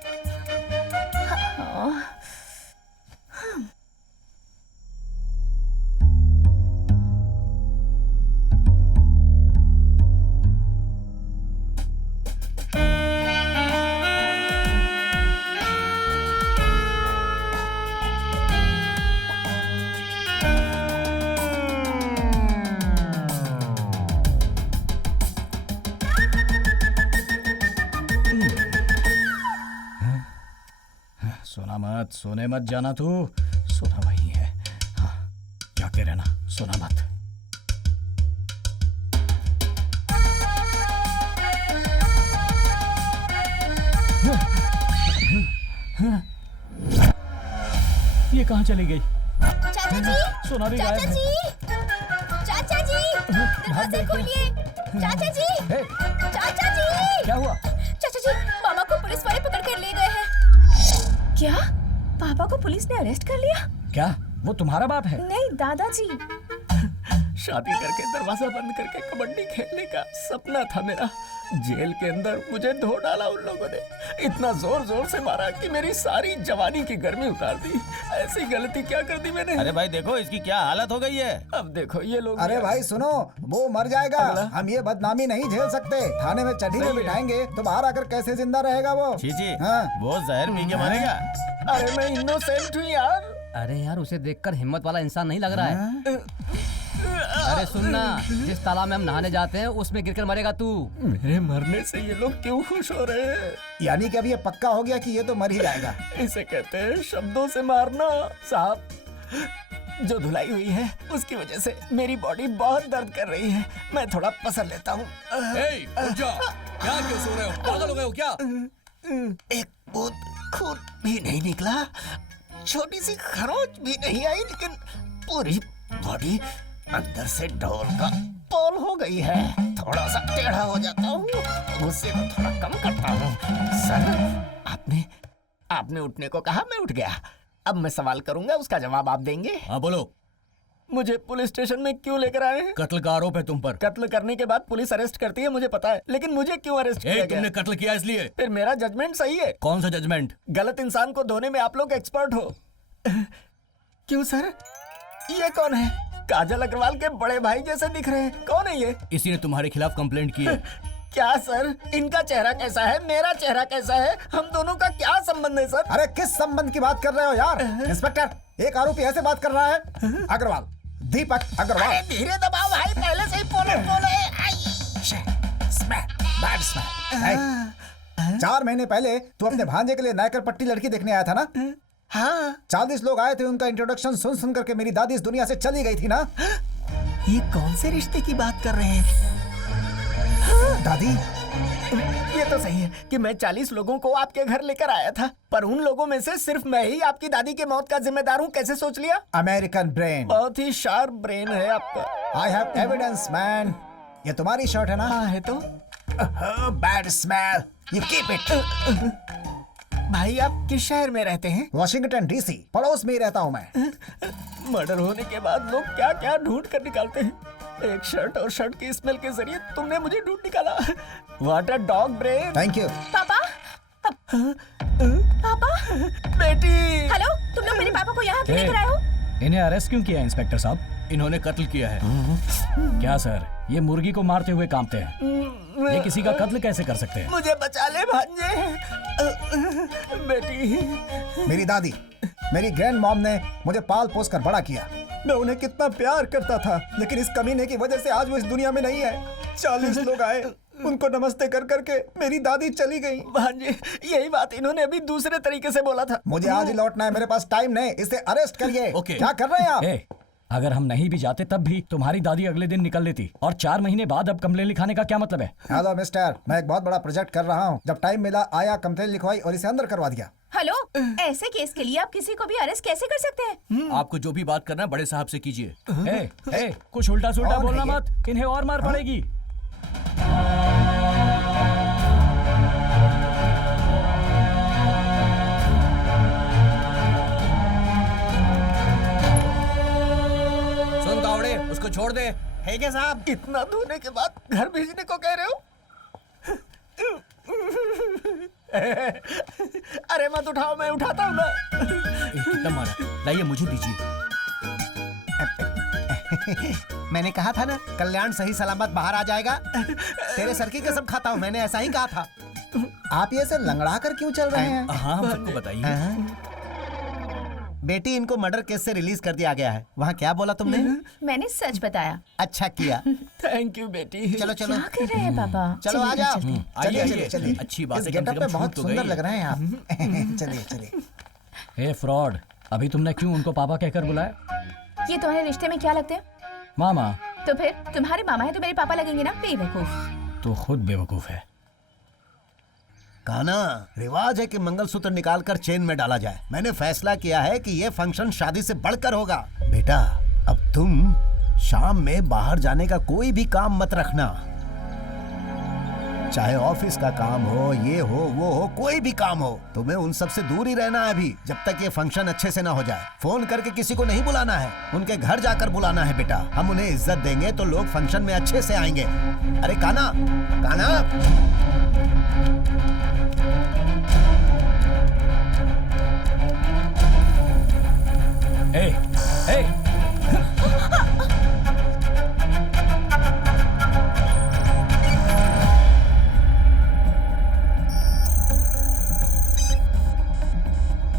सोने मत जाना तू। सोना वही है। हाँ, जागते रहना, सोना मत। ये कहाँ चली गई? चाचा जी, सोना भी गायब चाचा है। जी, चाचा जी, दरवाजा खोलिए। चाचा जी, चाचा जी। क्या हुआ? चाचा जी, मामा को पुलिस वाले पकड़ कर ले गए हैं। क्या पापा को पुलिस ने अरेस्ट कर लिया? क्या वो तुम्हारा बाप है? नहीं दादाजी। शादी करके दरवाजा बंद करके कबड्डी खेलने का सपना था मेरा। जेल के अंदर मुझे धो डाला उन लोगों ने। इतना जोर जोर से मारा कि मेरी सारी जवानी की गर्मी उतार दी। ऐसी गलती क्या कर दी मैंने? अरे भाई देखो इसकी क्या हालत हो गई है। अब देखो ये लोग। अरे भाई सुनो, वो मर जाएगा, हम ये बदनामी नहीं झेल सकते। थाने में चढ़ी में बिठाएंगे तो बाहर आकर कैसे जिंदा रहेगा वो? चीची, हाँ। वो जहर पी के मरेगा। अरे मैं इनोसेंट हूँ यार। अरे यार उसे देखकर हिम्मत वाला इंसान नहीं लग रहा है। अरे सुनना, जिस तालाब में हम नहाने जाते हैं उसमें गिरकर मरेगा तू। मेरे मरने से ये लोग क्यों खुश हो रहे हैं? यानी कि अब ये पक्का हो गया कि ये तो मर ही जाएगा। इसे कहते हैं शब्दों से मारना। साहब, जो धुलाई हुई है उसकी वजह से मेरी बॉडी बहुत दर्द कर रही है। मैं थोड़ा पसर लेता हूँ। क्या क्यों सो रहे हो? पागल हो गए हो क्या? एक बूंद खून भी नहीं निकला, छोटी सी खरोच भी नहीं आई, लेकिन पूरी बॉडी अंदर से ढोल का पोल हो गई है। थोड़ा सा टेढ़ा हो जाता हूँ, गुस्से को थोड़ा कम करता हूँ। सर, आपने उठने को कहा, मैं उठ गया। अब मैं सवाल करूंगा, उसका जवाब आप देंगे। हाँ बोलो। मुझे पुलिस स्टेशन में क्यों लेकर आए हैं? कत्ल का आरोप है तुम पर। कत्ल करने के बाद पुलिस अरेस्ट करती है, मुझे पता है, लेकिन मुझे क्यों अरेस्ट किया गया? तुमने कत्ल किया इसलिए। फिर मेरा जजमेंट सही है। कौन सा जजमेंट? गलत इंसान को धोने में आप लोग एक्सपर्ट हो। क्यों सर? ये कौन है? काजल अग्रवाल के बड़े भाई जैसे दिख रहे हैं। कौन है ये? इसी ने तुम्हारे खिलाफ कंप्लेंट की है। क्या सर? इनका चेहरा कैसा है, मेरा चेहरा कैसा है? हम दोनों का क्या संबंध है सर? अरे किस संबंध की बात कर रहे हो यार? इंस्पेक्टर, एक आरोपी ऐसे बात कर रहा है। अग्रवाल, दीपक अग्रवाल। अरे धीरे दबाओ भाई, पहले से ही पोले। 4 महीने पहले तू अपने भांजे के लिए नायकर पट्टी लड़की देखने आया था ना? हाँ। 40 लोग आए थे, उनका इंट्रोडक्शन सुन सुन करके मेरी दादी इस दुनिया से चली गई थी ना? ये कौन से रिश्ते की बात कर रहे हैं? दादी, ये तो सही है कि मैं 40 लोगों को आपके घर लेकर आया था, पर उन लोगों में से सिर्फ मैं ही आपकी दादी के मौत का जिम्मेदार हूँ। कैसे सोच लिया? American brain. बहुत ही शार्प ब्रेन है आपका। I have evidence man. ये तुम्हारी शर्ट है ना? हाँ है तो। Bad smell, you keep it. भाई आप किस शहर में रहते हैं? वॉशिंगटन डीसी, पड़ोस में ही रहता हूँ मैं। मर्डर होने के बाद लोग क्या क्या ढूंढ कर निकालते हैं। एक शर्ट और शर्ट की स्मेल के जरिए तुमने मुझे ढूंढ निकाला। What a dog brain। Thank you. पापा, पापा, बेटी। हेलो, तुम लोग मेरे पापा को यहाँ क्यों लेकर आए हो? इन्हें अरेस्ट क्यों किया इंस्पेक्टर साहब? इन्होंने कत्ल किया है। क्या सर, ये मुर्गी को मारते हुए कांपते हैं। ये किसी का कत्ल कैसे कर सकते हैं? मुझे बचा ले भांजे। बेटी। मेरी दादी, मेरी ग्रैंड मॉम ने मुझे पाल पोस कर बड़ा किया। मैं उन्हें कितना प्यार करता था, लेकिन इस कमीने की वजह से आज वो इस दुनिया में नहीं है। 40 लोग आए, उनको नमस्ते कर करके मेरी दादी चली गई। भांजे, यही बात इन्होंने अभी दूसरे तरीके से बोला था। मुझे आज ही लौटना है, मेरे पास टाइम नहीं। इसे अरेस्ट करिए। क्या कर रहे हैं आप? अगर हम नहीं भी जाते तब भी तुम्हारी दादी अगले दिन निकल लेती, और 4 महीने बाद अब कंप्लेन लिखाने का क्या मतलब है? हेलो मिस्टर, मैं एक बहुत बड़ा प्रोजेक्ट कर रहा हूँ। जब टाइम मिला आया, कंप्लेन लिखवाई और इसे अंदर करवा दिया। हेलो, ऐसे केस के लिए आप किसी को भी अरेस्ट कैसे कर सकते हैं? आपको जो भी बात करना है बड़े साहब से कीजिए। कुछ उल्टा सुल्टा बोलना मत, इन्हें और मार पड़ेगी। सुन कावड़े, उसको छोड़ दे। है क्या साहब? इतना धोने के बाद घर भेजने को कह रहे हो? अरे मत उठाओ, मैं उठाता हूँ ना। कितना मारा? लाइए मुझे दीजिए। मैंने कहा था ना, कल्याण सही सलामत बाहर आ जाएगा। तेरे सर की कसम खाता हूँ, मैंने ऐसा ही कहा था। आप ये ऐसे लंगड़ा कर क्यों चल रहे हैं? हाँ, सबको बताइए। बेटी, इनको मर्डर केस से रिलीज कर दिया गया है। वहाँ क्या बोला तुमने? मैंने सच बताया। अच्छा किया। थैंक यू बेटी। चलो चलो। क्या कर रहे हैं पापा? चलो आ जाओ। चलिए चलिए। अच्छी बात इस है, गेटअप पे बहुत सुंदर लग रहे हैं आप। चलिए चलिए। फ्रॉड, अभी तुमने क्यों उनको पापा कहकर बुलाया? ये तुम्हारे रिश्ते में क्या लगते हैं? मामा। तो फिर तुम्हारे मामा है तो मेरे पापा लगेंगे ना? बेवकूफ। तो खुद बेवकूफ है। काना, रिवाज है कि मंगलसूत्र निकालकर चेन में डाला जाए। मैंने फैसला किया है कि ये फंक्शन शादी से बढ़कर होगा। बेटा, अब तुम शाम में बाहर जाने का कोई भी काम मत रखना, चाहे ऑफिस का काम हो, ये हो, वो हो, कोई भी काम हो। तुम्हें उन सब से दूर ही रहना है अभी, जब तक ये फंक्शन अच्छे से ना हो जाए। फोन करके किसी को नहीं बुलाना है, उनके घर जाकर बुलाना है बेटा। हम उन्हें इज्जत देंगे तो लोग फंक्शन में अच्छे से आएंगे। अरे काना, काना। ए, ए,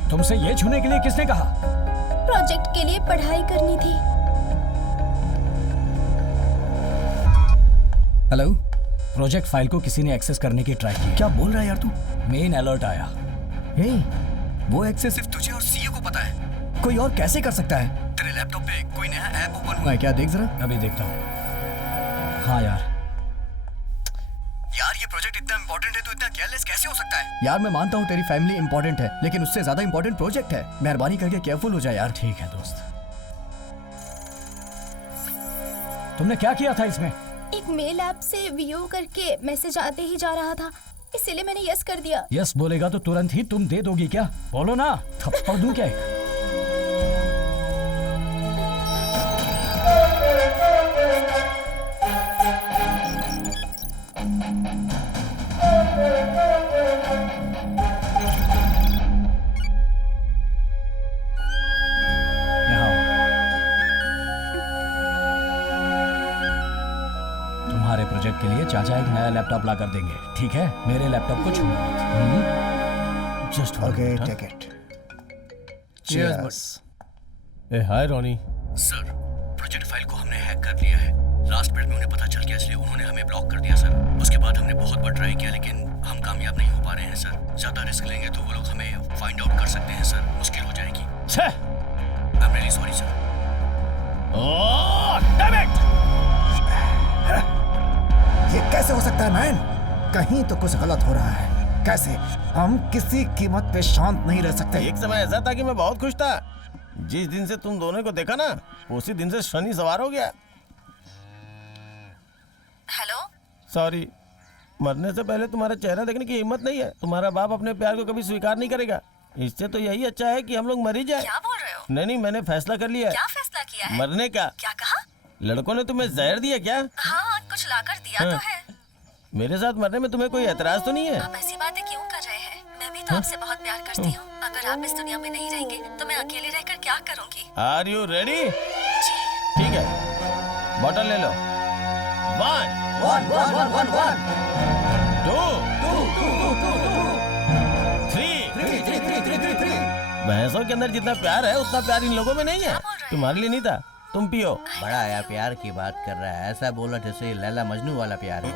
तुमसे ये छूने के लिए किसने कहा? प्रोजेक्ट के लिए पढ़ाई करनी थी। हेलो, प्रोजेक्ट फाइल को किसी ने एक्सेस करने की ट्राई की। क्या बोल रहा है यार तू? मेन अलर्ट आया। हे, वो एक्सेस सिर्फ तुझे और सीईओ को पता है, कोई और कैसे कर सकता है? तेरे लैपटॉप पे कोई नया ऐप ओपन हुआ है क्या? देख जरा। अभी देखता हूँ। हाँ यार ये प्रोजेक्ट इतना इंपॉर्टेंट है तो इतना केयरलेस कैसे हो सकता है? यार मैं मानता हूँ तेरी फैमिली इंपॉर्टेंट है, लेकिन उससे ज्यादा इंपॉर्टेंट प्रोजेक्ट है। मेहरबानी करके केयरफुल हो जाए यार। ठीक है दोस्त। तुमने क्या किया था इसमें? एक मेल ऐप से व्यू करके मैसेज आते ही जा रहा था, इसीलिए मैंने यस कर दिया। यस बोलेगा तो तुरंत ही तुम दे दोगी क्या? बोलो ना, थप्पड़ दूं क्या? तुम्हारे प्रोजेक्ट के लिए चाचा एक नया लैपटॉप ला कर देंगे, ठीक है? मेरे लैपटॉप को छूना मत। Just okay, take it. Cheers. ए hi Ronnie. Sir, project file को हमने हैक कर लिया है। लास्ट मिनट में उन्हें पता चल गया, इसलिए उन्होंने हमें ब्लॉक कर दिया सर। उसके बाद हमने बहुत बार ट्राई किया, लेकिन हम कामयाब नहीं हो पा रहे हैं सर। ज्यादा रिस्क लेंगे तो वो लोग हमें फाइंड आउट कर सकते हैं सर, मुश्किल हो जाएगी। I am really sorry sir. Oh damn it! ये कैसे हो सकता है मैन? कहीं तो कुछ गलत हो रहा है। कैसे? हम किसी कीमत पे शांत नहीं रह सकते। एक समय ऐसा था कि मैं बहुत खुश था। जिस दिन से तुम दोनों को देखा ना, उसी दिन से शनि सवार हो गया। हेलो, सॉरी, मरने से पहले तुम्हारा चेहरा देखने की हिम्मत नहीं है। तुम्हारा बाप अपने प्यार को कभी स्वीकार नहीं करेगा। इससे तो यही अच्छा है कि हम लोग मर ही जाए। क्या बोल रहे हो? नहीं, मैंने फैसला कर लिया है। क्या फैसला किया है? मरने का। क्या कहा? लड़कों ने तुम्हें जहर दिया क्या? हाँ, कुछ लाकर दिया तो है। मेरे साथ मरने में तुम्हें कोई एतराज तो नहीं है? आप ऐसी बातें क्यों कर रहे हैं? मैं भी तो आपसे बहुत प्यार करती हूँ। अगर आप इस दुनिया में नहीं रहेंगे तो मैं अकेले रहकर क्या करूँगी? Are you ready? ठीक है, बॉटल ले लो। 1 1 1 1 1 1 2 2 2 2 3 भैंसों के अंदर जितना प्यार है उतना प्यार इन लोगों में नहीं है। तुम्हारे लिए नहीं था, तुम पियो। बड़ा आया प्यार की बात कर रहा है, ऐसा बोला जैसे लैला मजनू वाला प्यार हो।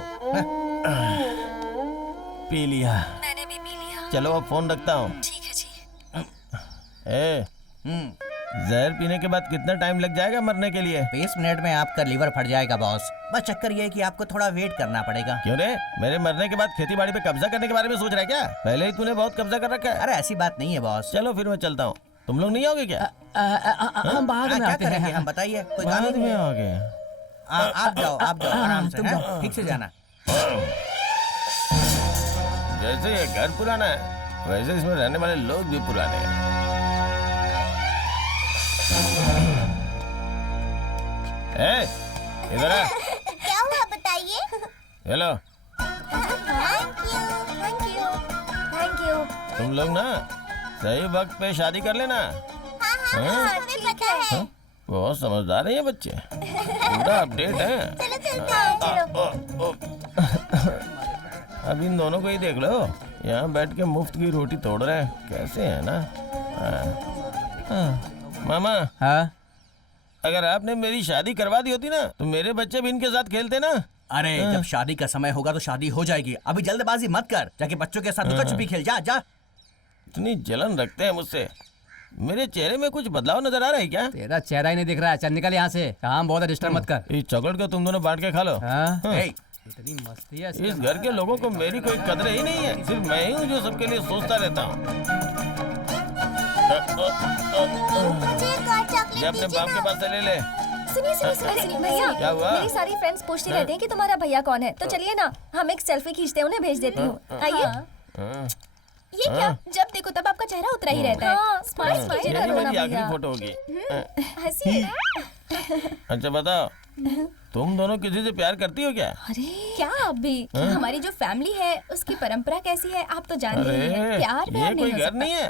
पी लिया। मैंने भी पी लिया। चलो अब फोन रखता हूँ। ठीक है जी। ए, जहर पीने के बाद कितना टाइम लग जाएगा मरने के लिए? 20 मिनट में आपका लीवर फट जाएगा बॉस। बस चक्कर ये है कि आपको थोड़ा वेट करना पड़ेगा। क्यों रे? मेरे मरने के बाद खेती बाड़ी पे कब्जा करने के बारे में सोच रहा है क्या? पहले ही तूने बहुत कब्जा कर रखा है। अरे ऐसी बात नहीं है बॉस। चलो फिर मैं चलता हूँ। तुम लोग नहीं आओगे क्या? हम बाद में आते हैं। हम बताइए, कोई काम बाद नहीं में है। आओगे? आप जाओ आराम से, हैं? ठीक से जाना। जैसे ये घर पुराना है, वैसे इसमें रहने वाले लोग भी पुराने हैं। इधर आ। क्या हुआ बताइए? हेलो। Thank you. तुम लोग ना सही वक्त पे शादी कर लेना। हाँ, हमें पता है। बहुत समझदार है ये बच्चे, पूरा अपडेट है। चलो। अब इन दोनों को ही देख लो, यहाँ बैठ के मुफ्त की रोटी तोड़ रहे हैं। कैसे है ना? मामा। हाँ? अगर आपने मेरी शादी करवा दी होती ना तो मेरे बच्चे भी इनके साथ खेलते ना। अरे जब शादी का समय होगा तो शादी हो जाएगी, अभी जल्दबाजी मत कर, जाके बच्चों के साथ लुका छुपी खेल। जा जा। इतनी जलन रखते हैं मुझसे। मेरे चेहरे में कुछ बदलाव नजर आ रहा है क्या? तेरा चेहरा ही नहीं दिख रहा है, चल निकल यहाँ से। काम बहुत है, डिस्टर्ब मत कर। इस चॉकलेट को तुम दोनों बांट के खा लो। इतनी मस्ती है इस घर के लोगों को मेरी कोई कदर ही नहीं है। सिर्फ मैं ही हूँ जो सबके लिए सोचता रहता हूँ। मुझे एक और चॉकलेट ये अपने दीजिए बाप के ना। पास से ले ले। सुनिए सुनिए सुनिए सुनिए भैया, क्या हुआ? मेरी सारी फ्रेंड्स पूछती रहती हैं कि तुम्हारा भैया कौन है, तो चलिए ना हम एक सेल्फी खींचते हैं, उन्हें भेज देती हूँ। आइए। ये क्या, जब देखो तब आपका चेहरा उतरा ही रहता है। स्माइल स्माइल यही करो ना मेरी आखिरी भैया। फोटो होगी। हंसी। अच्छा बताओ, तुम दोनों किसी से प्यार करती हो क्या? अरे क्या आप भी, हमारी जो फैमिली है उसकी परंपरा कैसी है आप तो जानते ही हैं। प्यार ये प्यार कोई नहीं हो घर नहीं है,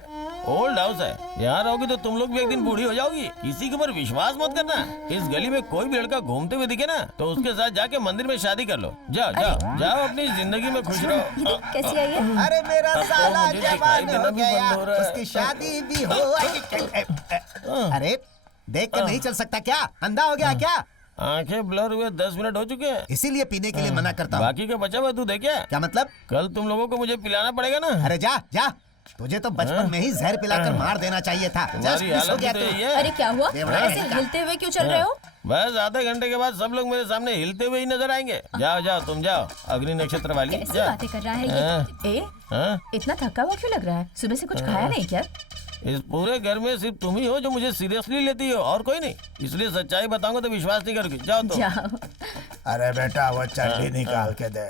ओल्ड हाउस है। यहाँ रहोगी तो तुम लोग भी एक दिन बूढ़ी हो जाओगी। किसी के ऊपर विश्वास मत करना। इस गली में कोई भी लड़का घूमते हुए दिखे ना तो उसके साथ जाके मंदिर में शादी कर लो। जाओ जाओ जाओ, अपनी जिंदगी में खुश रहो। कैसी आई है? अरे मेरा अब तो साला मुझे दिखाई जवान देना हो भी गया, बंद हो रहा है। उसकी शादी भी हो। अरे देख कर नहीं चल सकता क्या? अंधा हो गया क्या? आंखें ब्लर हुए 10 मिनट हो चुके हैं। इसीलिए पीने के लिए मना करता हूँ। बाकी का बचा हुआ तू दे क्या? क्या मतलब? कल तुम लोगों को मुझे पिलाना पड़ेगा ना। अरे जा जा, तुझे तो बचपन में ही जहर पिलाकर मार देना चाहिए था। तुम्हारी Just miss हो हालत गया तो तू। यही है। अरे क्या हुआ, देवड़ा ऐसे है। हिलते हुए क्यों चल रहे हो? बस आधे घंटे के बाद सब लोग मेरे सामने हिलते हुए ही नजर आएंगे। जाओ जाओ तुम जाओ, अग्नि नक्षत्र वाली कैसी जा। बातें कर रहा है ये? इतना थका हुआ क्यों लग रहा है? सुबह से कुछ खाया नहीं क्या? इस पूरे घर में सिर्फ तुम ही हो जो मुझे सीरियसली लेती हो और कोई नहीं। इसलिए सच्चाई बताऊंगा तो विश्वास नहीं करोगी। जाओ तुम। अरे बेटा वो चड्डी निकाल के दे।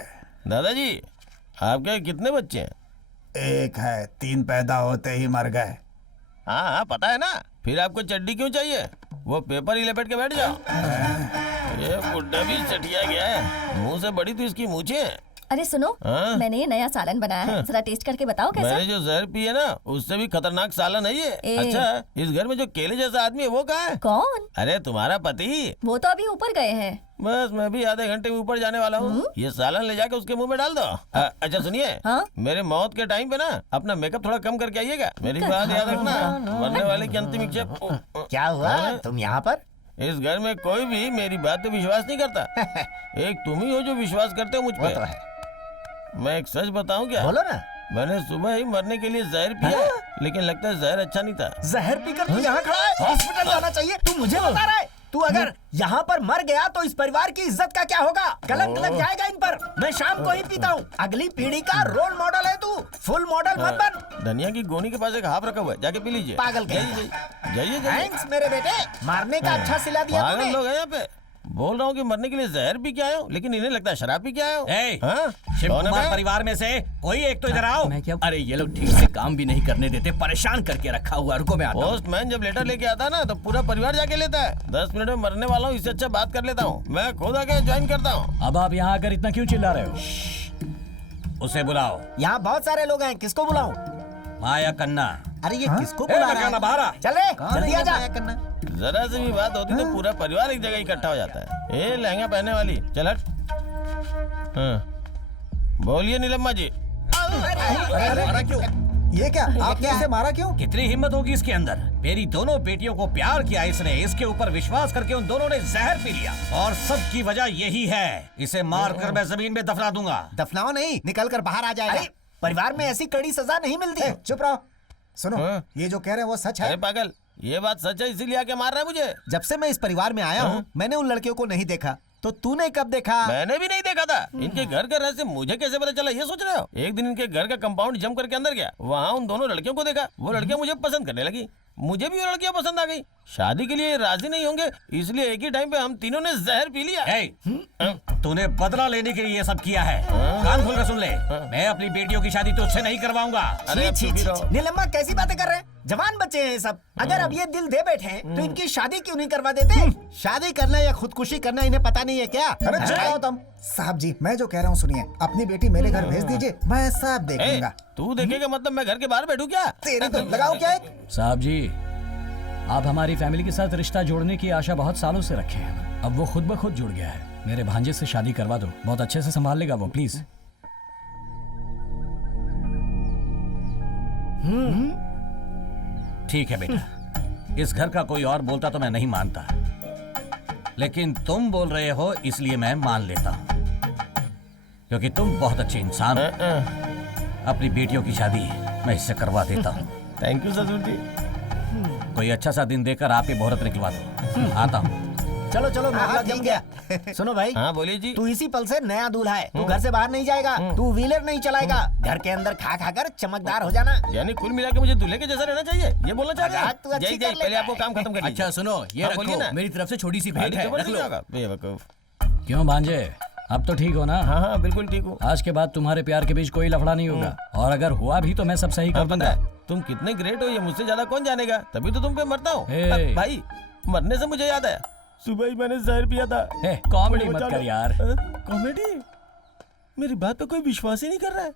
दादाजी आपके कितने बच्चे हैं? एक है, 3 पैदा होते ही मर गए। हाँ हाँ पता है ना। फिर आपको चड्डी क्यों चाहिए? वो पेपर ही लपेट के बैठ जाओ। ये बुड्ढा भी चटिया गया है, मुंह से बड़ी तो इसकी मूछें हैं। अरे सुनो, हाँ? मैंने ये नया सालन बनाया है, जरा टेस्ट करके बताओ कैसा। मैंने जो जहर पी है ना उससे भी खतरनाक सालन है ये। ए। अच्छा इस घर में जो केले जैसा आदमी है वो कहाँ है? कौन? अरे तुम्हारा पति। वो तो अभी ऊपर गए हैं। बस मैं भी आधे घंटे में ऊपर जाने वाला हूँ। ये सालन ले जाके उसके मुंह में डाल दो। अच्छा सुनिए, मेरे मौत के टाइम पे ना अपना मेकअप थोड़ा कम करके आइएगा। मेरी बात याद रखना, मरने वाले की अंतिम इच्छा। क्या हुआ? तुम यहाँ पर? इस घर में कोई भी मेरी बात पे विश्वास नहीं करता। एक तुम ही हो जो विश्वास करते हो मुझ पे। वो तो है। मैं एक सच बताऊं क्या? बोलो ना। मैंने सुबह ही मरने के लिए जहर पिया, लेकिन लगता है जहर अच्छा नहीं था। जहर पीकर तू यहाँ खड़ा है? हॉस्पिटल जाना चाहिए। तू मुझे बता रहा है? तू अगर यहाँ पर मर गया तो इस परिवार की इज्जत का क्या होगा? कलंक लग जाएगा इन पर। मैं शाम को ही पीता हूँ। अगली पीढ़ी का रोल मॉडल है तू। फुल मॉडल मत बन। धनिया की गोनी के पास एक हाफ रखा हुआ है, जाके पी लीजिए। पागल जाइए कहीं। जाइए। थैंक्स मेरे बेटे, मारने का अच्छा सिला दिया पागल तूने। लोग हैं यहाँ पे। बोल रहा हूँ कि मरने के लिए जहर पी के आया हूँ, लेकिन इन्हें लगता है शराब पी के आया हूँ। शिव कुमार परिवार में से कोई एक तो इधर आओ। मैं क्या? अरे ये लोग ठीक से काम भी नहीं करने देते, परेशान करके रखा हुआ। रुको मैं आता हूँ। पोस्टमैन जब लेटर लेके आता है ना तो पूरा परिवार जाके लेता है। 10 मिनट में मरने वाला हूँ, इससे अच्छा बात कर लेता हूँ। मैं खुद आके ज्वाइन करता हूँ। अब आप यहाँ आकर इतना क्यों चिल्ला रहे हो? उसे बुलाओ। यहाँ बहुत सारे लोग हैं, किसको बुलाऊं? माया कन्ना। अरे ये किसको बुला रहा है? बाहर आ। चले जल्दी आ जा। जरा से भी बात होती तो पूरा परिवार एक जगह इकट्ठा हो जाता है। ए लहंगा पहनने वाली, चल हट। बोलिए नीलम्मा जी। ये क्या? आपने इसे मारा क्यों? कितनी हिम्मत होगी इसके अंदर? मेरी दोनों बेटियों को प्यार किया इसने, इसके ऊपर विश्वास करके उन दोनों ने जहर पी लिया और सबकी वजह यही है। इसे मार कर मैं जमीन में दफना दूंगा। दफनाओ नहीं, निकल कर बाहर आ जाएगा। परिवार में ऐसी कड़ी सजा नहीं मिलती। चुप रहो। सुनो, ये जो कह रहे हैं वो सच है? अरे पागल, ये बात सच है, इसीलिए आके मार रहा है मुझे। जब से मैं इस परिवार में आया हूँ मैंने उन लड़कियों को नहीं देखा, तो तूने कब देखा? मैंने भी नहीं देखा था। इनके घर का रहस्य मुझे कैसे पता चला ये सोच रहे हो? एक दिन इनके घर का कंपाउंड जम करके अंदर गया, वहाँ उन दोनों लड़कियों को देखा। वो लड़कियां मुझे पसंद करने लगी, मुझे भी वो लड़कियां पसंद आ गई। शादी के लिए राजी नहीं होंगे, इसलिए एक ही टाइम पे हम तीनों ने जहर पी लिया। तूने बदला लेने के लिए ये सब किया है। कान खोल कर सुन ले, मैं अपनी बेटियों की शादी तुझसे नहीं करवाऊंगा। नीलम्मा कैसी बातें कर रहे हैं? जवान बच्चे हैं सब। अगर अब ये दिल दे बैठे हैं तो इनकी शादी क्यों नहीं करवा देते? शादी करना या खुदकुशी करना इन्हें पता नहीं है क्या? अरे चुप तुम। साहब जी, मैं जो कह रहा हूँ सुनिए, अपनी बेटी मेरे घर भेज दीजिए, मैं सब देख लूंगा। तू देखेगा मतलब मैं घर के बाहर बैठू क्या? तेरी तो लगाओ क्या एक? साहब जी, आप हमारी फैमिली के साथ रिश्ता जोड़ने की आशा बहुत सालों से रखे हैं। अब वो खुद ब खुद जुड़ गया है। मेरे भांजे से शादी करवा दो, बहुत अच्छे से संभाल लेगा वो, प्लीज। ठीक है बेटा, इस घर का कोई और बोलता तो मैं नहीं मानता, लेकिन तुम बोल रहे हो इसलिए मैं मान लेता हूँ, क्योंकि तुम बहुत अच्छे इंसान हो। अपनी बेटियों की शादी मैं इससे करवा देता हूँ। थैंक यू ससुर जी। कोई अच्छा सा दिन देकर आप ही मुहूर्त निकलवा दो। आता हूँ। चलो चलो हाँ, मामला ठीक जम गया। सुनो भाई, हाँ बोलिए जी। तू इसी पल से नया दूल्हा है। तू घर से बाहर नहीं जाएगा, तू व्हीलर नहीं चलाएगा, घर के अंदर खा खा कर चमकदार हो जाना। यानी कुल मिला के मुझे दूल्हे के जैसा रहना चाहिए, ये बोलना चाह रहे मजाक तू अच्छी जय कर जय, लेता पहले आपको है। काम खत्म कर अच्छा सुनो, ये हाँ, बोलिए रखो, ना। मेरी तरफ से छोटी सी भेंट है, रख लो। बेवकूफ। क्यों भांजे, अब तो ठीक हो ना? हाँ हाँ बिल्कुल ठीक हूँ। आज के बाद तुम्हारे प्यार के बीच कोई लफड़ा नहीं होगा, और अगर हुआ भी तो मैं सब सही कर दूंगा। तुम कितने ग्रेट हो ये मुझसे ज्यादा कौन जानेगा, तभी तो तुम पे मरता हूँ। ए। अब भाई मरने से मुझे याद आया, सुबह ही मैंने जहर पिया था। कॉमेडी मत कर यार। कॉमेडी? मेरी बात पे कोई विश्वास ही नहीं कर रहा है।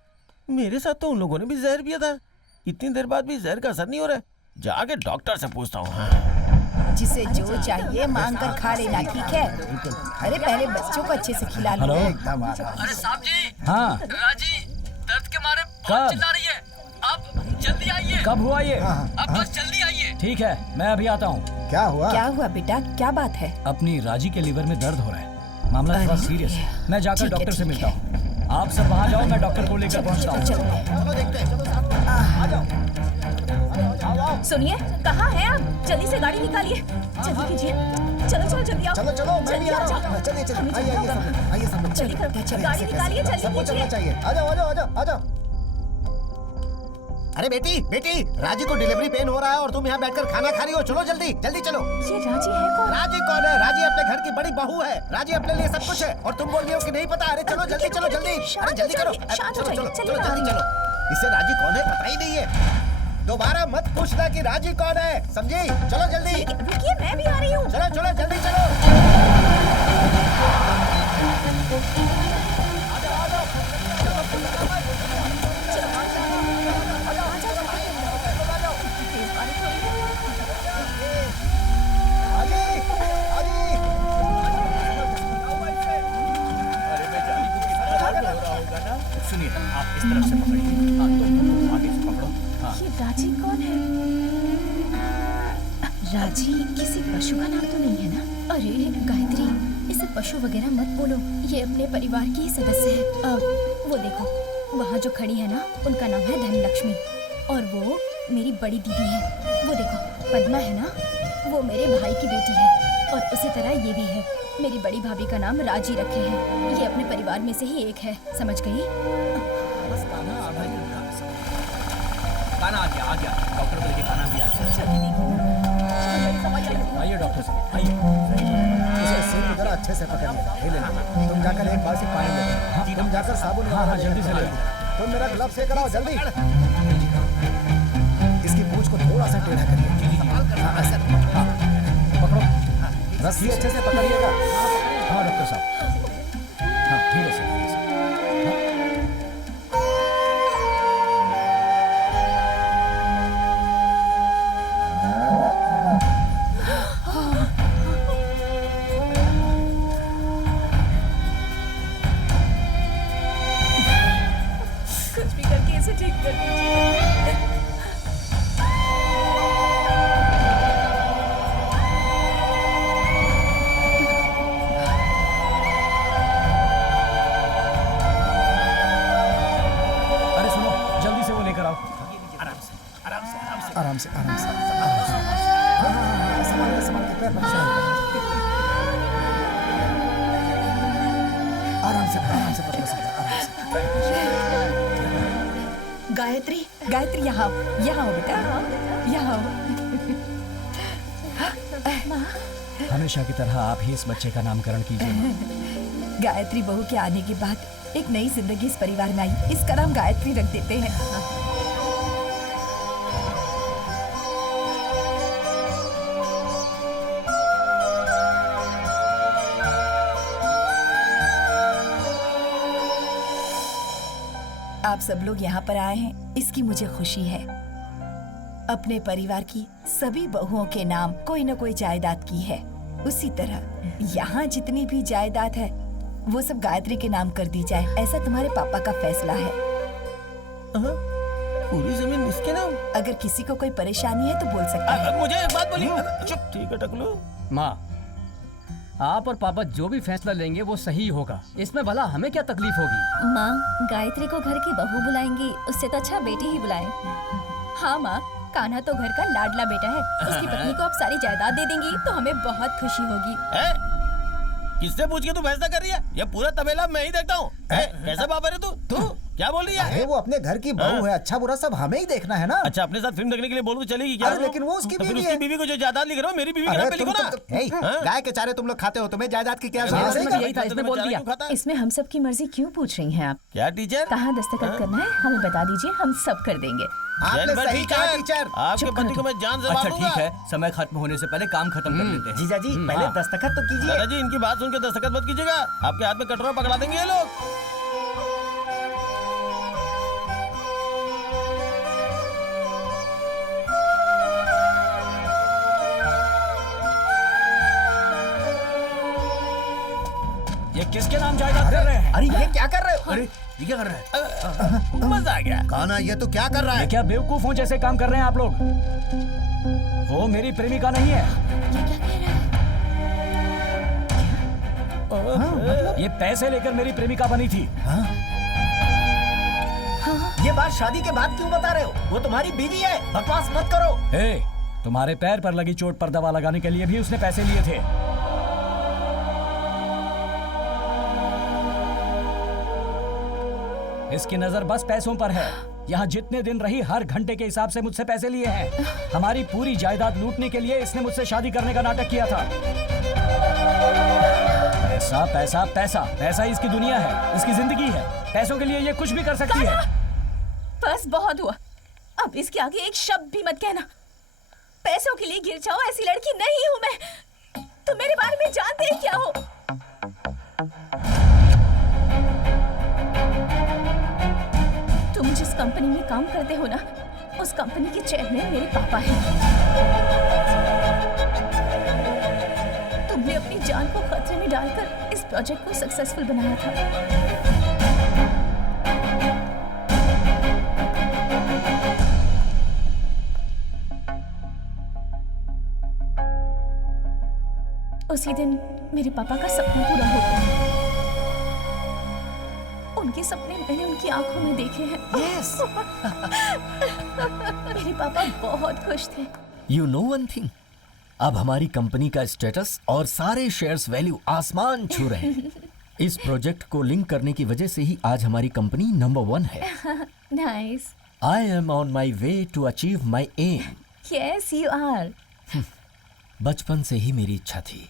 मेरे साथ तो उन लोगों ने भी जहर पिया था, इतनी देर बाद भी जहर का असर नहीं हो रहा है। जाके डॉक्टर से पूछता हूँ। जिसे जो चाहिए मांग कर खा लेना, ठीक है? अरे पहले बच्चों को अच्छे से खिला लो। हेलो। अरे साहब जी, हाँ राजी दर्द के मारे कब? बहुत चिल्ला रही है, आप जल्दी आइए। कब हुआ ये? आप बस जल्दी आइए। ठीक है, मैं अभी आता हूँ। क्या हुआ? क्या हुआ बेटा, क्या बात है? अपनी राजी के लीवर में दर्द हो रहा है, मामला थोड़ा सीरियस है। मैं जाकर डॉक्टर से मिलता हूँ। आप सब वहाँ जाओ, मैं डॉक्टर को लेकर पहुँचता हूँ। सुनिए, कहाँ हैं आप? जल्दी से गाड़ी निकालिए, जल्दी कीजिए। चलो चलो जल्दी आओ। चलो चलो, मैं भी आ रहा हूँ। चलिए चलिए, आइए आइए सब लोग, आइए सब लोग। जल्दी करो, गाड़ी निकालिए, जल्दी सबको चलना कीजिए। चाहिए। आ जाओ आ जाओ आ जाओ आ जाओ। अरे बेटी बेटी, राजी को डिलीवरी पेन हो रहा है और तुम यहाँ बैठकर खाना खा रही हो। चलो जल्दी जल्दी चलो। ये राजी है कौन? राजी कौन है? राजी अपने घर की बड़ी बहू है। राजी अपने लिए सब कुछ है और तुम बोल रही हो कि नहीं पता। अरे चलो जल्दी चलो जल्दी, अरे जल्दी करो। शांत हो चलो जाइए, चलो चलिए, चलो मैं आ जल्दी रही चलो। इसे राजी कौन है पता ही नहीं है। दोबारा मत पूछना कि राजी कौन है, समझी? चलो जल्दी। रुकिए, मैं भी आ रही हूँ। चलो चलो जल्दी चलो। सुनिए, आप इस तरफ से पकड़िए। हाँ, तुम आगे से पकड़ो। हाँ। ये राजी कौन है? राजी किसी पशु का नाम तो नहीं है ना? अरे गायत्री, इसे पशु वगैरह मत बोलो, ये अपने परिवार की ही सदस्य है। वो देखो, वहाँ जो खड़ी है ना, उनका नाम है धनलक्ष्मी, और वो मेरी बड़ी दीदी है। वो देखो पद्मा है ना, वो मेरे भाई की बेटी है, और उसी तरह ये भी है। मेरी बड़ी भाभी का नाम राजी रखे हैं, ये अपने परिवार में से ही एक है, समझ गई? खाना आ गया, डॉक्टर बोले कि खाना भी आ गया। आइए डॉक्टर साहब, आइए। उसे सिर की तरह अच्छे से पकड़िए, हिले ना। तुम जाकर एक बाल्टी पानी लेते, तुम जाकर साबुन। हाँ जल्दी से ले। तुम मेरा ग्लव से कराओ जल्दी। इसकी पूंछ को थोड़ा सा टेढ़ा करिए। हाँ, पकड़ो, रस्सी अच्छे से पकड़िएगा। हाँ डॉक्टर साहब, हाँ धीरे से धीरे से। कुछ भी करके इसे ठीक कर दीजिए। अरे सुनो, जल्दी से वो लेकर आओ। आराम से आराम से आराम से। हाँ, संभाल के पैर मत संभाल। आराम से पकड़ो, आराम से। गायत्री गायत्री, यहाँ आओ, यहाँ आओ बेटा, यहाँ आओ। हमेशा की तरह आप ही इस बच्चे का नामकरण कीजिए। गायत्री बहू के आने के बाद एक नई जिंदगी इस परिवार में आई, इसका नाम गायत्री रख देते हैं। आप सब लोग यहाँ पर आए हैं, इसकी मुझे खुशी है। अपने परिवार की सभी बहुओं के नाम कोई न कोई जायदाद की है। उसी तरह यहाँ जितनी भी जायदाद है वो सब गायत्री के नाम कर दी जाए, ऐसा तुम्हारे पापा का फैसला है। पूरी जमीन इसके नाम? अगर किसी को कोई परेशानी है तो बोल सकता है। मुझे एक बात बोलिए। चुप, ठीक है टकलू। माँ, आप और पापा जो भी फैसला लेंगे वो सही होगा, इसमें भला हमें क्या तकलीफ होगी? माँ, गायत्री को घर की बहू बुलाएंगी, उससे तो अच्छा बेटी ही बुलाए। हाँ माँ, कान्हा तो घर का लाडला बेटा है, उसकी पत्नी को आप सारी जायदाद दे देंगी तो हमें बहुत खुशी होगी। किससे पूछ के तू फैसला कर रही है? ये पूरा तबेला मैं ही देखता हूँ। कैसा बाबर है तू क्या बोल रही है? अरे वो अपने घर की बहू है, अच्छा बुरा सब हमें ही देखना है ना। अच्छा, अपने साथ फिल्म देखने के लिए बोल तो चलेगी क्या? अरे लेकिन वो उसकी तो फिर बीवी उसकी है। बीवी को जो जायदाद लिख रहे हो, मेरी बीवी के नाम पे लिखो ना। गाय के चारे तुम लोग खाते हो, तुम्हें जायदाद की क्या हाँ, जरूरत है? यही था, इसने बोल दिया। इसमें हम सब की मर्जी क्यों पूछ रही हैं आप? क्या टीचर? कहाँ दस्तखत करना है हमें बता दीजिए, हम सब कर देंगे। आपने सही कहा टीचर। आपके पति को मैं जान से अच्छा मारूंगा। ठीक है, समय खत्म होने से पहले काम खत्म कर लेते हैं। जीजा जी पहले दस्तखत तो कीजिए। दादाजी, इनकी बात सुन के दस्तखत मत कीजिएगा, आपके हाथ में कटोरा पकड़ा देंगे ये लोग। ये किसके नाम जायदाद कर रहे हैं? अरे ये क्या कर रहे हो? अरे ये क्या कर रहा है? मजा आ गया। कान्हा, ये तो क्या कर रहा है? क्या बेवकूफों जैसे काम कर रहे हैं आप लोग? वो मेरी प्रेमिका नहीं है। ये पैसे लेकर मेरी प्रेमिका बनी थी। ये बात शादी के बाद क्यों बता रहे हो? वो तुम्हारी बीवी है, बकवास मत करो। हे, तुम्हारे पैर पर लगी चोट पर दवा लगाने के लिए भी उसने पैसे लिए थे। इसकी नजर बस पैसों पर है। यहाँ जितने दिन रही हर घंटे के हिसाब से मुझसे पैसे लिए हैं। हमारी पूरी जायदाद लूटने के लिए इसने मुझसे शादी करने का नाटक किया था। पैसा पैसा पैसा पैसा ही इसकी दुनिया है, इसकी जिंदगी है। पैसों के लिए ये कुछ भी कर सकती है। बस बहुत हुआ, अब इसके आगे एक शब्द भी मत कहना। पैसों के लिए गिर जाओ ऐसी लड़की नहीं हूं मैं। तुम मेरे बारे में जानते ही क्या हो? तुम जिस कंपनी में काम करते हो ना, उस कंपनी के चेयरमैन मेरे पापा हैं। तुमने अपनी जान को खतरे में डालकर इस प्रोजेक्ट को सक्सेसफुल बनाया था। उसी दिन मेरे पापा का सपना पूरा होता है। उनके सपने मैंने उनकी आंखों में देखे हैं। Yes. मेरे पापा बहुत खुश थे। यू नो वन थिंग, अब हमारी कंपनी का स्टेटस और सारे शेयर्स वैल्यू आसमान छू रहे हैं। इस प्रोजेक्ट को लिंक करने की वजह से ही आज हमारी कंपनी नंबर 1 है। Nice. I am on my way to achieve my aim. Yes you are. बचपन से ही मेरी इच्छा थी।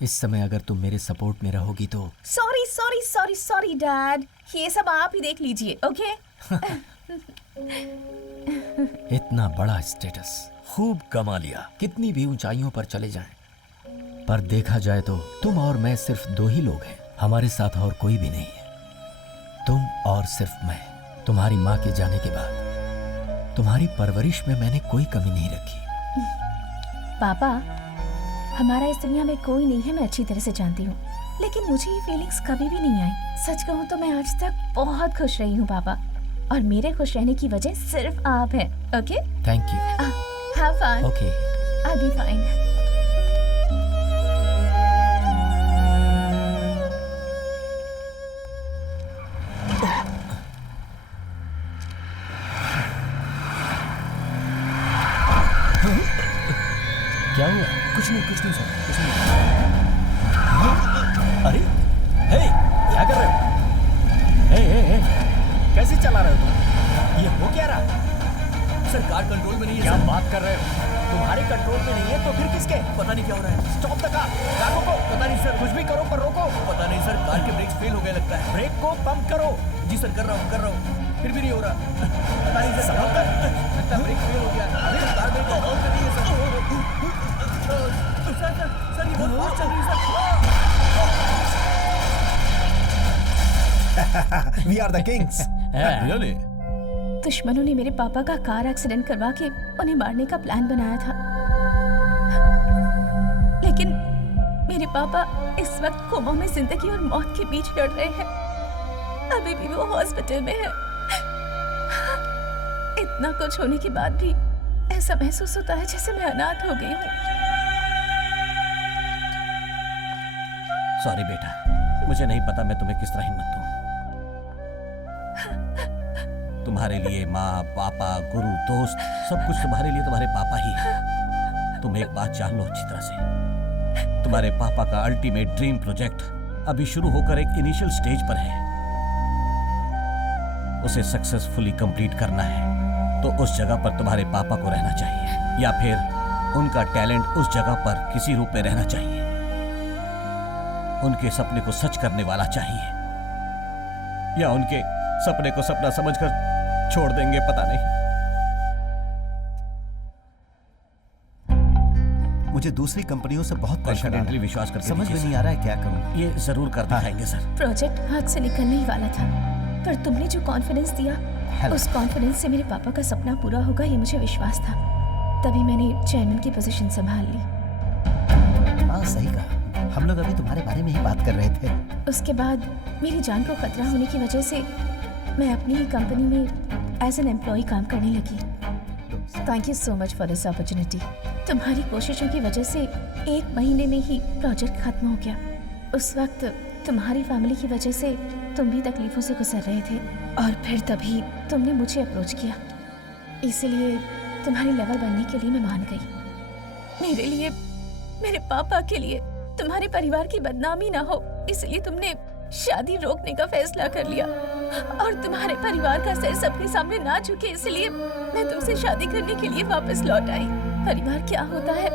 इस समय अगर तुम मेरे सपोर्ट में रहोगी तो। Sorry sorry sorry sorry dad, ये सब आप ही देख लीजिए, ओके? इतना बड़ा स्टेटस खूब कमा लिया, कितनी भी ऊंचाइयों पर चले जाएं, पर देखा जाए तो तुम और मैं सिर्फ 2 ही लोग हैं। हमारे साथ और कोई भी नहीं है। तुम और सिर्फ मैं। तुम्हारी माँ के जाने के बाद तुम्हारी परवरिश में मैंने कोई कमी नहीं रखी। पापा, हमारा इस दुनिया में कोई नहीं है, मैं अच्छी तरह से जानती हूँ, लेकिन मुझे ये फीलिंग्स कभी भी नहीं आई। सच कहूँ तो मैं आज तक बहुत खुश रही हूँ पापा, और मेरे खुश रहने की वजह सिर्फ आप हैं। Okay? Thank you. Have fun. Okay. I be fine. क्या हुआ? कुछ नहीं सर, कुछ नहीं। अरे हे, क्या कर रहे हो? हे, कैसे चला रहे हो तुम? ये हो क्या रहा? सर कार कंट्रोल में नहीं है। क्या सर। बात कर रहे हो? तुम्हारे कंट्रोल में नहीं है तो फिर किसके? पता नहीं क्या हो रहा है। Stop the car. कार रोको। पता नहीं सर, कुछ भी करो पर रोको। पता नहीं सर, कार के ब्रेक्स फेल हो गए लगता है। ब्रेक को पंप करो। जी सर, कर रहा हूँ, फिर भी नहीं हो रहा। पता नहीं सर, लगता है ब्रेक फेल हो गया। अरे कार ब्रेक को ऑन करिए सर। सर ये बहुत फास्ट चल रही है sir. We are the kings. Really? दुश्मनों ने मेरे पापा का कार एक्सीडेंट करवा के उन्हें मारने का प्लान बनाया था, लेकिन मेरे पापा इस वक्त कोमा में जिंदगी और मौत के बीच लड़ रहे हैं। अभी भी वो हॉस्पिटल में है। इतना कुछ होने के बाद भी ऐसा महसूस होता है जैसे मैं अनाथ हो गई हूँ। सॉरी बेटा, मुझे नहीं पता मैं तुम्हें किस तरह हिम्मत दूं। तुम्हारे लिए माँ, पापा, गुरु, दोस्त, सब कुछ तुम्हारे लिए तुम्हारे पापा ही है। तुम एक बात जान लो अच्छी तरह से, तुम्हारे पापा का अल्टीमेट ड्रीम प्रोजेक्ट अभी शुरू होकर एक इनिशियल स्टेज पर है। उसे सक्सेसफुली कंप्लीट करना है तो उस जगह पर तुम्हारे पापा को रहना चाहिए, या फिर उनका टैलेंट उस जगह पर किसी रूप में रहना चाहिए। उनके सपने को सच करने वाला चाहिए, या उनके सपने को सपना समझकर छोड़ देंगे, पता नहीं। मुझे दूसरी कंपनियों से बहुत प्रेशर आ रहा है। विश्वास करके समझ में दीजिए नहीं आ रहा है क्या करूं। ये जरूर कर दिखाएंगे सर। प्रोजेक्ट हाथ से निकलने ही वाला था, पर तुमने जो कॉन्फिडेंस दिया, उस कॉन्फिडेंस से मेरे पापा का सपना पूरा होगा ये मुझे विश्वास था। तभी मैंने चेयरमैन की पोजीशन संभाल ली। हाँ सही कहा, हम लोग अभी तुम्हारे बारे में ही बात कर रहे थे। उसके बाद मेरी जान को खतरा होने की वजह से मैं अपनी ही कंपनी में एज एन एम्प्लॉय काम करने लगी। Thank you so much for this opportunity. तुम्हारी कोशिशों की वजह से 1 महीने में ही प्रोजेक्ट खत्म हो गया। उस वक्त तुम्हारी फैमिली की वजह से तुम भी तकलीफों से गुजर रहे थे, और फिर तभी तुमने मुझे अप्रोच किया, इसीलिए तुम्हारी लेवल बनने के लिए मैं मान गई। मेरे लिए, मेरे पापा के लिए, तुम्हारे परिवार की बदनामी ना हो, इसलिए तुमने शादी रोकने का फैसला कर लिया, और तुम्हारे परिवार का सिर सबके सामने ना झुके, इसलिए मैं तुमसे शादी करने के लिए वापस लौट आई। परिवार क्या होता है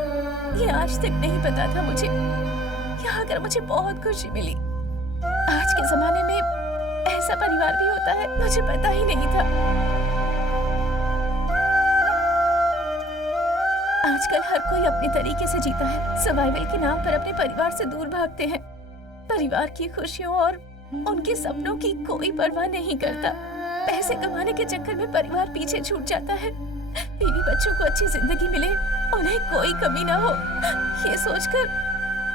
ये आज तक नहीं पता था मुझे। यहाँ आकर मुझे बहुत खुशी मिली। आज के जमाने में ऐसा परिवार भी होता है, मुझे पता ही नहीं था। आजकल हर कोई अपने तरीके से जीता है, सर्वाइवल के नाम पर अपने परिवार से दूर भागते हैं। परिवार की खुशियों और उनके सपनों की कोई परवाह नहीं करता। पैसे कमाने के चक्कर में परिवार पीछे छूट जाता है। बीवी बच्चों को अच्छी जिंदगी मिले, उन्हें कोई कमी ना हो, ये सोचकर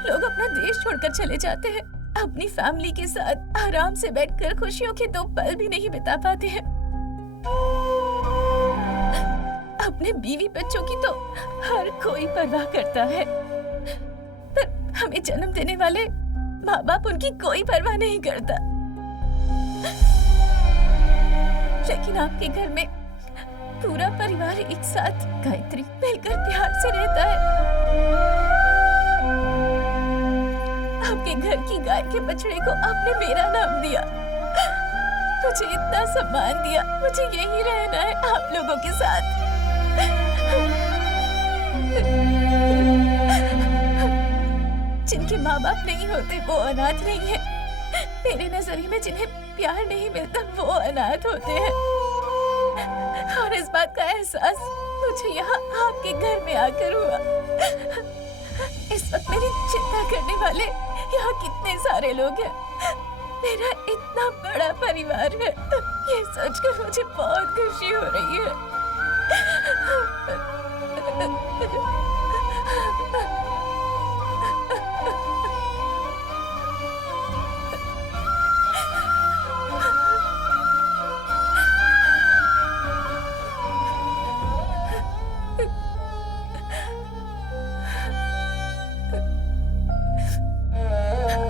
लोग अपना देश छोड़कर चले जाते हैं। अपनी फैमिली के साथ आराम से बैठकर खुशियों के 2 पल भी नहीं बिता पाते हैं। अपने बीवी बच्चों की तो हर कोई परवाह करता है, पर हमें जन्म देने वाले माँ बाप उनकी कोई परवाह नहीं करता। लेकिन आपके घर में पूरा परिवार एक साथ गायत्री मिलकर प्यार से रहता है। आपके घर की गाय के बछड़े को आपने मेरा नाम दिया, मुझे इतना सम्मान दिया। मुझे यही रहना है आप लोगों के साथ। जिनके माँ बाप नहीं होते वो अनाथ नहीं है। मेरे नजरिए में जिन्हें प्यार नहीं मिलता वो अनाथ होते हैं, और इस बात का एहसास मुझे यहाँ आपके घर में आकर हुआ। इस वक्त मेरी चिंता करने वाले यहाँ कितने सारे लोग हैं। मेरा इतना बड़ा परिवार है, ये सोचकर मुझे बहुत खुशी हो रही है।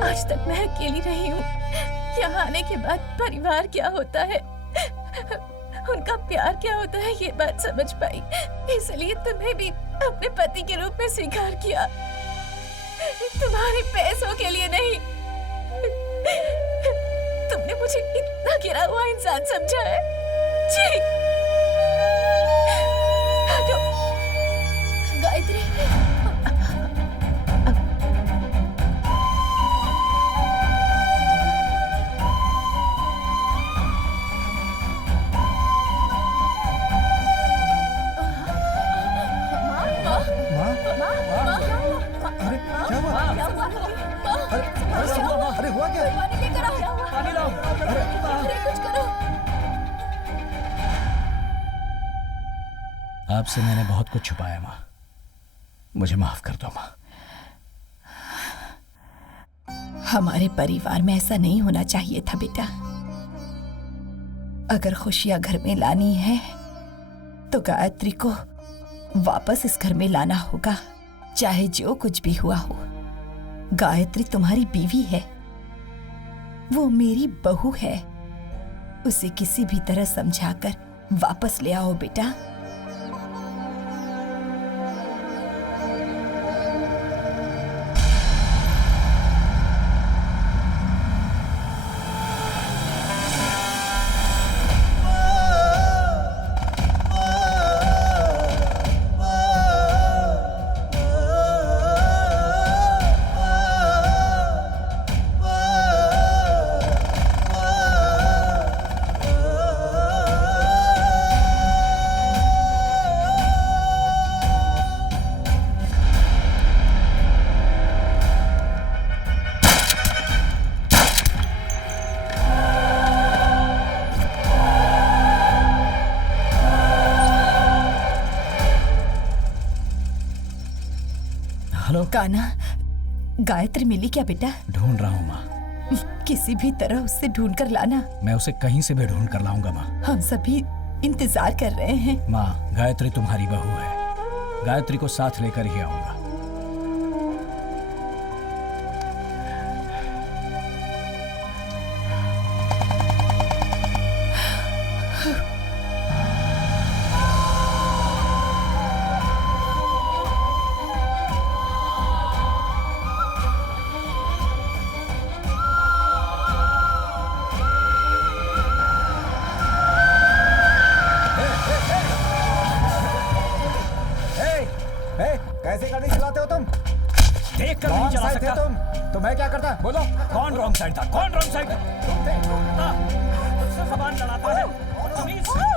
आज तक मैं अकेली रही हूँ। यहाँ आने के बाद परिवार क्या होता है, उनका प्यार क्या होता है, ये बात समझ पाई। इसलिए तुम्हें भी अपने पति के रूप में स्वीकार किया, तुम्हारे पैसों के लिए नहीं। तुमने मुझे इतना गिरा हुआ इंसान समझा है। जी गायत्री, अरे हुआ क्या? पानी लाओ। अरे कुछ करो। आपसे मैंने बहुत कुछ छुपाया माँ, मुझे माफ कर दो माँ। हमारे परिवार में ऐसा नहीं होना चाहिए था बेटा। अगर खुशियां घर में लानी है तो गायत्री को वापस इस घर में लाना होगा, चाहे जो कुछ भी हुआ हो। गायत्री तुम्हारी बीवी है, वो मेरी बहू है। उसे किसी भी तरह समझाकर वापस ले आओ बेटा। कान्हा, गायत्री मिली क्या बेटा? ढूंढ रहा हूँ माँ। किसी भी तरह उससे ढूंढ कर लाना। मैं उसे कहीं से भी ढूंढ कर लाऊंगा माँ। हम सभी इंतजार कर रहे हैं। माँ, गायत्री तुम्हारी बहू है। गायत्री को साथ लेकर ही आऊंगा। कैसे गाड़ी चलाते हो तुम? देख कर नहीं चला सकता तुम तो मैं क्या करता? बोलो कौन रॉन्ग साइड था? कौन रॉन्ग साइड था? ज़बान लड़ाता है।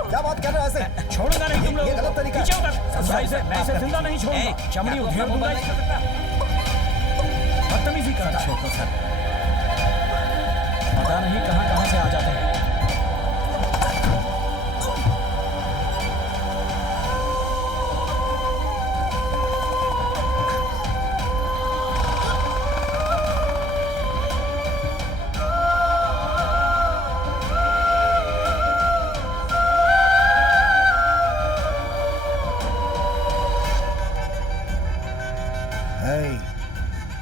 क्या बात कर रहे हो ऐसे? छोड़ूंगा नहीं तुम लोग। ये गलत तरीका है। मैं इसे जिंदा नहीं छोड़ूंगा। चमड़ी उधेड़ दूंगा। बदतमीजी करता है। छोड़ो सर। पता नहीं कहां से आ जाते हैं।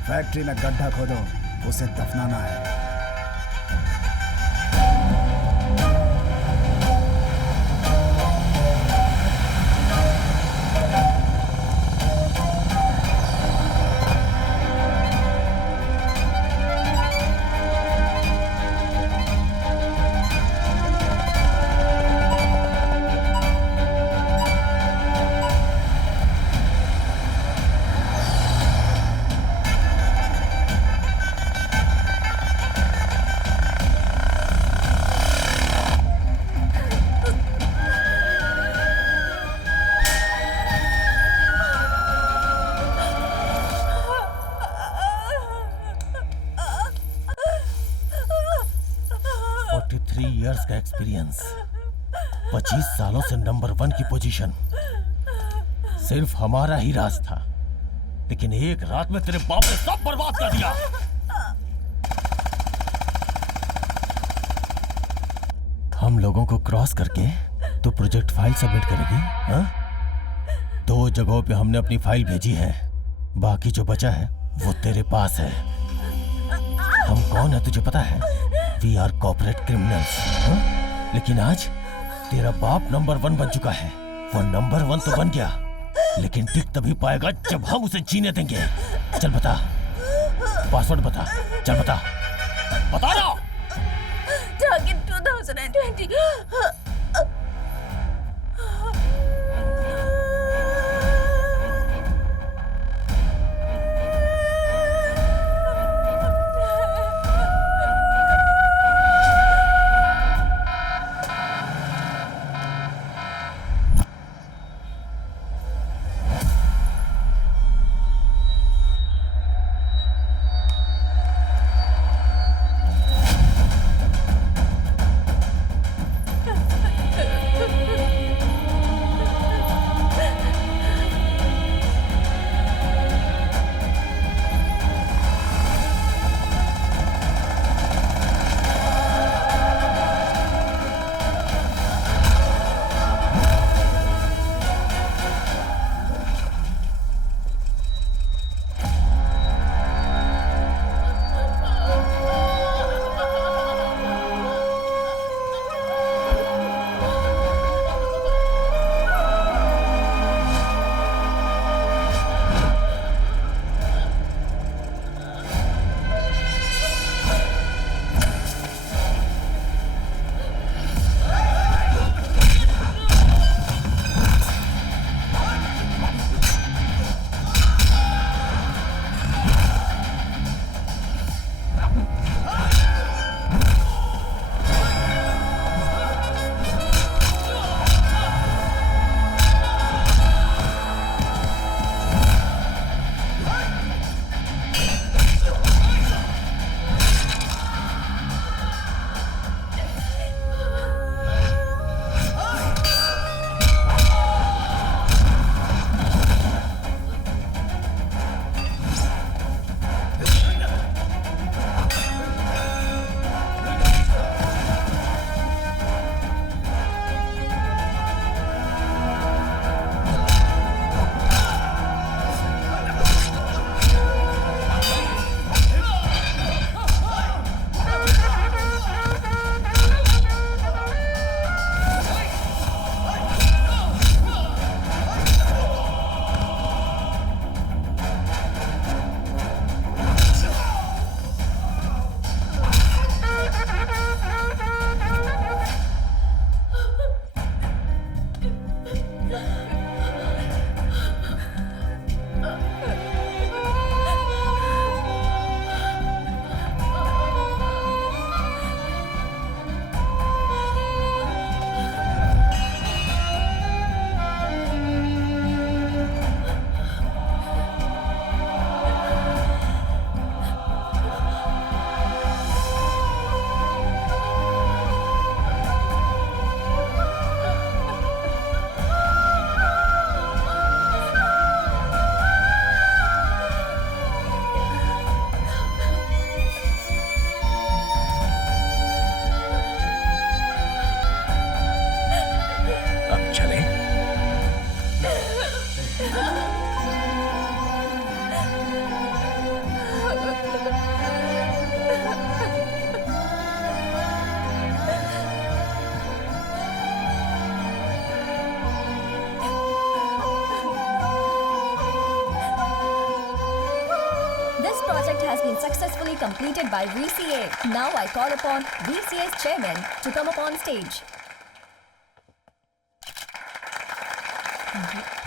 फैक्ट्री में गड्ढा खोदो, उसे दफनाना है। इयर्स का एक्सपीरियंस, 25 सालों से नंबर 1 की पोजीशन, सिर्फ हमारा ही राज था, लेकिन एक रात में तेरे बाप ने सब बर्बाद कर दिया। हम लोगों को क्रॉस करके तो प्रोजेक्ट फाइल सबमिट करेगी? हाँ? 2 जगहों पे हमने अपनी फाइल भेजी है, बाकी जो बचा है वो तेरे पास है। हम कौन है तुझे पता है? We are corporate criminals. लेकिन आज तेरा बाप नंबर 1 बन चुका है। वो नंबर 1 तो बन गया, लेकिन टिक तभी पाएगा जब हम उसे जीने देंगे। चल बता, पासवर्ड बता, चल बता, बता ना। Target 2020। successfully completed by VCA. Now I call upon VCA's chairman to come up on stage. Thank you.